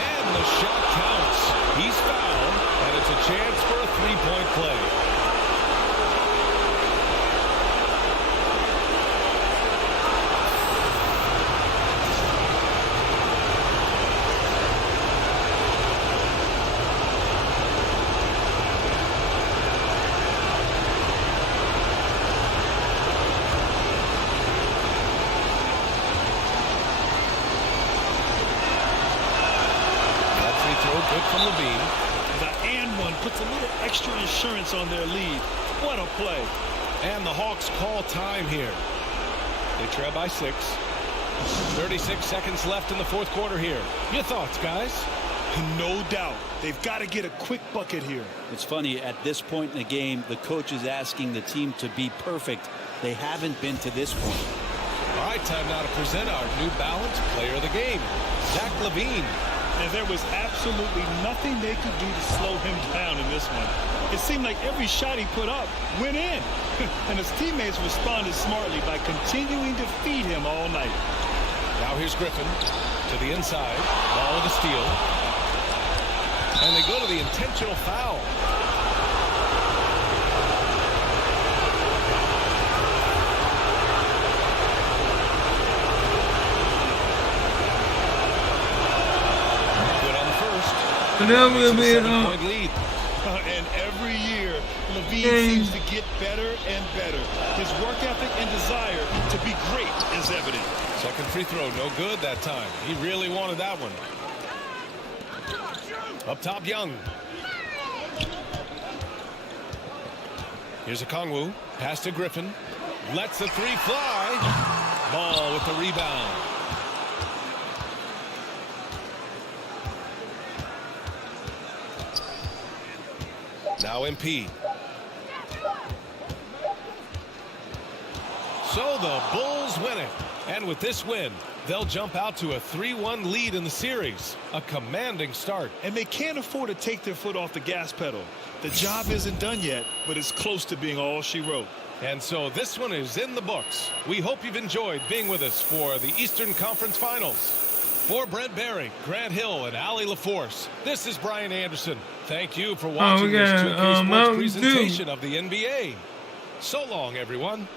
And the shot counts. He's fouled, and it's a chance for a three-point play. Good from Levine. The and one puts a little extra insurance on their lead. What a play. And the Hawks call time here. They trail by 6. 36 seconds left in the fourth quarter here. Your thoughts, guys? No doubt. They've got to get a quick bucket here. It's funny, at this point in the game, the coach is asking the team to be perfect. They haven't been to this point. All right, time now to present our New Balance Player of the Game, Zach LaVine. And there was absolutely nothing they could do to slow him down in this one. It seemed like every shot he put up went in. And his teammates responded smartly by continuing to feed him all night. Now here's Griffin to the inside. Ball with a steal. And they go to the intentional foul. That will be a 7-point lead. And every year, LaVine seems to get better and better. His work ethic and desire to be great is evident. Second free throw, no good that time. He really wanted that one. Up top, Young. Here's a Kongwu. Pass to Griffin. Lets the three fly. Ball with the rebound. Now MP. So the Bulls win it. And with this win, they'll jump out to a 3-1 lead in the series. A commanding start. And they can't afford to take their foot off the gas pedal. The job isn't done yet, but it's close to being all she wrote. And so this one is in the books. We hope you've enjoyed being with us for the Eastern Conference Finals. For Brent Barry, Grant Hill, and Allie LaForce, this is Brian Anderson. Thank you for watching this 2K Sports presentation of the NBA. So long, everyone.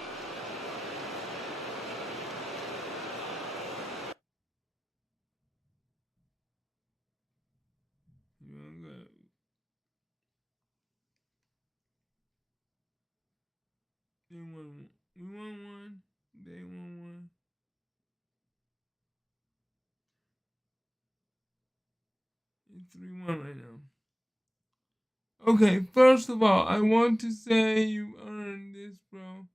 We won one. They won one. It's 3-1 right now. Okay, first of all, I want to say you earned this, bro.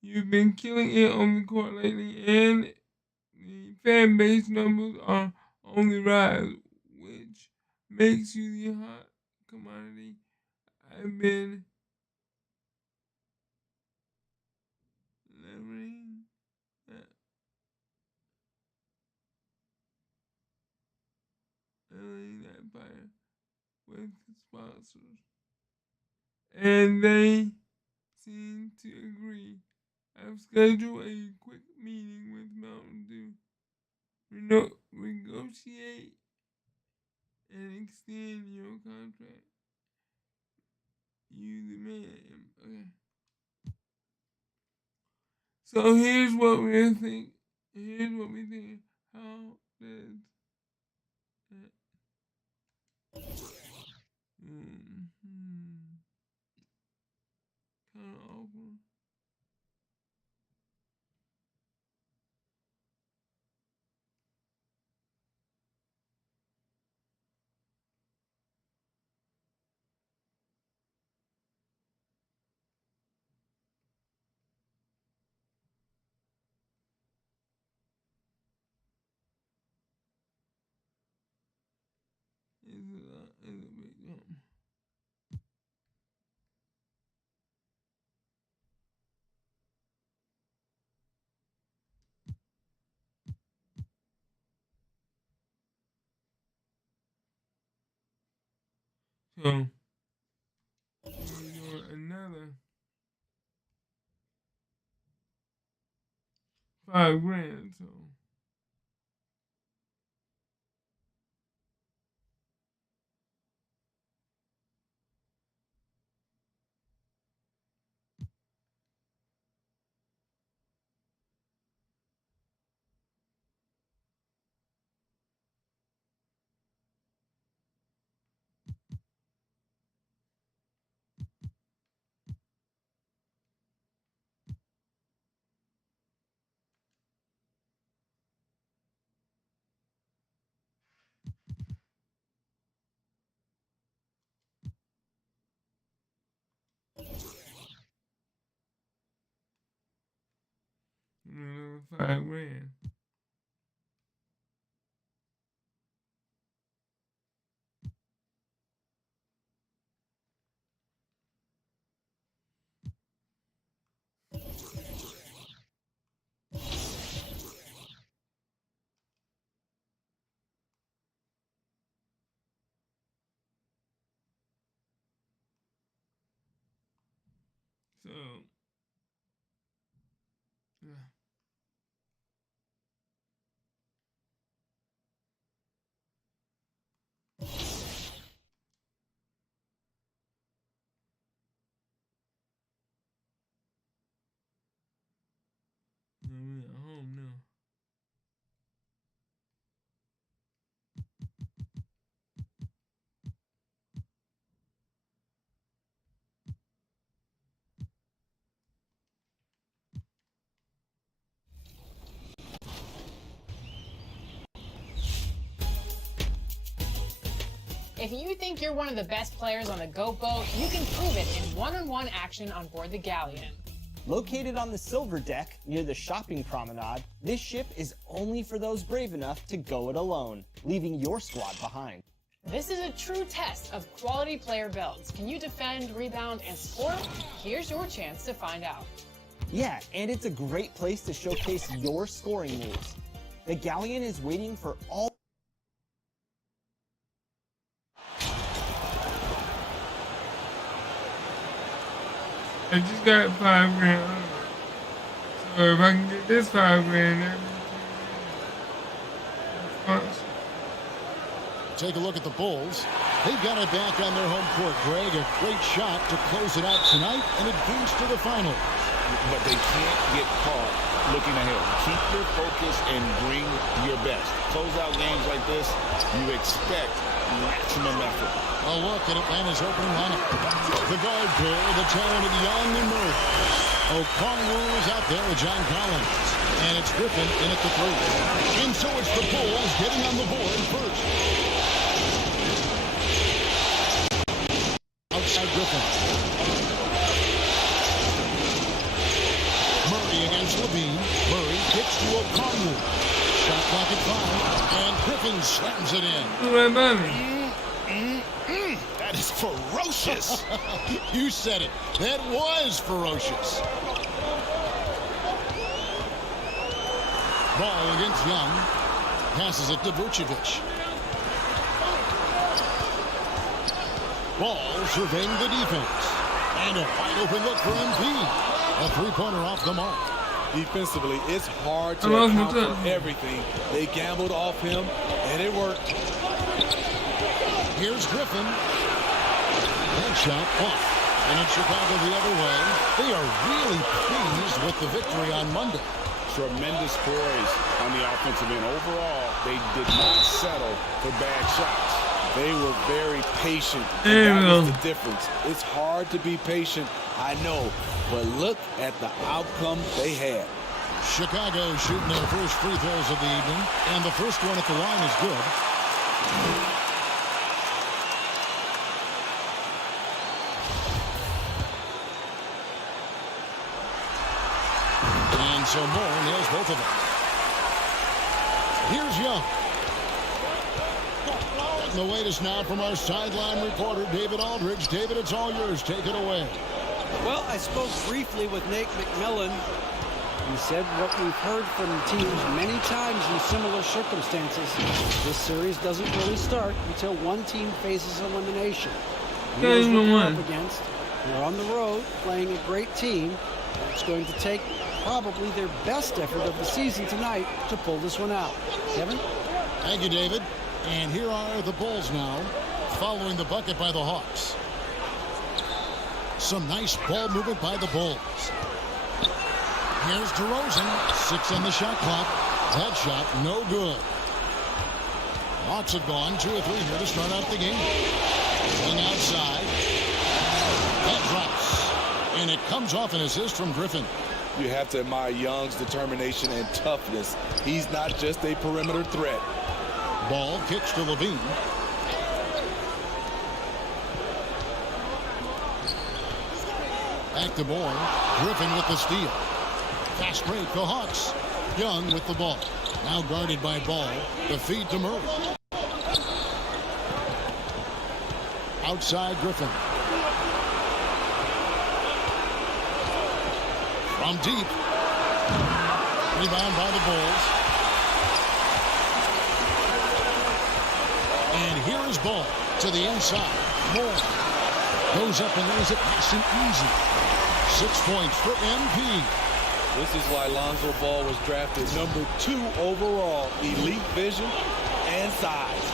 You've been killing it on the court lately, and the fan base numbers are on the rise, which makes you the hot commodity I've been leveraging that fire with sponsors. And they seem to agree. I've scheduled a quick meeting with Mountain Dew. Negotiate and extend your contract. You the man. Okay. So here's what we're thinking. Here's what we think. How does that kind of awkward. It's a big jump. So, we're doing another $5 grand. So. $5 grand. So, yeah. We at home now. If you think you're one of the best players on the Goat Boat, you can prove it in one-on-one action on board the Galleon. Located on the Silver Deck near the shopping promenade, this ship is only for those brave enough to go it alone, leaving your squad behind. This is a true test of quality player builds. Can you defend, rebound, and score? Here's your chance to find out. Yeah, and it's a great place to showcase your scoring moves. The Galleon is waiting for all. I just got $5 grand. So if I can get this $5 grand, that'd be Take a look at the Bulls. They've got it back on their home court, Greg. A great shot to close it out tonight and advance to the final. But they can't get caught looking ahead. Keep your focus and bring your best. Close out games like this, you expect maximum effort. A look at Atlanta's opening lineup. The guard pair, the talented Young and Murray. Okongwu is out there with John Collins. And it's Griffin in at the three. And so it's the Bulls getting on the board first. Outside Griffin. Murray against Levine. Murray gets to Okongwu. Shot clock at 5. And Griffin slams it in. That is ferocious. You said it. That was ferocious. Ball against Young. Passes it to Vucevic. Ball surveying the defense. And a wide open look for MP. A three-pointer off the mark. Defensively, it's hard to account for everything. They gambled off him, and it worked. Here's Griffin. That shot off. And in Chicago the other way. They are really pleased with the victory on Monday. Tremendous poise on the offensive end. Overall, they did not settle for bad shots. They were very patient. And that was the difference. It's hard to be patient, I know. But look at the outcome they had. Chicago shooting their first free throws of the evening. And the first one at the line is good. And so Moore nails both of them. Here's Young. And the latest now from our sideline reporter, David Aldridge. David, it's all yours. Take it away. Well, I spoke briefly with Nate McMillan. He said what we've heard from teams many times in similar circumstances. This series doesn't really start until one team faces elimination. Here's what we're up against. They're on the road playing a great team. It's going to take probably their best effort of the season tonight to pull this one out. Kevin? Thank you, David. And here are the Bulls now, following the bucket by the Hawks. Some nice ball movement by the Bulls. Here's DeRozan, 6 on the shot clock. That shot, no good. Hawks have gone 2 or 3 here to start out the game. Going outside. That drops. And it comes off an assist from Griffin. You have to admire Young's determination and toughness. He's not just a perimeter threat. Ball kicks to Levine. Back to Moore. Griffin with the steal. Fast break, the Hawks. Young with the ball. Now guarded by Ball. The feed to Murray. Outside Griffin. From deep. Rebound by the Bulls. And here is Ball to the inside. Moore goes up and lays it nice and easy. 6 points for MP. This is why Lonzo Ball was drafted number 2 overall. Elite vision and size.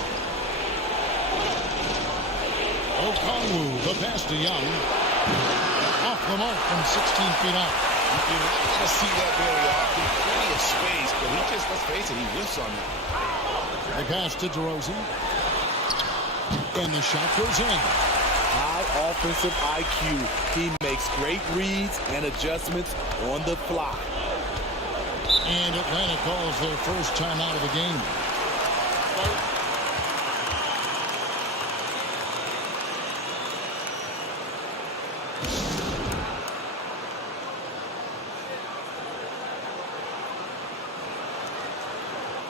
Okongwu, the pass to Young. Off the mark from 16 feet out. You're not going to see that very often. Plenty of space, but he just, let's face it, he whiffs on that. The pass to DeRozan. And the shot goes in. High offensive IQ. He makes great reads and adjustments on the fly. And Atlanta calls their first timeout of the game.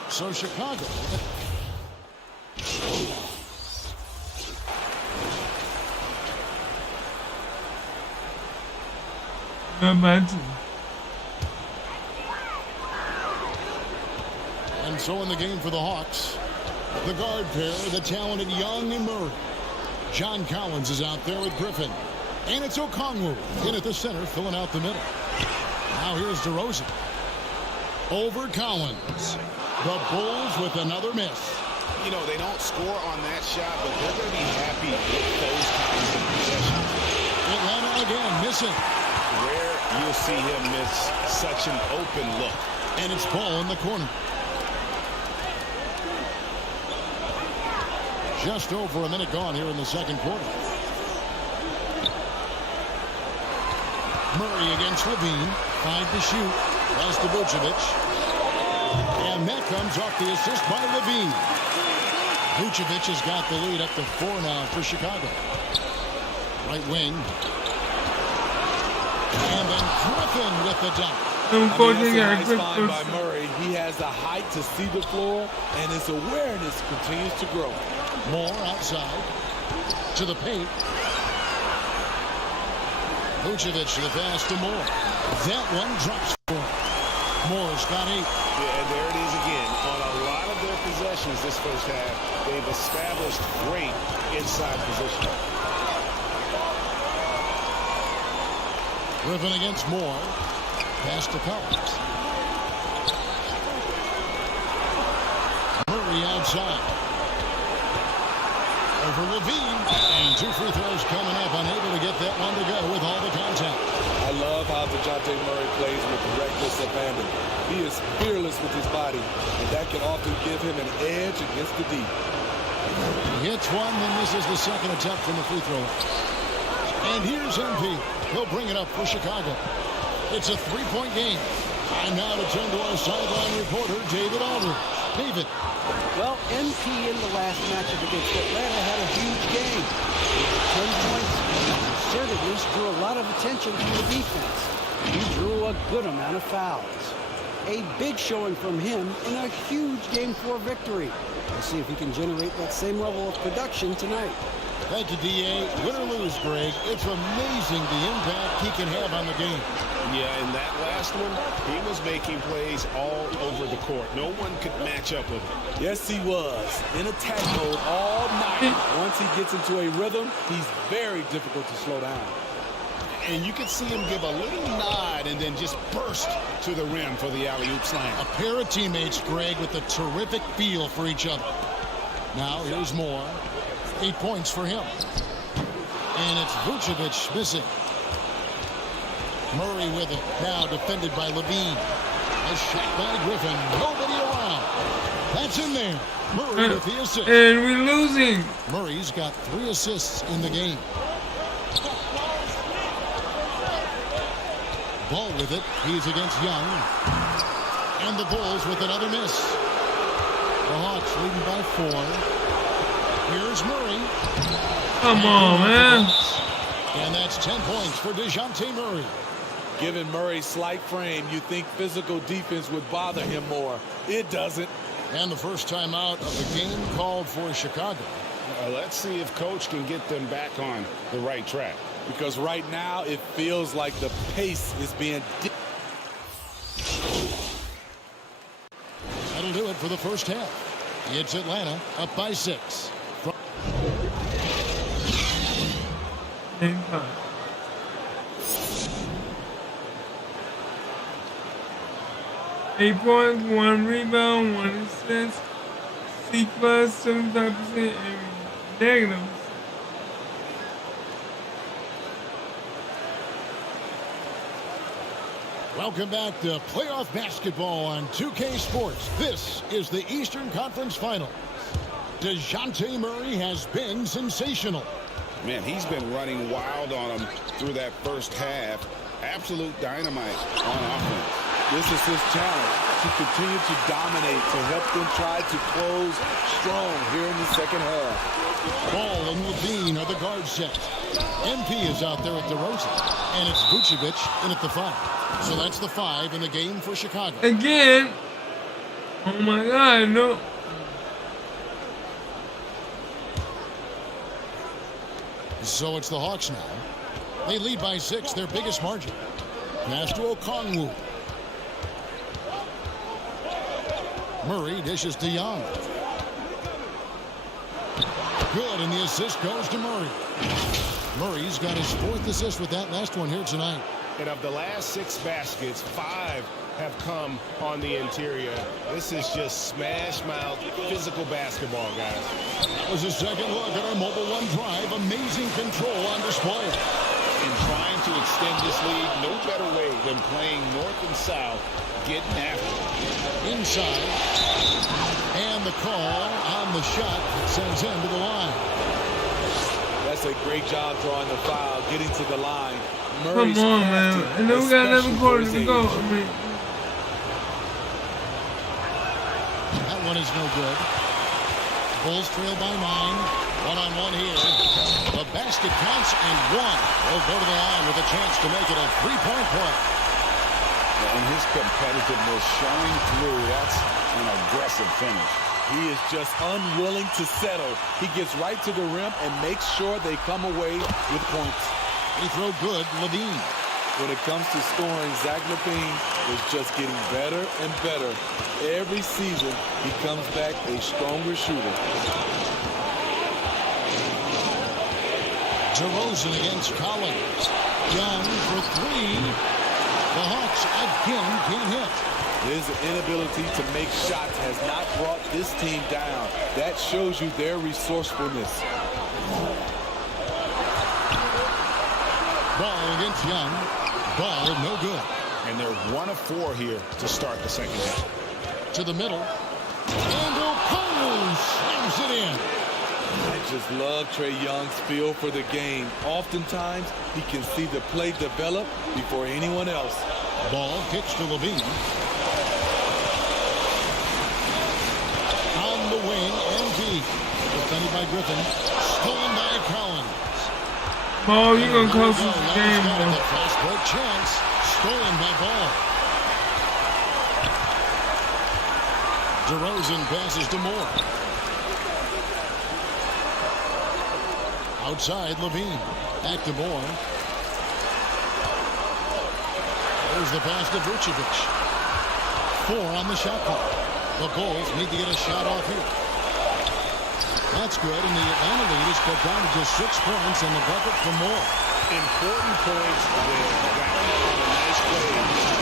So Chicago. Imagine. And so in the game for the Hawks, the guard pair, the talented Young and Murray. John Collins is out there with Griffin. And it's Okongwu in at the center, filling out the middle. Now here's DeRozan. Over Collins. The Bulls with another miss. You know, they don't score on that shot, but they're going to be happy with those kinds of possessions. Atlanta again missing. Rare you'll see him miss such an open look. And it's Ball in the corner. Just over a minute gone here in the second quarter. Murray against Levine. 5 to shoot. Pass to Vucevic. And that comes off the assist by Levine. Vucevic has got the lead up to 4 now for Chicago. Right wing. And then Griffin with the dunk. That's a nice find by Murray. He has the height to see the floor, and his awareness continues to grow. Moore outside to the paint. Vucevic the pass to Moore. That one drops for him. Moore's got 8. Yeah, and there it is again. On a lot of their possessions this first half, they've established great inside position. Griffin against Moore. Pass to Collins. Murray outside. Over Levine. And 2 free throws coming up. Unable to get that one to go with all the contact. I love how DeJounte Murray plays with reckless abandon. He is fearless with his body, and that can often give him an edge against the D. He hits one, then this is the second attempt from the free throw. And here's MP. He'll bring it up for Chicago. It's a 3-point game. And now to turn to our sideline reporter, David Aldridge. David. Well, MP in the last matchup against Atlanta had a huge game. 10 points and assertiveness drew a lot of attention from the defense. He drew a good amount of fouls. A big showing from him in a huge Game 4 victory. We'll see if he can generate that same level of production tonight. Thank you, D.A. Win or lose, Greg, it's amazing the impact he can have on the game. Yeah, in that last one, he was making plays all over the court. No one could match up with him. Yes, he was. In attack mode all night. Once he gets into a rhythm, he's very difficult to slow down. And you could see him give a little nod and then just burst to the rim for the alley-oop slam. A pair of teammates, Greg, with a terrific feel for each other. Now here's more. 8 points for him. And it's Vucevic missing. Murray with it. Now defended by Levine. A shot by Griffin. Nobody around. That's in there. Murray with the assist. And we're losing. Murray's got 3 assists in the game. Ball with it. He's against Young. And the Bulls with another miss. The Hawks leading by 4. Here's Murray. Come on, man. And that's 10 points for DeJounte Murray. Given Murray's slight frame, you think physical defense would bother him more. It doesn't. And the first time out of the game called for Chicago. Let's see if Coach can get them back on the right track. Because right now it feels like the pace is being... That'll do it for the first half. It's Atlanta up by 6. 8 points, 1 rebound, 1 assist, C plus 75%, and negative. Welcome back to playoff basketball on 2K Sports. This is the Eastern Conference Finals. DeJounte Murray has been sensational. Man, he's been running wild on them through that first half. Absolute dynamite on offense. This is his challenge, to continue to dominate, to help them try to close strong here in the second half. Ball and Levine are the guard set. MP is out there at DeRozan, and it's Vucevic in at the 5. So that's the 5 in the game for Chicago. Again. Oh my God, no. So it's the Hawks now. They lead by 6, their biggest margin. Pass to Okongwu. Murray dishes to Young. Good, and the assist goes to Murray. Murray's got his 4th assist with that last one here tonight. And of the last 6 baskets, 5 have come on the interior. This is just smash mouth physical basketball, guys. That was a second look at our Mobile One drive. Amazing control on display. In trying to extend this lead, no better way than playing north and south, getting after it. Inside. And the call on the shot that sends him to the line. That's a great job drawing the foul, getting to the line. Murray's come on, man. And then we got 11 quarters to go. I mean, that one is no good. Bulls trail by 9. One-on-one here. The basket counts and 1. They'll go to the line with a chance to make it a 3-point play. And his competitiveness showing through. That's an aggressive finish. He is just unwilling to settle. He gets right to the rim and makes sure they come away with points. He throw good, Levine. When it comes to scoring, Zach LaVine is just getting better and better. Every season, he comes back a stronger shooter. DeRozan against Collins. Young for 3. The Hawks again can't hit. His inability to make shots has not brought this team down. That shows you their resourcefulness. Ball against Young. Ball no good. And they're 1 of 4 here to start the second half. To the middle. And Okongwu slams it in. I just love Trae Young's feel for the game. Oftentimes, he can see the play develop before anyone else. Ball kicks to Levine. On the wing, MG. Defended by Griffin. Stolen by Collins. Ball, you're going to close this game, bro. Fast break chance. Stolen by Ball. DeRozan passes to Moore. Outside, Levine. Back to Moore. There's the pass to Vucevic. 4 on the shot clock. The Bulls need to get a shot off here. That's good, and the Atlanta lead is cut down to just 6 points and the bucket for Moore. Important points there. Rallying on a nice play,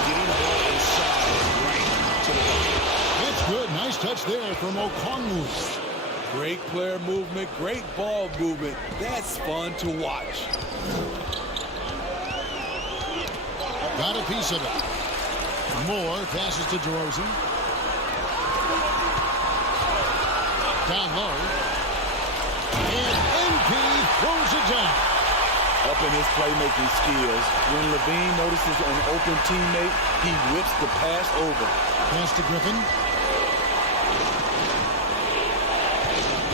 getting the ball inside right to the bucket. It's good. Nice touch there from Okongwu. Great player movement, great ball movement. That's fun to watch. Got a piece of it. Moore passes to DeRozan. Down low. And NP throws it down. Up in his playmaking skills, when Levine notices an open teammate, he whips the pass over. Pass to Griffin.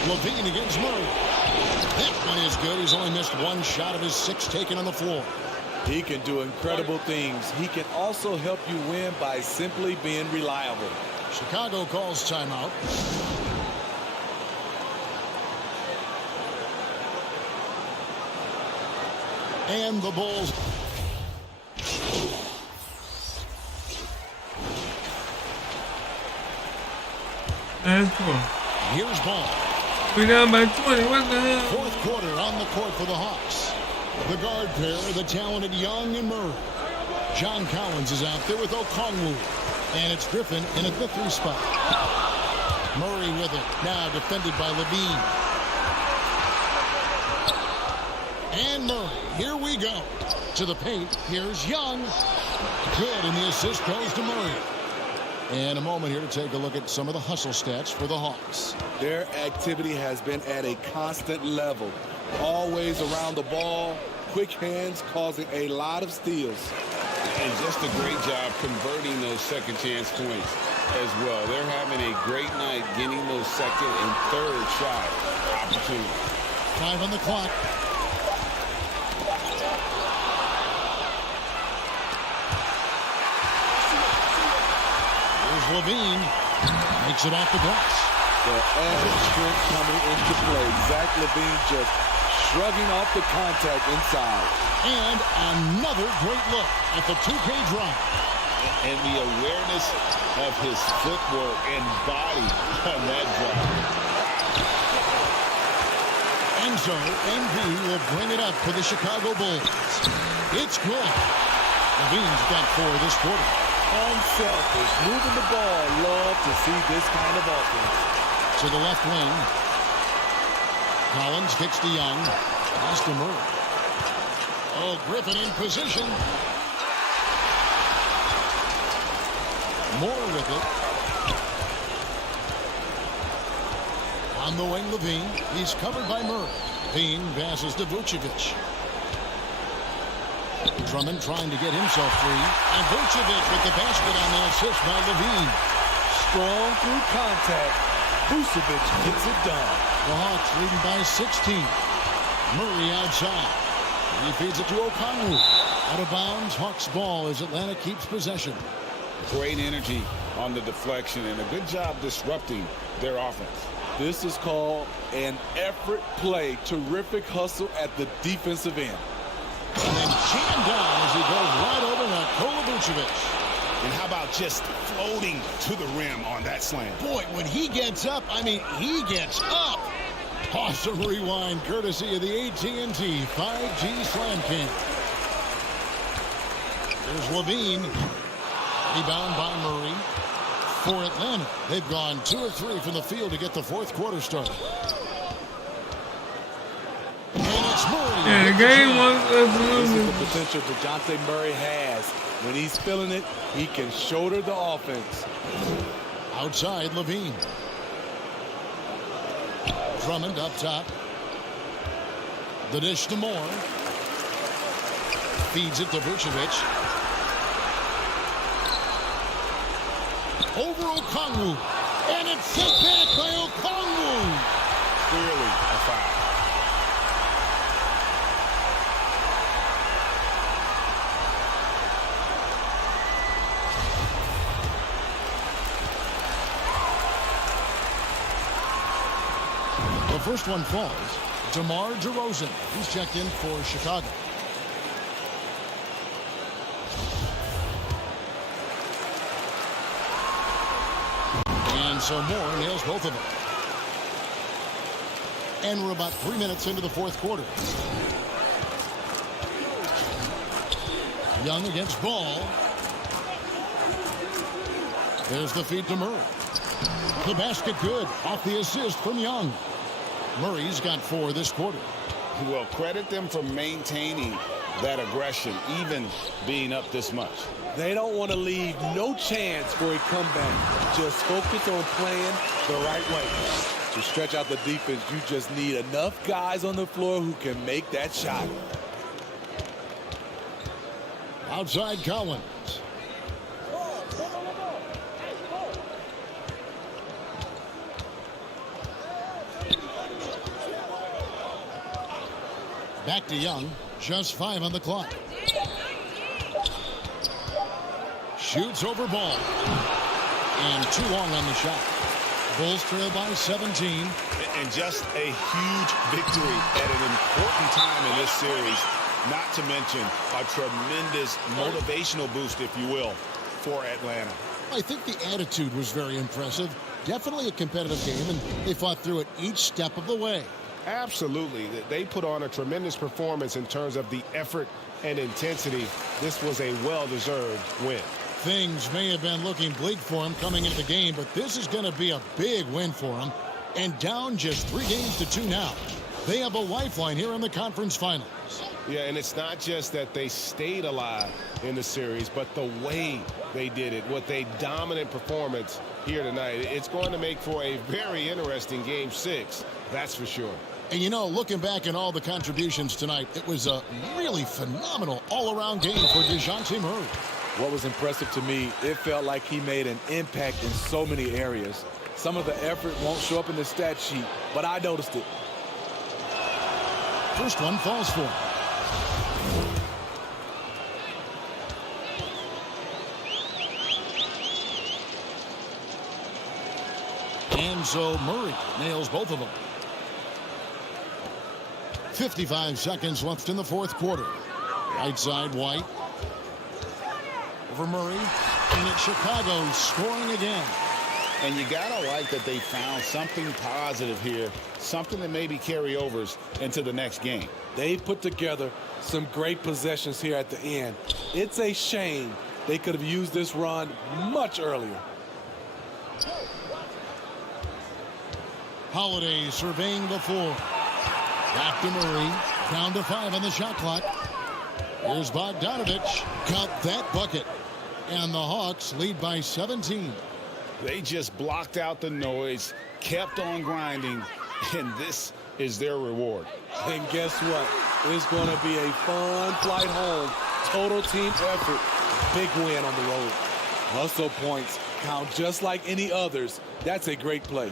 Levine against Murray. That one is good. He's only missed one shot of his 6 taken on the floor. He can do incredible things. He can also help you win by simply being reliable. Chicago calls timeout. And the Bulls. That's cool. Here's ball. We down by 20. What the hell? Fourth quarter on the court for the Hawks. The guard pair, the talented Young and Murray. John Collins is out there with Okongwu. And it's Griffin in at the 3 spot. Murray with it. Now defended by Levine. And Murray. Here we go. To the paint. Here's Young. Good, and the assist goes to Murray. And a moment here to take a look at some of the hustle stats for the Hawks. Their activity has been at a constant level. Always around the ball, quick hands causing a lot of steals. And just a great job converting those second chance points as well. They're having a great night getting those second and third shot opportunities. 5 on the clock. Levine makes it off the glass. The added strength coming into play. Zach Levine just shrugging off the contact inside. And another great look at the 2K drive. And the awareness of his footwork and body on that drive. And so NB will bring it up for the Chicago Bulls. It's good. Levine's got 4 this quarter. Unselfish, moving the ball. Love to see this kind of offense. To the left wing. Collins kicks to Young. Pass to Murray. Oh, Griffin in position. Moore with it. On the wing, Levine. He's covered by Murray. Levine passes to Vucevic. Drummond trying to get himself free. And Vucevic with the basket on the assist by Levine. Strong through contact. Vucevic gets it done. The Hawks leading by 16. Murray outside. He feeds it to Okongwu. Out of bounds, Hawks ball as Atlanta keeps possession. Great energy on the deflection and a good job disrupting their offense. This is called an effort play. Terrific hustle at the defensive end. And then jammed down as he goes right over Nikola Vucevic. And how about just floating to the rim on that slam? Boy, when he gets up, I mean, he gets up. Awesome rewind courtesy of the AT&T 5G Slam King. There's Levine. Rebound by Murray. For Atlanta, they've gone 2 of 3 from the field to get the fourth quarter started. And it's Murray. Yeah, the game was This is the potential DeJounte Murray has. When he's feeling it, he can shoulder the offense. Outside, Levine. Drummond up top. The dish to Moore. Feeds it to Vucevic. Over Okongwu. And it's sent back by Okongwu. Clearly a foul. The first one falls. DeMar DeRozan. He's checked in for Chicago. And so Moore nails both of them. And we're about 3 minutes into the fourth quarter. Young against Ball. There's the feed to Murray. The basket good off the assist from Young. Murray's got 4 this quarter. Well, credit them for maintaining that aggression, even being up this much. They don't want to leave no chance for a comeback. Just focus on playing the right way. To stretch out the defense, you just need enough guys on the floor who can make that shot. Outside Collins. Back to Young. Just 5 on the clock. Shoots over Ball. And too long on the shot. Bulls trail by 17. And just a huge victory at an important time in this series. Not to mention a tremendous motivational boost, if you will, for Atlanta. I think the attitude was very impressive. Definitely a competitive game, and they fought through it each step of the way. Absolutely. They put on a tremendous performance in terms of the effort and intensity. This was a well-deserved win. Things may have been looking bleak for him coming into the game, but this is going to be a big win for him. And down just 3 games to 2 now. They have a lifeline here in the conference finals. Yeah, and it's not just that they stayed alive in the series, but the way they did it with a dominant performance here tonight. It's going to make for a very interesting Game 6, that's for sure. And, you know, looking back at all the contributions tonight, it was a really phenomenal all-around game for DeJounte Murray. What was impressive to me, it felt like he made an impact in so many areas. Some of the effort won't show up in the stat sheet, but I noticed it. First one falls for him. And so Murray nails both of them. 55 seconds left in the 4th quarter. Right side, White. Over Murray. And it's Chicago scoring again. And you gotta like that they found something positive here, something that maybe carry overs into the next game. They put together some great possessions here at the end. It's a shame they could have used this run much earlier. Holiday surveying the floor. Back to Murray. Down to 5 on the shot clock. Here's Bogdanovich. Count that bucket. And the Hawks lead by 17. They just blocked out the noise, kept on grinding, and this is their reward. And guess what? It's going to be a fun flight home. Total team effort. Big win on the road. Hustle points count just like any others. That's a great play.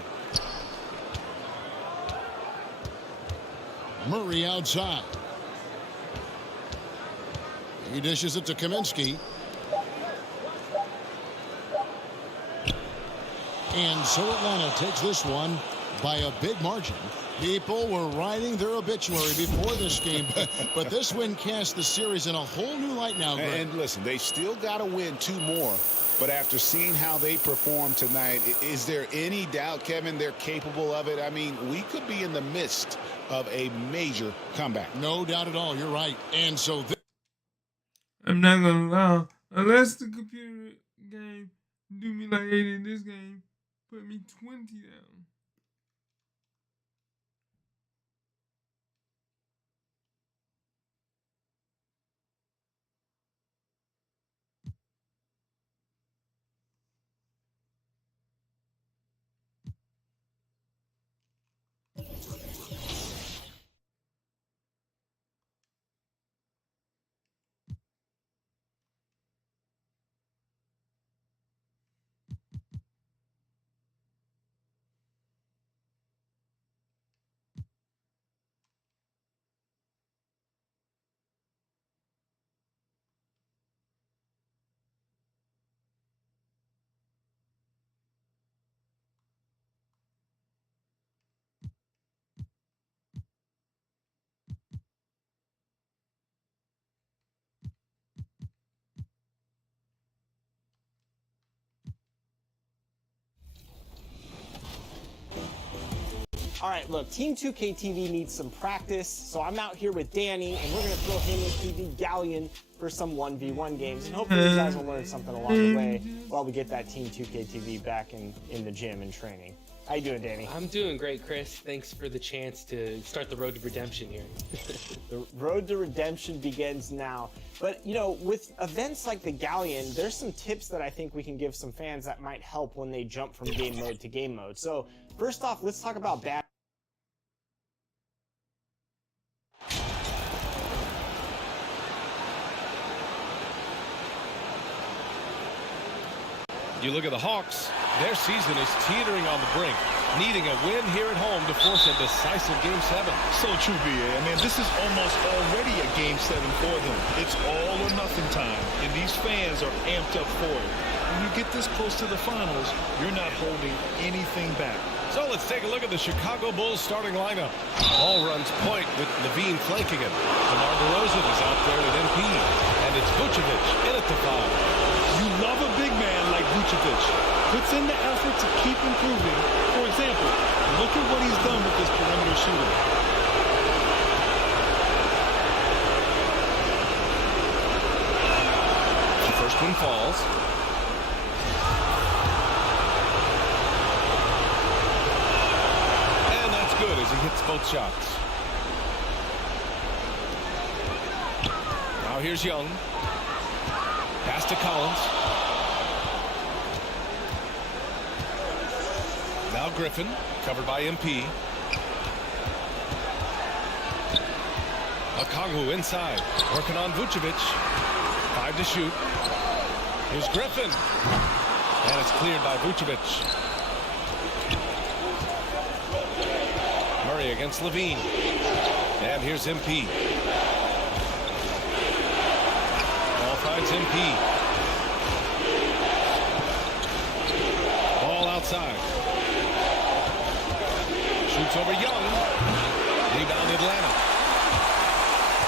Murray outside. He dishes it to Kaminsky. And so Atlanta takes this one by a big margin. People were writing their obituary before this game, but this win casts the series in a whole new light now, Greg. And listen, they still got to win 2 more. But after seeing how they performed tonight, is there any doubt, Kevin, they're capable of it? I mean, we could be in the midst of a major comeback. No doubt at all. You're right. And so I'm not going to lie. Unless the computer game do me like they did in this game, put me 20 down. All right, look, Team 2K TV needs some practice, so I'm out here with Danny, and we're going to throw him and PV Galleon for some 1v1 games, and hopefully you guys will learn something along the way while we get that Team 2K TV back in the gym and training. How you doing, Danny? I'm doing great, Chris. Thanks for the chance to start the road to redemption here. The road to redemption begins now. But, you know, with events like the Galleon, there's some tips that I think we can give some fans that might help when they jump from game mode to game mode. So, first off, let's talk about bad. You look at the Hawks, their season is teetering on the brink, needing a win here at home to force a decisive Game 7. So true, BA. I mean, this is almost already a Game 7 for them. It's all or nothing time, and these fans are amped up for it. When you get this close to the finals, you're not holding anything back. So let's take a look at the Chicago Bulls starting lineup. Ball runs point with Levine flanking it. DeMar DeRozan is out there with MP, and it's Vucevic in at the 5. You love a big man like Vucevic. Puts in the effort to keep improving. For example, look at what he's done with this perimeter shooting. The first one falls. And that's good as he hits both shots. Now here's Young. Pass to Collins. Now Griffin, covered by MP. Okongwu inside, working on Vucevic. 5 to shoot. Here's Griffin. And it's cleared by Vucevic. Murray against Levine. And here's MP. Finds MP. Ball outside. Shoots over Young. Rebound Atlanta.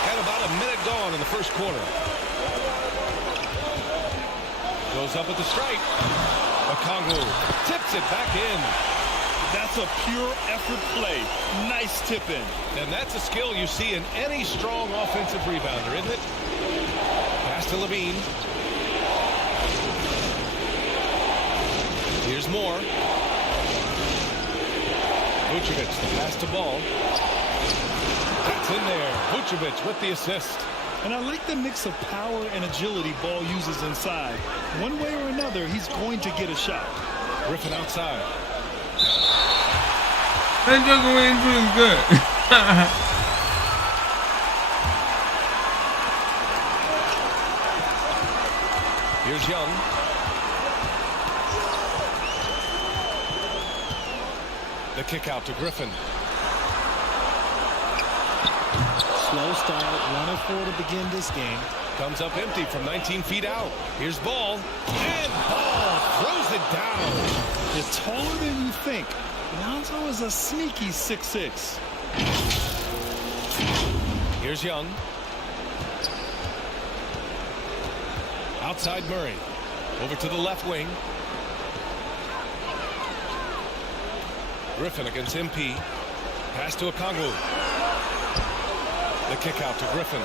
And about a minute gone in the first quarter. Goes up at the strike. Okongwu tips it back in. That's a pure effort play. Nice tip in. And that's a skill you see in any strong offensive rebounder, isn't it? Pass to Levine. Here's Moore. Vucevic, the pass to Ball. That's in there. Vucevic with the assist. And I like the mix of power and agility Ball uses inside. One way or another, he's going to get a shot. Griffin outside. That Joker Wayne is good. Here's Young. The kick out to Griffin. Slow start, 1 of 4 to begin this game. Comes up empty from 19 feet out. Here's Ball. And Ball throws it down. It's taller than you think. Lonzo is a sneaky 6'6". Here's Young. Outside Murray. Over to the left wing. Griffin against MP. Pass to Okongwu. The kick out to Griffin.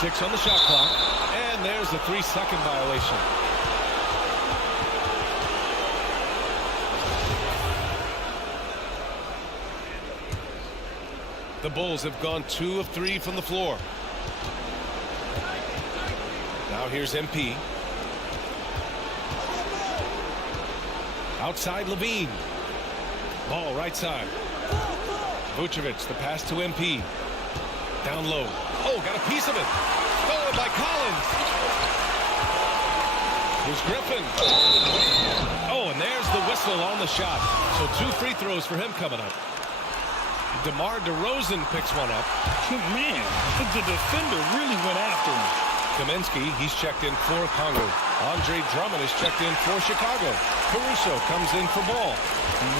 6 on the shot clock. And there's the 3-second violation. The Bulls have gone 2 of 3 from the floor. Now here's MP. Outside Levine. Ball right side. Vucevic, the pass to MP. Down low. Oh, got a piece of it. Stolen by Collins. Here's Griffin. Oh, and there's the whistle on the shot. So 2 free throws for him coming up. DeMar DeRozan picks one up. Man, the defender really went after him. Kaminsky, he's checked in for Congo. Andre Drummond is checked in for Chicago. Caruso comes in for Ball.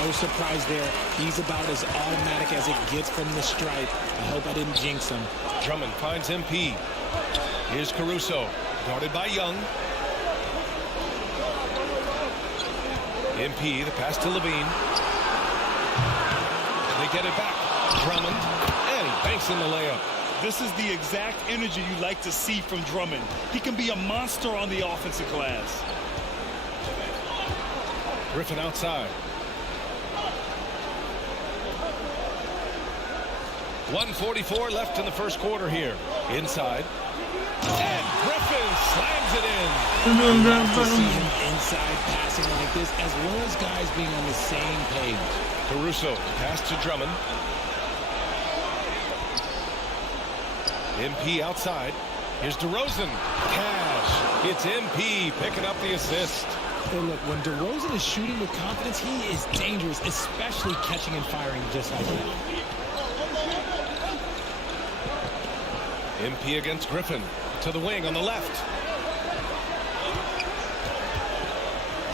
No surprise there. He's about as automatic as it gets from the stripe. I hope I didn't jinx him. Drummond finds MP. Here's Caruso, guarded by Young. MP, the pass to Levine. get it back. Drummond, and he banks in the layup. This is the exact energy you like to see from Drummond. He can be a monster on the offensive glass. Griffin outside. 1:44 left in the first quarter here. Inside. And Griffin slams it in. You love to see him inside passing like this, as well as guys being on the same page. Caruso, pass to Drummond. MP outside. Here's DeRozan. Cash. It's MP picking up the assist. Hey, look, when DeRozan is shooting with confidence, he is dangerous, especially catching and firing just like that. MP against Griffin. To the wing on the left.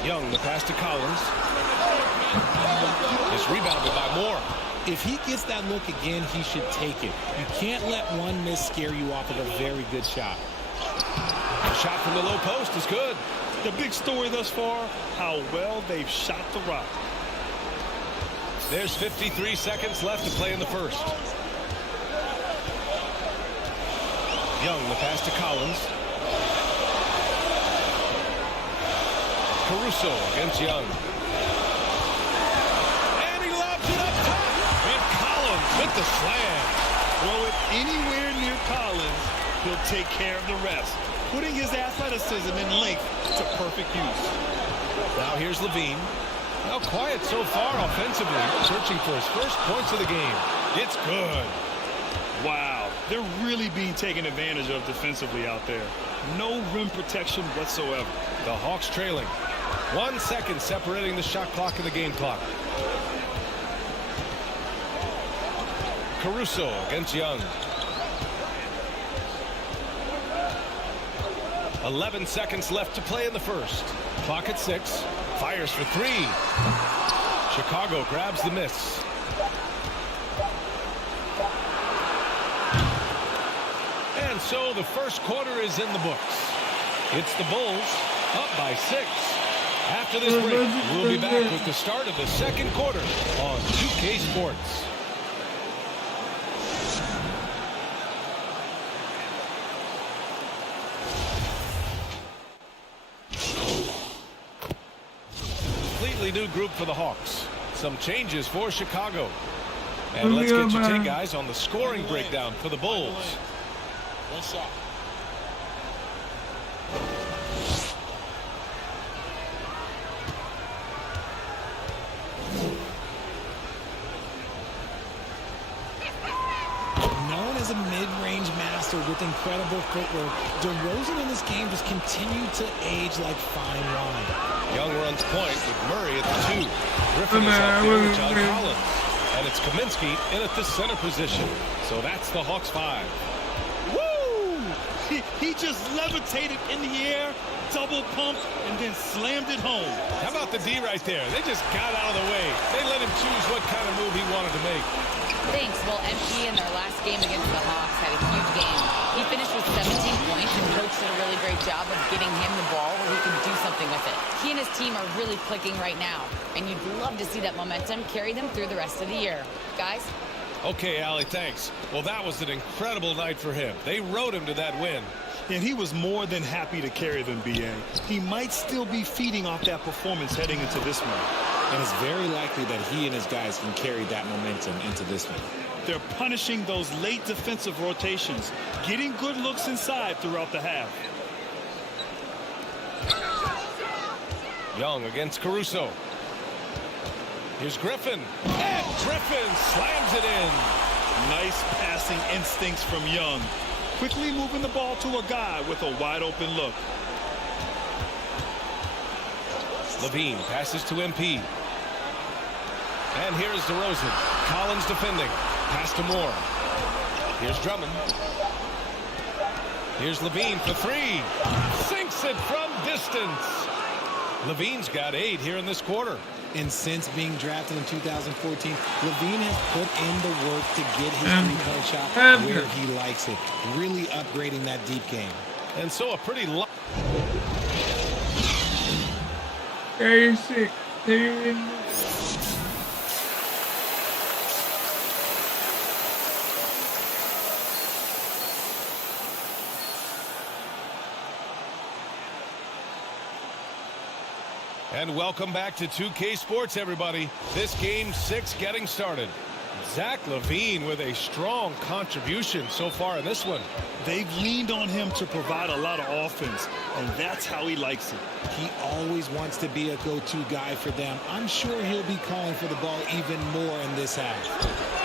Young, the pass to Collins. It's rebounded by Moore. If he gets that look again, he should take it. You can't let one miss scare you off of a very good shot. A shot from the low post is good. The big story thus far, how well they've shot the rock. There's 53 seconds left to play in the first. Young, the pass to Collins. Caruso against Young. And he lobs it up top. And Collins with the slam. Throw it anywhere near Collins, he'll take care of the rest, putting his athleticism and length to perfect use. Now here's Levine. Now quiet so far offensively, searching for his first points of the game. It's good. Wow, they're really being taken advantage of defensively out there. No rim protection whatsoever. The Hawks trailing. 1 second separating the shot clock and the game clock. Caruso against Young. 11 seconds left to play in the first. Clock at 6. Fires for 3. Chicago grabs the miss. And so the first quarter is in the books. It's the Bulls up by 6. After this break, we'll be back with the start of the second quarter on 2K Sports. Completely new group for the Hawks. Some changes for Chicago. And let's get your take, guys, on the scoring breakdown for the Bulls. One shot. Known as a mid-range master with incredible footwork, DeRozan in this game just continued to age like fine wine. Young runs point with Murray at the 2. Griffin is out there with John Collins. And it's Kaminsky in at the center position. So that's the Hawks 5. Woo! He just levitated in the air, double pumped, and then slammed it home. How about the D right there? They just got out of the way. They let him choose what kind of move he wanted to make. Thanks. Well, MP in their last game against the Hawks had a huge game. He finished with 17 points, and Coach did a really great job of getting him the ball where he can do something with it. He and his team are really clicking right now, and you'd love to see that momentum carry them through the rest of the year. Guys? Okay, Allie, thanks. Well, that was an incredible night for him. They rode him to that win. And he was more than happy to carry them, B.A. He might still be feeding off that performance heading into this one. And it's very likely that he and his guys can carry that momentum into this one. They're punishing those late defensive rotations, getting good looks inside throughout the half. Young against Caruso. Here's Griffin. And Griffin slams it in. Nice passing instincts from Young. Quickly moving the ball to a guy with a wide open look. Levine passes to MP. And here's DeRozan. Collins defending. Pass to Moore. Here's Drummond. Here's Levine for 3. Sinks it from distance. Levine's got 8 here in this quarter. And since being drafted in 2014, Levine has put in the work to get his three-point shot where he likes it, really upgrading that deep game. And so a pretty lot. 36. And welcome back to 2K Sports, everybody. This game 6 getting started. Zach LaVine with a strong contribution so far in this one. They've leaned on him to provide a lot of offense, and that's how he likes it. He always wants to be a go-to guy for them. I'm sure he'll be calling for the ball even more in this half.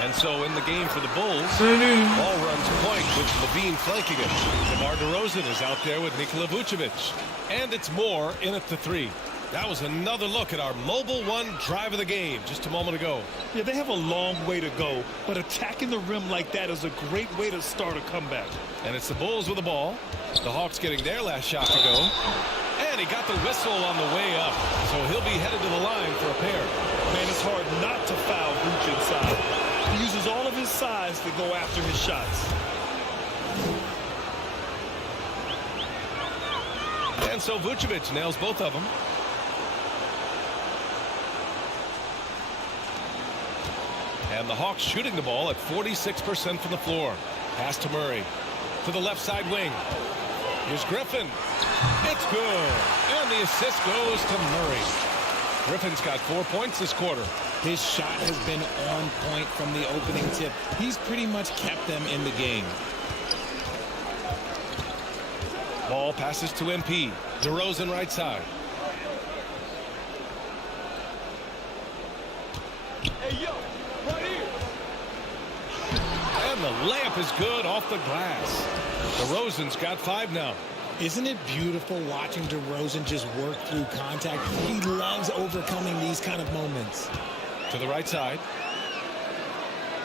And so in the game for the Bulls, ball runs point with LaVine flanking it. DeMar DeRozan is out there with Nikola Vucevic. And it's Moore in at the 3. That was another look at our Mobile One drive of the game just a moment ago. Yeah, they have a long way to go, but attacking the rim like that is a great way to start a comeback. And it's the Bulls with the ball. The Hawks getting their last shot to go. And he got the whistle on the way up, so he'll be headed to the line for a pair. Man, it's hard not to foul Vooch inside. He uses all of his size to go after his shots. And so Vucevic nails both of them. And the Hawks shooting the ball at 46% from the floor. Pass to Murray. To the left side wing. Here's Griffin. It's good. And the assist goes to Murray. Griffin's got 4 points this quarter. His shot has been on point from the opening tip. He's pretty much kept them in the game. Ball passes to MP. DeRozan right side. Hey, yo. Right here. And the layup is good off the glass. DeRozan's got 5 now. Isn't it beautiful watching DeRozan just work through contact? He loves overcoming these kind of moments. To the right side.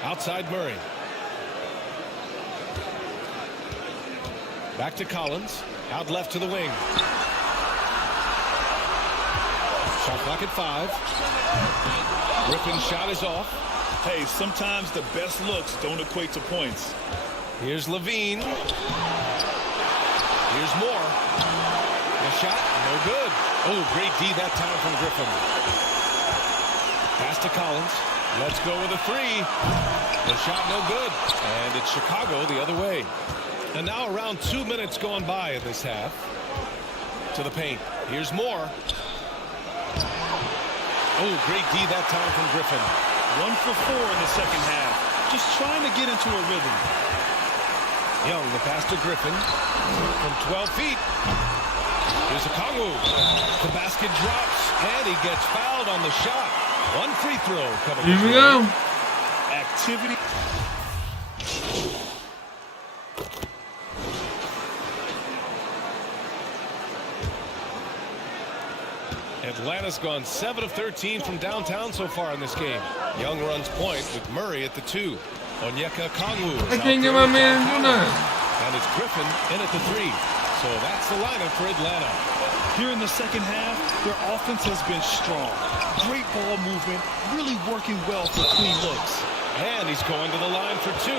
Outside Murray. Back to Collins. Out left to the wing. Shot clock at 5. Griffin's shot is off. Hey, sometimes the best looks don't equate to points. Here's LaVine. Here's Moore. The shot, no good. Oh, great D that time from Griffin. Pass to Collins. Let's go with a 3. The shot, no good. And it's Chicago the other way. And now around 2 minutes gone by in this half. To the paint. Here's Moore. Oh, great D that time from Griffin. 1 for 4 in the second half. Just trying to get into a rhythm. Young, the pass to Griffin. From 12 feet. Here's a Kongwu. The basket drops, and he gets fouled on the shot. 1 free throw coming. Here we go. Activity. Atlanta's gone 7 of 13 from downtown so far in this game. Young runs point with Murray at the 2. Onyeka Kongwu. I can't get my man to do nothing. And it's Griffin in at the 3. So that's the lineup for Atlanta. Here in the second half, their offense has been strong. Great ball movement, really working well for clean looks. And he's going to the line for 2.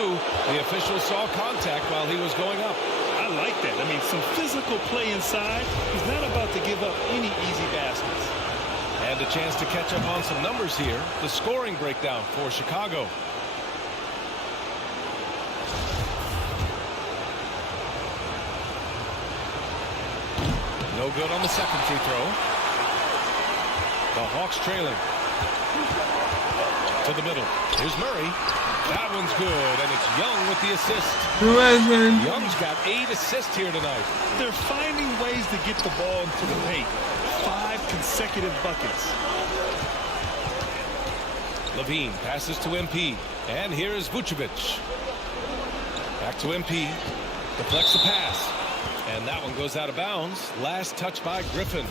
The official saw contact while he was going up. I like that. I mean, some physical play inside. He's not about to give up any easy baskets. And a chance to catch up on some numbers here. The scoring breakdown for Chicago. No good on the second free throw. The Hawks trailing. To the middle. Here's Murray. That one's good, and it's Young with the assist. Young's got 8 assists here tonight. They're finding ways to get the ball into the paint. 5 consecutive buckets. LaVine passes to MP, and here is Vucevic. Back to MP. Deflects the pass. And that one goes out of bounds. Last touch by Griffin.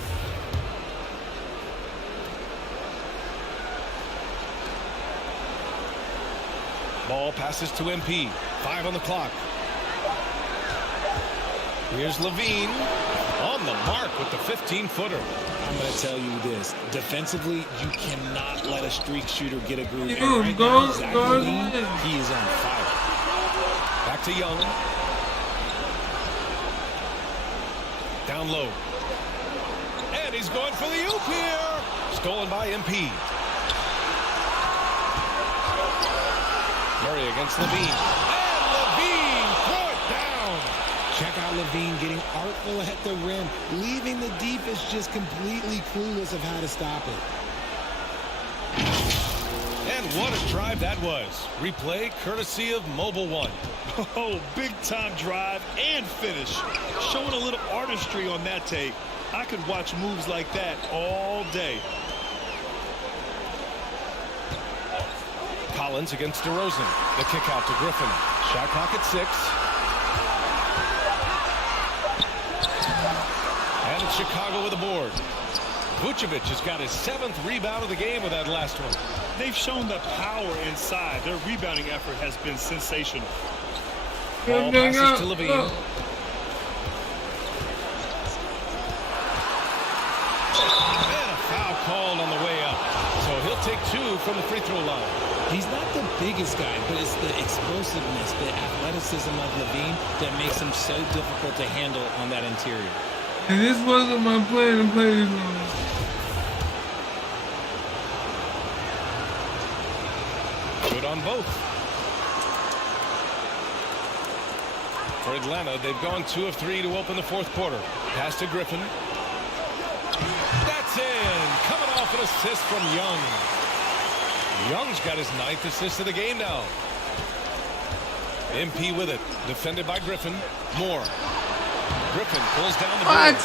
Ball passes to MP. 5 on the clock. Here's LaVine on the mark with the 15-footer. I'm going to tell you this. Defensively, you cannot let a streak shooter get a groove. Dude, right go, now, Zach go, LaVine, he is on fire. Back to Young. Down low. And he's going for the oop here. Stolen by MP. Murray against LaVine. And LaVine throw it down. Check out Levine getting artful at the rim, leaving the defense just completely clueless of how to stop it. And what a drive that was. Replay courtesy of Mobile One. Oh, big-time drive and finish. Showing a little artistry on that tape. I could watch moves like that all day. Collins against DeRozan. The kick out to Griffin. Shot clock at 6. And it's Chicago with a board. Vucevic has got his 7th rebound of the game with that last one. They've shown the power inside. Their rebounding effort has been sensational. Ball passes to Levine. And a foul called on the way up. So he'll take 2 from the free throw line. He's not the biggest guy, but it's the explosiveness, the athleticism of Levine that makes him so difficult to handle on that interior. And this wasn't my plan to play this long. Good on both. For Atlanta, they've gone 2 of 3 to open the 4th quarter. Pass to Griffin. That's in. Coming off an assist from Young. Young's got his 9th assist of the game now. MP with it. Defended by Griffin. Moore. Griffin pulls down the board.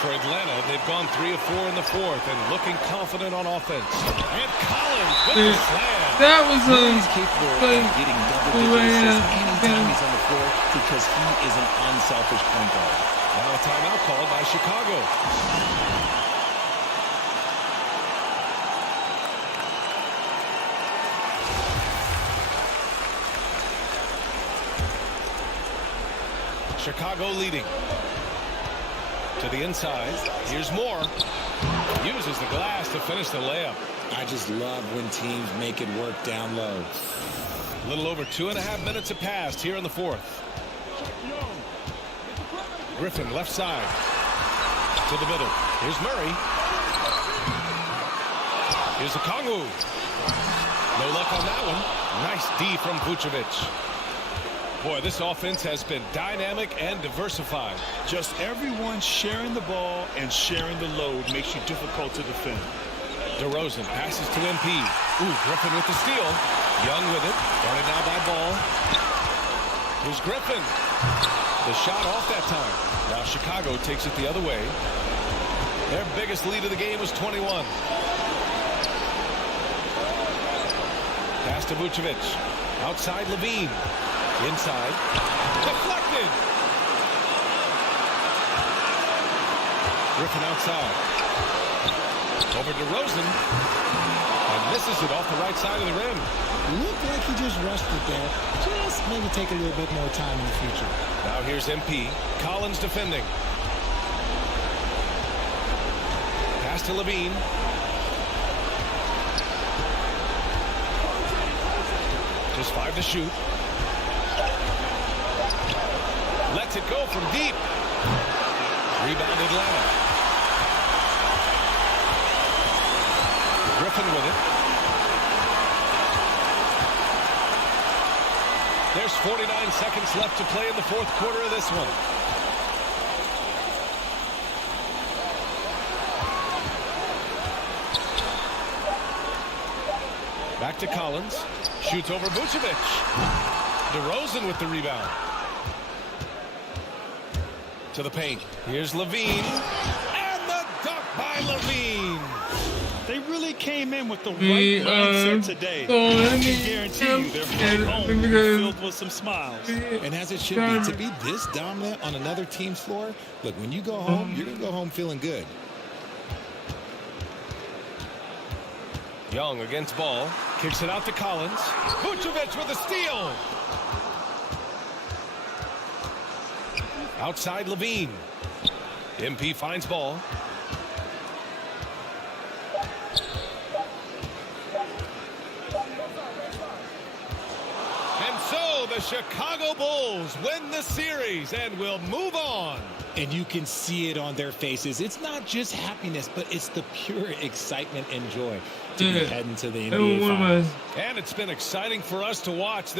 For Atlanta, they've gone 3 of 4 in the 4th and looking confident on offense. And Collins with the slam. That was he's capable of getting double-digit assists anytime he's on the floor because he is an unselfish point guard. Now a timeout called by Chicago. Chicago leading. To the inside. Here's Moore. Uses the glass to finish the layup. I just love when teams make it work down low. A little over 2.5 minutes have passed here in the 4th. Griffin left side. To the middle. Here's Murray. Here's Okongwu. No luck on that one. Nice D from Vucevic. Boy, this offense has been dynamic and diversified. Just everyone sharing the ball and sharing the load makes you difficult to defend. DeRozan passes to MP. Ooh, Griffin with the steal. Young with it. Guarded now by Ball. Here's Griffin. The shot off that time. Now Chicago takes it the other way. Their biggest lead of the game was 21. Pass to Vucevic. Outside Levine. Inside. Deflected. Griffin outside. Over to Rosen. And misses it off the right side of the rim. Looked like he just rushed it there. Just maybe take a little bit more time in the future. Now here's MP. Collins defending. Pass to Levine. Just 5 to shoot. Lets it go from deep. Rebound Atlanta. Griffin with it. There's 49 seconds left to play in the 4th quarter of this one. Back to Collins. Shoots over Vucevic. DeRozan with the rebound. To the paint. Here's Levine. And the dunk by Levine. They really came in with the right mindset today. I can guarantee you they're filled with some smiles. And as it should be, to be this dominant on another team's floor, look, when you go home, you're going to go home feeling good. Young against Ball. Kicks it out to Collins. Vucevic with a steal. Outside Levine. MP finds Ball. And so the Chicago Bulls win the series and will move on. And you can see it on their faces. It's not just happiness, but it's the pure excitement and joy to be heading to the NBA Finals. And it's been exciting for us to watch.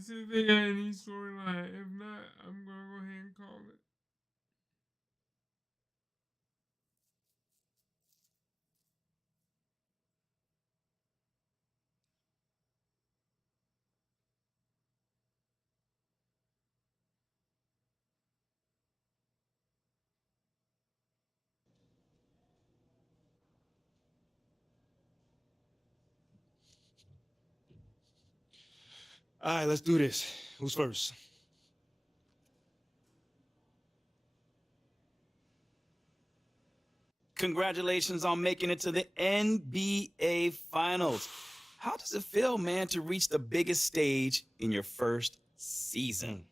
see if they got any storyline. If not, I'm gonna go ahead and call it. All right, let's do this. Who's first? Congratulations on making it to the NBA Finals. How does it feel, man, to reach the biggest stage in your first season?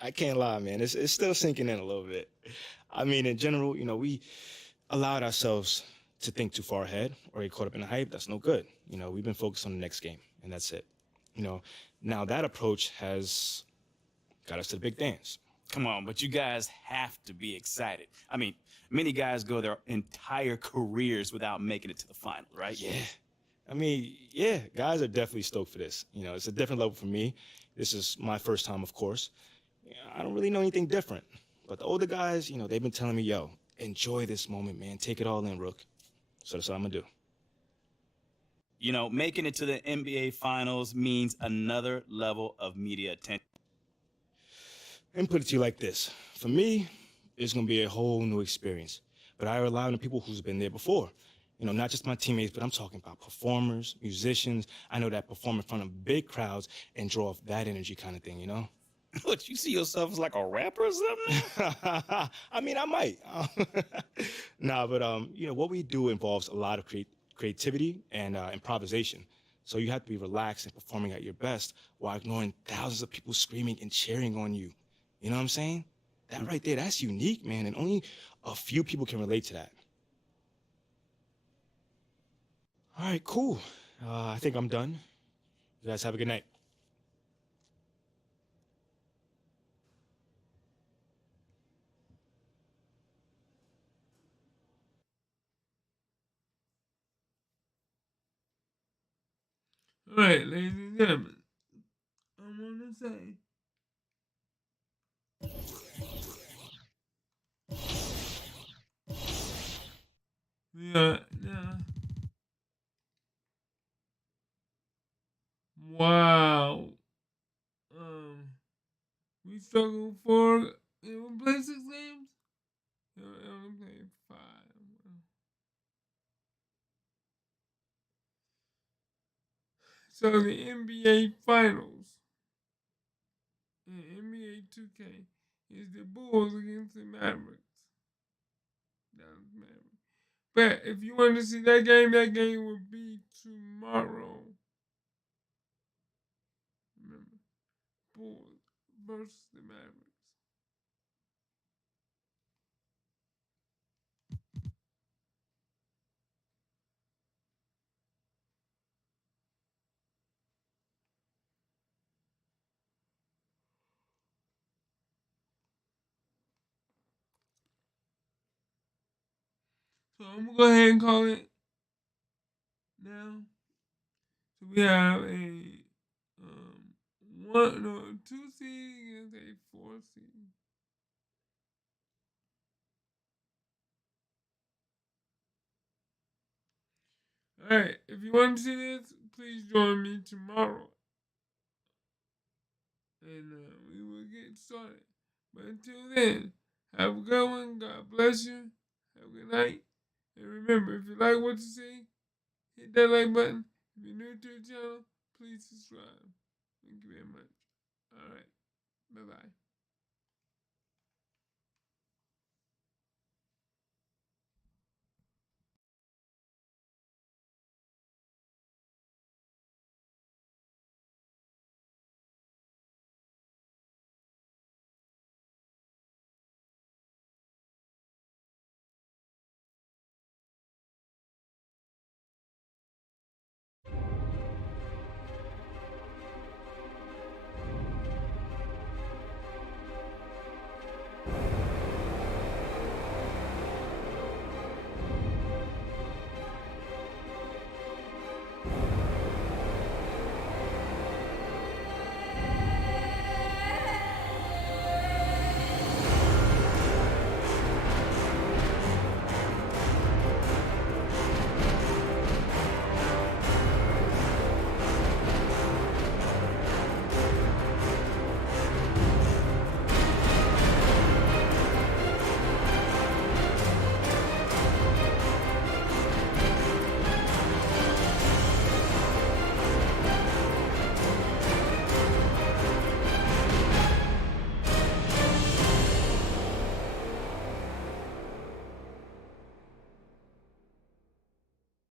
I can't lie, man. It's still sinking in a little bit. I mean, in general, we allowed ourselves to think too far ahead or get caught up in the hype. That's no good. We've been focused on the next game, and that's it. Now that approach has got us to the big dance. Come on, but you guys have to be excited. I mean, many guys go their entire careers without making it to the final, right? Yeah. I mean, yeah, guys are definitely stoked for this. It's a different level for me. This is my first time, of course. I don't really know anything different. But the older guys, they've been telling me, yo, enjoy this moment, man. Take it all in, Rook. So that's what I'm going to do. Making it to the NBA Finals means another level of media attention. And put it to you like this. For me, it's going to be a whole new experience. But I rely on the people who's been there before. Not just my teammates, but I'm talking about performers, musicians. I know that perform in front of big crowds and draw off that energy kind of thing, What, you see yourself as like a rapper or something? I mean, I might. Nah, but, what we do involves a lot of creativity and improvisation. So you have to be relaxed and performing at your best while ignoring thousands of people screaming and cheering on you. You know what I'm saying? That right there, that's unique, man, and only a few people can relate to that. All right, cool. I think I'm done. You guys have a good night. All right, ladies and gentlemen, I want to say we are now. Wow. We struggled for. We played 6 games. We only played 5. So the NBA Finals in NBA 2K is the Bulls against the Mavericks. Dallas Mavericks. But if you want to see that game will be tomorrow. Remember, Bulls versus the Mavericks. So I'm gonna go ahead and call it now. So we have a 2 seed against a 4 seed. All right, if you want to see this, please join me tomorrow, and we will get started. But until then, have a good one. God bless you. Have a good night. And remember, if you like what you see, hit that like button. If you're new to the channel, please subscribe. Thank you very much. All right. Bye-bye.